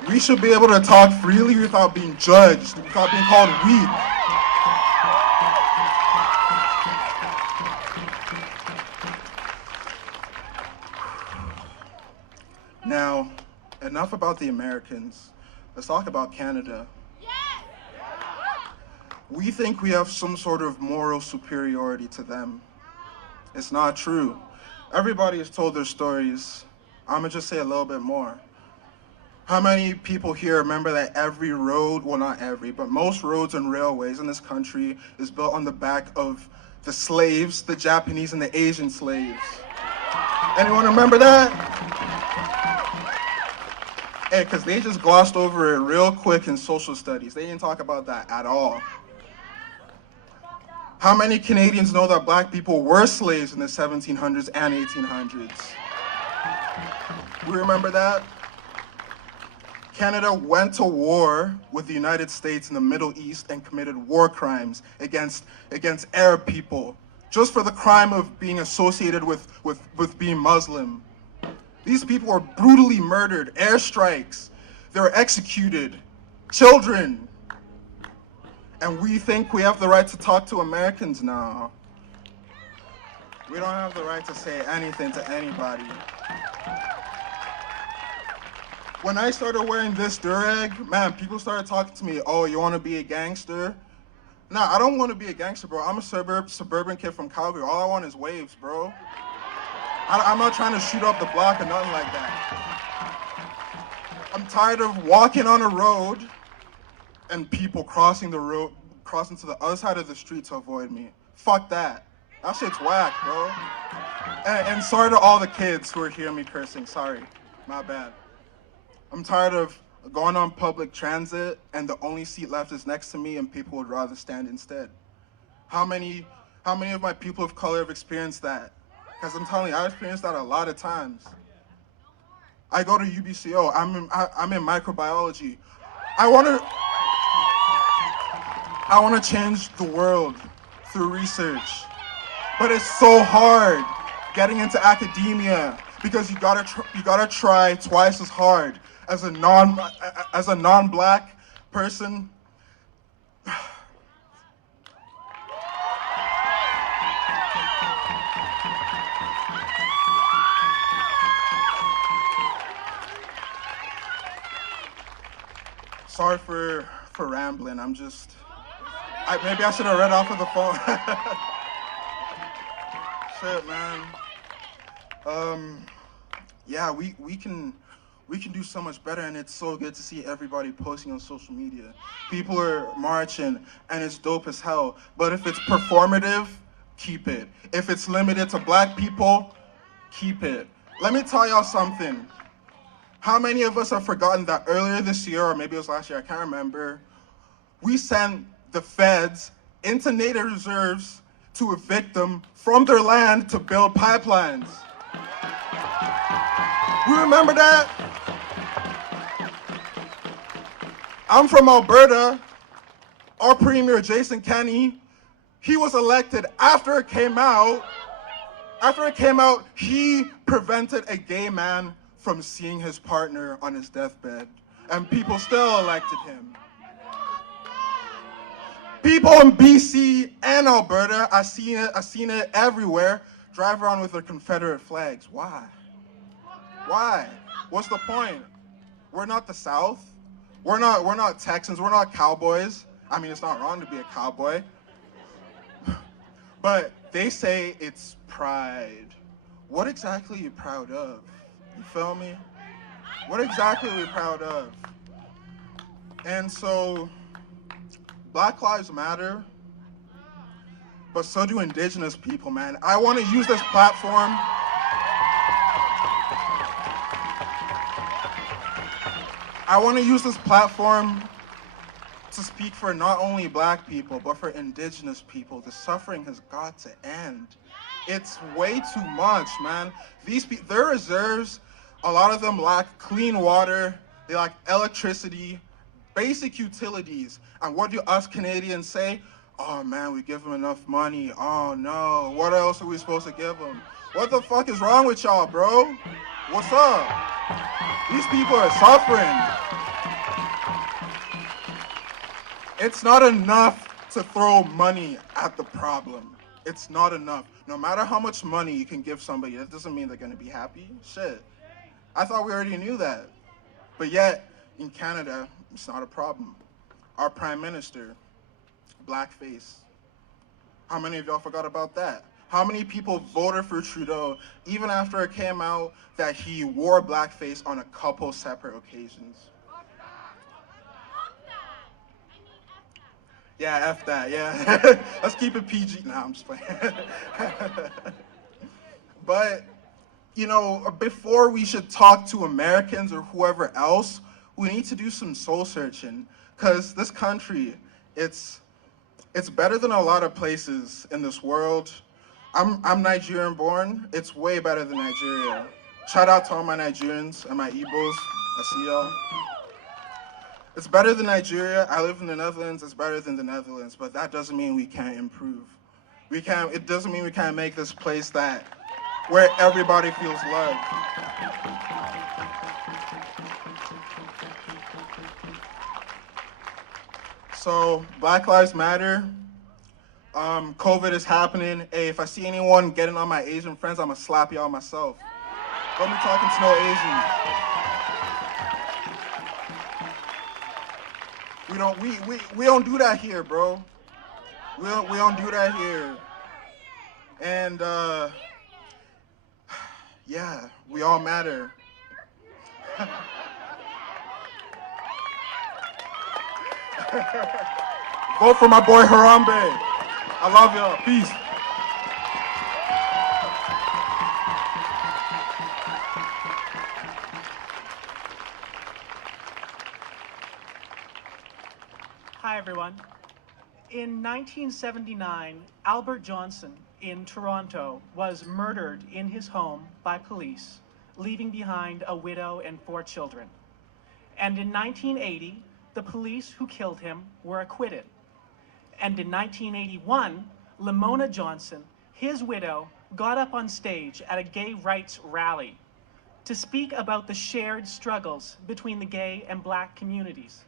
We should be able to talk freely without being judged, without being called weak. Now, enough about the Americans. Let's talk about Canada. We think we have some sort of moral superiority to them. It's not true. Everybody has told their stories. I'm gonna just say a little bit more. How many people here remember that every road, well not every, but most roads and railways in this country is built on the back of the slaves, the Japanese and the Asian slaves? Anyone remember that? Hey, because they just glossed over it real quick in social studies. They didn't talk about that at all. How many Canadians know that black people were slaves in the 1700s and 1800s? We remember that? Canada went to war with the United States in the Middle East and committed war crimes against Arab people, just for the crime of being associated with being Muslim. These people were brutally murdered, airstrikes, they were executed, children. And we think we have the right to talk to Americans now. We don't have the right to say anything to anybody. When I started wearing this durag, man, people started talking to me, oh, you want to be a gangster? Nah, I don't want to be a gangster, bro. I'm a suburban kid from Calgary. All I want is waves, bro. I'm not trying to shoot up the block or nothing like that. I'm tired of walking on a road and people crossing the road, crossing to the other side of the street to avoid me. Fuck that. That shit's whack, bro. And sorry to all the kids who are hearing me cursing. Sorry. My bad. I'm tired of going on public transit and the only seat left is next to me and people would rather stand instead. How many of my people of color have experienced that? Because I'm telling you, I've experienced that a lot of times. I go to UBCO. I'm in microbiology. I want to change the world through research, but it's so hard getting into academia because you gotta try twice as hard as a non-black person. Sorry for rambling. Maybe I should have read off of the phone. Shit, man. Yeah, we can do so much better, and it's so good to see everybody posting on social media. People are marching, and it's dope as hell. But if it's performative, keep it. If it's limited to black people, keep it. Let me tell y'all something. How many of us have forgotten that earlier this year, or maybe it was last year, I can't remember, we sent the feds into native reserves to evict them from their land to build pipelines. We remember that? I'm from Alberta. Our premier, Jason Kenney, he was elected after it came out. After it came out, he prevented a gay man from seeing his partner on his deathbed, and people still elected him. People in BC and Alberta, I've seen it everywhere, drive around with their Confederate flags. Why? Why? What's the point? We're not the South. We're not Texans. We're not cowboys. I mean, it's not wrong to be a cowboy. But they say it's pride. What exactly are you proud of? You feel me? What exactly are we proud of? And so, Black Lives Matter, but so do Indigenous people, man. I want to use this platform. I want to use this platform to speak for not only black people, but for Indigenous people. The suffering has got to end. It's way too much, man. Their reserves, a lot of them lack clean water, they lack electricity, basic utilities. And what do us Canadians say? Oh man, we give them enough money. Oh no, what else are we supposed to give them? What the fuck is wrong with y'all, bro? What's up? These people are suffering. It's not enough to throw money at the problem. It's not enough. No matter how much money you can give somebody, that doesn't mean they're gonna be happy. Shit. I thought we already knew that. But yet, in Canada, it's not a problem. Our Prime Minister, blackface. How many of y'all forgot about that? How many people voted for Trudeau even after it came out that he wore blackface on a couple separate occasions? Yeah, F that, yeah. Let's keep it PG. Nah, I'm just playing. But, you know, before we should talk to Americans or whoever else, we need to do some soul searching. Because this country, it's better than a lot of places in this world. I'm Nigerian born. It's way better than Nigeria. Shout out to all my Nigerians and my Igbos. I see y'all. It's better than Nigeria. I live in the Netherlands. It's better than the Netherlands, but that doesn't mean we can't improve. It doesn't mean we can't make this place where everybody feels loved. So, Black Lives Matter. COVID is happening. Hey, if I see anyone getting on my Asian friends, I'm gonna slap y'all myself. Don't be talking to no Asians. We don't do that here, bro. We don't do that here. And yeah, we all matter. Vote for my boy Harambe. I love y'all. Peace. Hi, everyone. In 1979, Albert Johnson in Toronto was murdered in his home by police, leaving behind a widow and 4 children. And in 1980, the police who killed him were acquitted. And in 1981, Lamona Johnson, his widow, got up on stage at a gay rights rally to speak about the shared struggles between the gay and Black communities.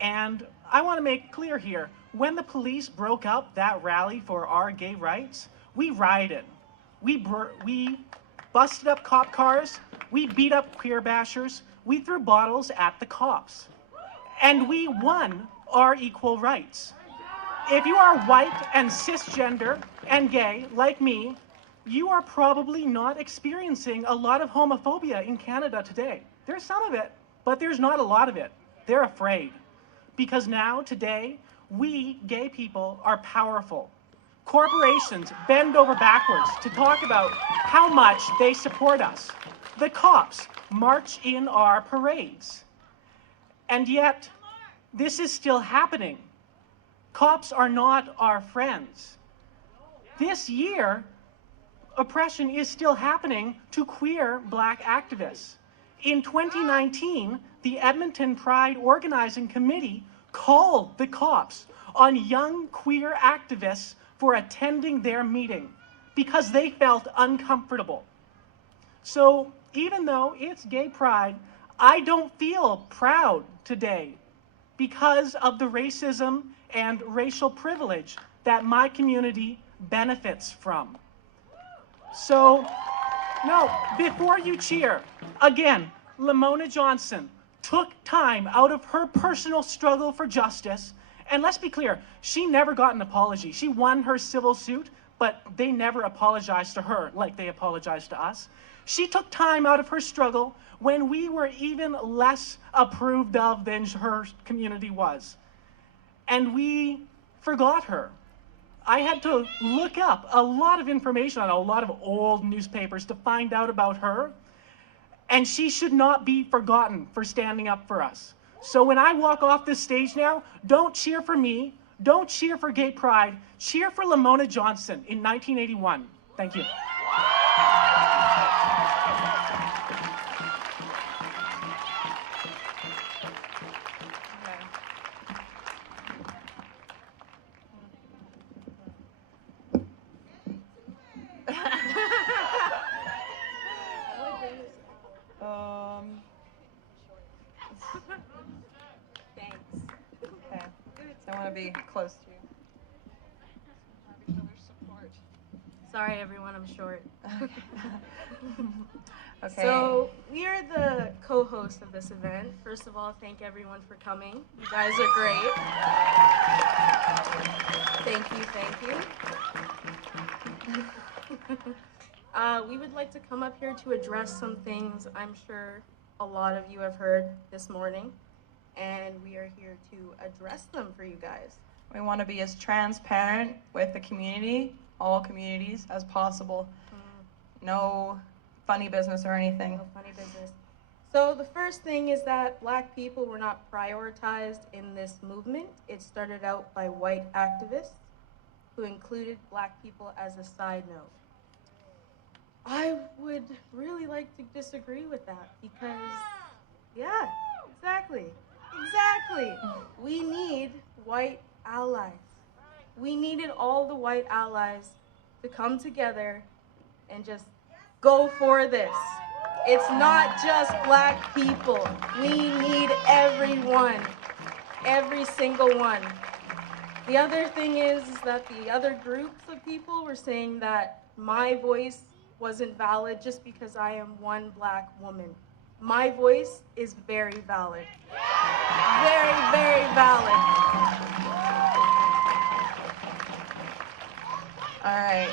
And I want to make clear here, when the police broke up that rally for our gay rights, we rioted. We busted up cop cars, we beat up queer bashers, we threw bottles at the cops. And we won our equal rights. If you are white and cisgender and gay, like me, you are probably not experiencing a lot of homophobia in Canada today. There's some of it, but there's not a lot of it. They're afraid. Because now, today, we gay people are powerful. Corporations bend over backwards to talk about how much they support us. The cops march in our parades. And yet, this is still happening. Cops are not our friends. This year, oppression is still happening to queer Black activists. In 2019, the Edmonton Pride Organizing Committee called the cops on young queer activists for attending their meeting because they felt uncomfortable. So even though it's Gay Pride, I don't feel proud today because of the racism and racial privilege that my community benefits from. So, no, before you cheer, again, Lamona Johnson took time out of her personal struggle for justice, and let's be clear, she never got an apology. She won her civil suit, but they never apologized to her like they apologized to us. She took time out of her struggle when we were even less approved of than her community was. And we forgot her. I had to look up a lot of information on a lot of old newspapers to find out about her. And she should not be forgotten for standing up for us. So when I walk off this stage now, don't cheer for me, don't cheer for Gay Pride, cheer for Lamona Johnson in 1981. Thank you. Thanks. Okay. So I want to be close to you. Sorry, everyone, I'm short. Okay. So, we are the co-hosts of this event. First of all, thank everyone for coming. You guys are great. Thank you, thank you. We would like to come up here to address some things I'm sure a lot of you have heard this morning, and we are here to address them for you guys. We want to be as transparent with the community, all communities, as possible. No funny business or anything. No funny business. So the first thing is that Black people were not prioritized in this movement. It started out by white activists who included Black people as a side note. I would really like to disagree with that because, yeah, exactly. We need white allies. We needed all the white allies to come together and just go for this. It's not just Black people. We need everyone, every single one. The other thing is that the other groups of people were saying that my voice wasn't valid just because I am one Black woman. My voice is very valid. Very, very valid. All right.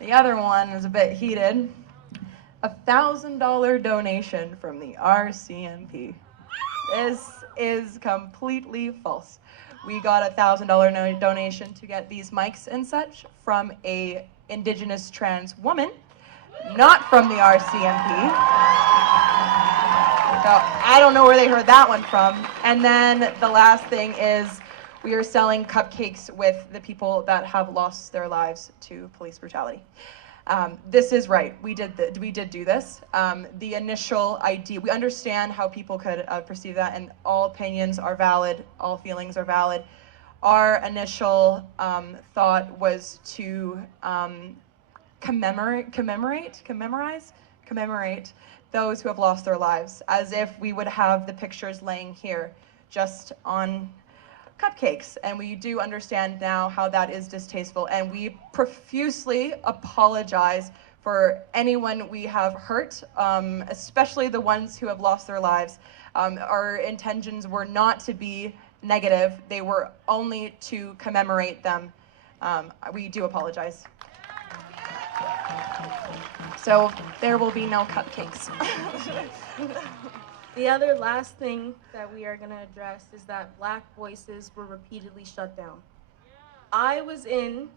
The other one is a bit heated. $1,000 donation from the RCMP. This is completely false. We got a $1,000 donation to get these mics and such from a Indigenous trans woman, not from the RCMP. So I don't know where they heard that one from. And then the last thing is we are selling cupcakes with the people that have lost their lives to police brutality. This is right. We did do this. The initial idea, we understand how people could perceive that, and all opinions are valid, all feelings are valid. Our initial thought was to commemorate those who have lost their lives, as if we would have the pictures laying here, just on cupcakes. And we do understand now how that is distasteful, and we profusely apologize for anyone we have hurt, especially the ones who have lost their lives. Our intentions were not to be negative, they were only to commemorate them. We do apologize. So there will be no cupcakes. The other last thing that we are going to address is that Black voices were repeatedly shut down. I was in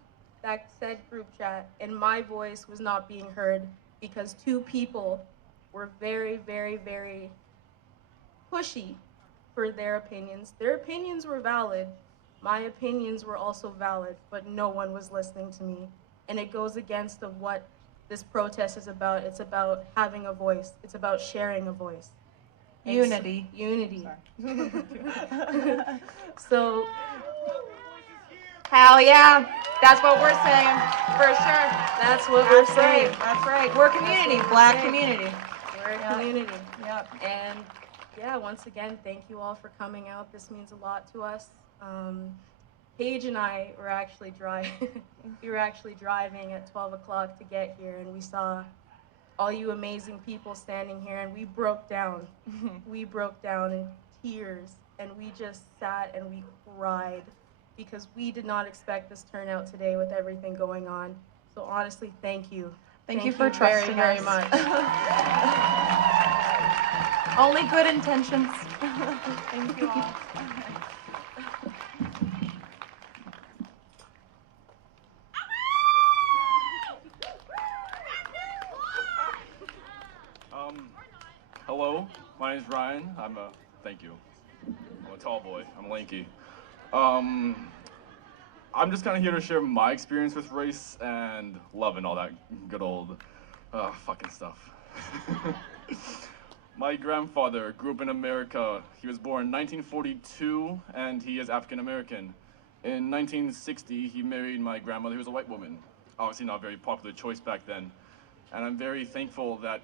that said group chat, and my voice was not being heard because two people were very, very, very pushy for their opinions. Their opinions were valid. My opinions were also valid, but no one was listening to me. And it goes against of what this protest is about. It's about having a voice. It's about sharing a voice. Unity. Unity. So, hell yeah, that's what we're saying, for sure. That's what we're saying. Right. That's right. We're community, Black community. We're a community. Yep. And yeah, once again, thank you all for coming out. This means a lot to us. Paige and I were actually driving at 12 o'clock to get here, and we saw all you amazing people standing here, and we broke down. We broke down in tears, and we just sat and we cried because we did not expect this turnout today with everything going on. So honestly, thank you. Thank you for trusting very, us. very much. Only good intentions. Thank you all. Hello, my name is Ryan. Thank you. I'm a tall boy. I'm lanky. I'm just kind of here to share my experience with race and love and all that good old fucking stuff. My grandfather grew up in America. He was born in 1942, and he is African American. In 1960, he married my grandmother, who was a white woman. Obviously not a very popular choice back then. And I'm very thankful that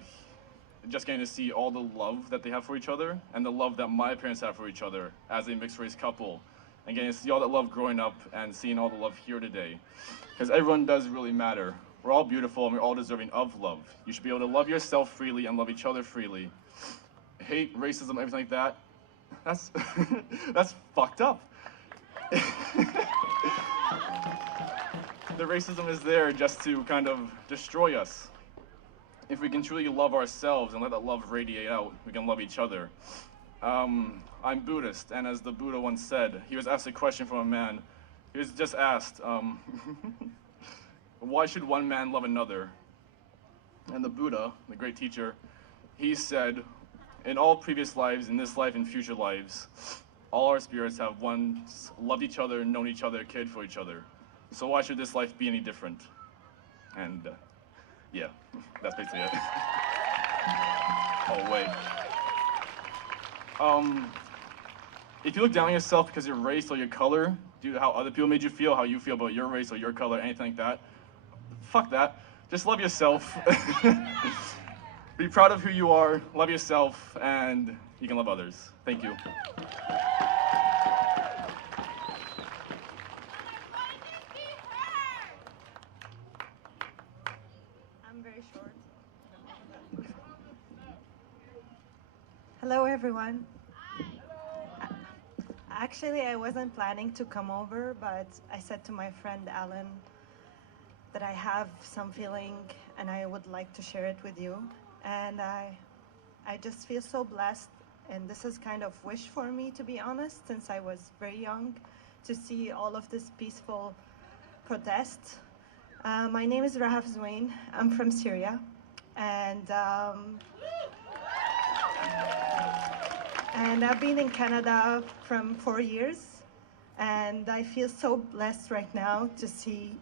just getting to see all the love that they have for each other and the love that my parents have for each other as a mixed race couple, and getting to see all that love growing up and seeing all the love here today. Because everyone does really matter. We're all beautiful and we're all deserving of love. You should be able to love yourself freely and love each other freely. Hate, racism, everything like that, that's that's fucked up. The racism is there just to kind of destroy us. If we can truly love ourselves and let that love radiate out, we can love each other. I'm Buddhist, and as the Buddha once said, he was asked a question from a man. He was just asked, why should one man love another? And the Buddha, the great teacher, he said, in all previous lives, in this life, and future lives, all our spirits have once loved each other, known each other, cared for each other. So why should this life be any different? And yeah, that's basically it. Oh, wait. If you look down on yourself because of your race or your color, due to how other people made you feel, how you feel about your race or your color, anything like that, fuck that. Just love yourself. Be proud of who you are, love yourself, and you can love others. Thank you. Hello, everyone. Actually, I wasn't planning to come over, but I said to my friend Alan that I have some feeling and I would like to share it with you. And I just feel so blessed And this is kind of wish for me, to be honest, since I was very young, to see all of this peaceful protest. My name is Rahaf Zwain. I'm from Syria. And I've been in Canada from 4 years. And I feel so blessed right now to see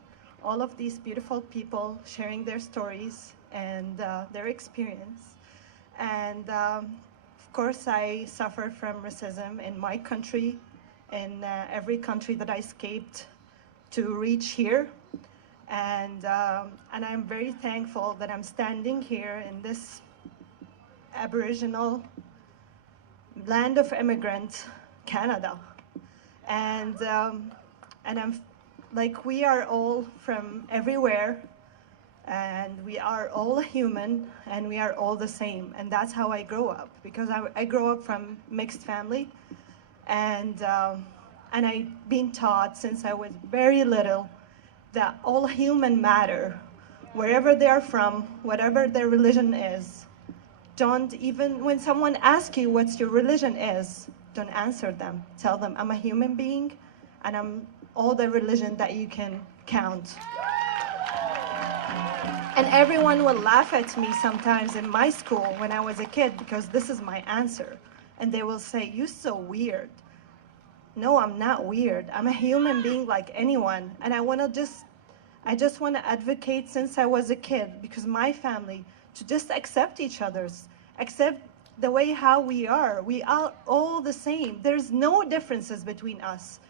all of these beautiful people sharing their stories and their experience. And of course, I suffer from racism in my country, in every country that I escaped to reach here. And I'm very thankful that I'm standing here in this Aboriginal land of immigrant, Canada. And I'm like, we are all from everywhere, and we are all human, and we are all the same. And that's how I grow up, because I grew up from mixed family, and I've been taught since I was very little that all human matter, wherever they are from, whatever their religion is. Don't even, when someone asks you what your religion is, don't answer them. Tell them, I'm a human being, and I'm all the religion that you can count. And everyone will laugh at me sometimes in my school when I was a kid, because this is my answer. And they will say, you're so weird. No, I'm not weird. I'm a human being like anyone. And I just want to advocate since I was a kid, because my family, to just accept each other's, accept the way how we are. We are all the same. There's no differences between us.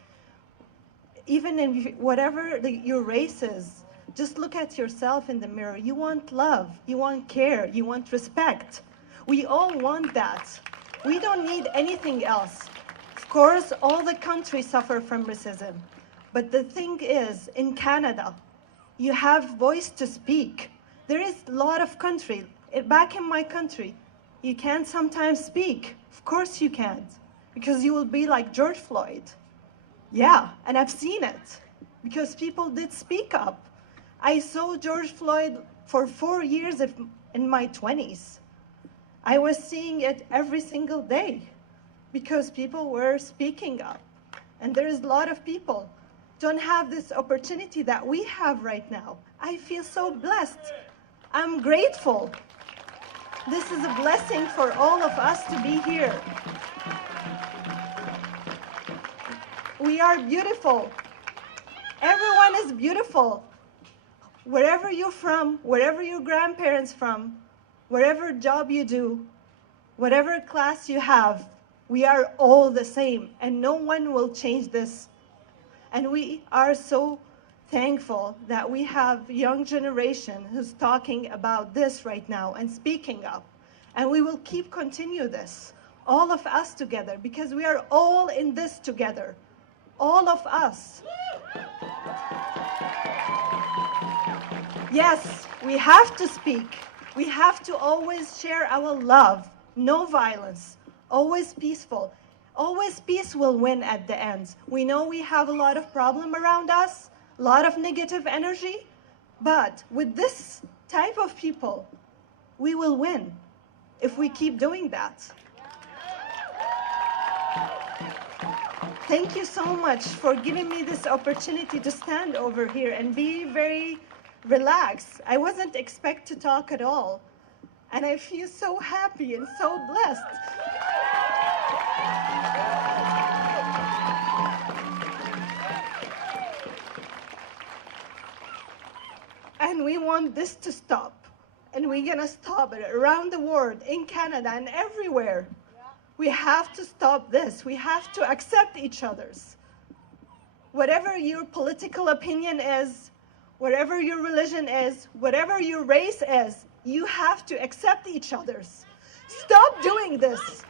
Even in whatever your race is, just look at yourself in the mirror. You want love, you want care, you want respect. We all want that. We don't need anything else. Of course, all the countries suffer from racism. But the thing is, in Canada, you have voice to speak. There is a lot of country. Back in my country, you can't sometimes speak. Of course you can't, because you will be like George Floyd. Yeah, and I've seen it, because people did speak up. I saw George Floyd for 4 years in my 20s. I was seeing it every single day, because people were speaking up. And there is a lot of people don't have this opportunity that we have right now. I feel so blessed. I'm grateful. This is a blessing for all of us to be here. We are beautiful. Everyone is beautiful. Wherever you're from, wherever your grandparents from, whatever job you do, whatever class you have, we are all the same, and no one will change this. And we are so thankful that we have young generation who's talking about this right now and speaking up. And we will keep continue this, all of us together, because we are all in this together, all of us. Yes, we have to speak. We have to always share our love, no violence, always peaceful. Always peace will win at the end. We know we have a lot of problem around us, a lot of negative energy, but with this type of people, we will win if we keep doing that. Thank you so much for giving me this opportunity to stand over here and be very relaxed. I wasn't expect to talk at all, and I feel so happy and so blessed. And we want this to stop. And we're gonna stop it around the world, in Canada and everywhere. We have to stop this. We have to accept each other's. Whatever your political opinion is, whatever your religion is, whatever your race is, you have to accept each other's. Stop doing this.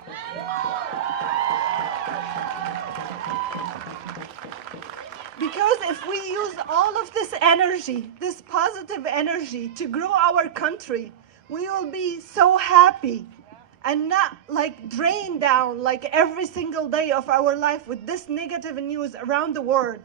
Because if we use all of this energy, this positive energy to grow our country, we will be so happy and not like drained down like every single day of our life with this negative news around the world.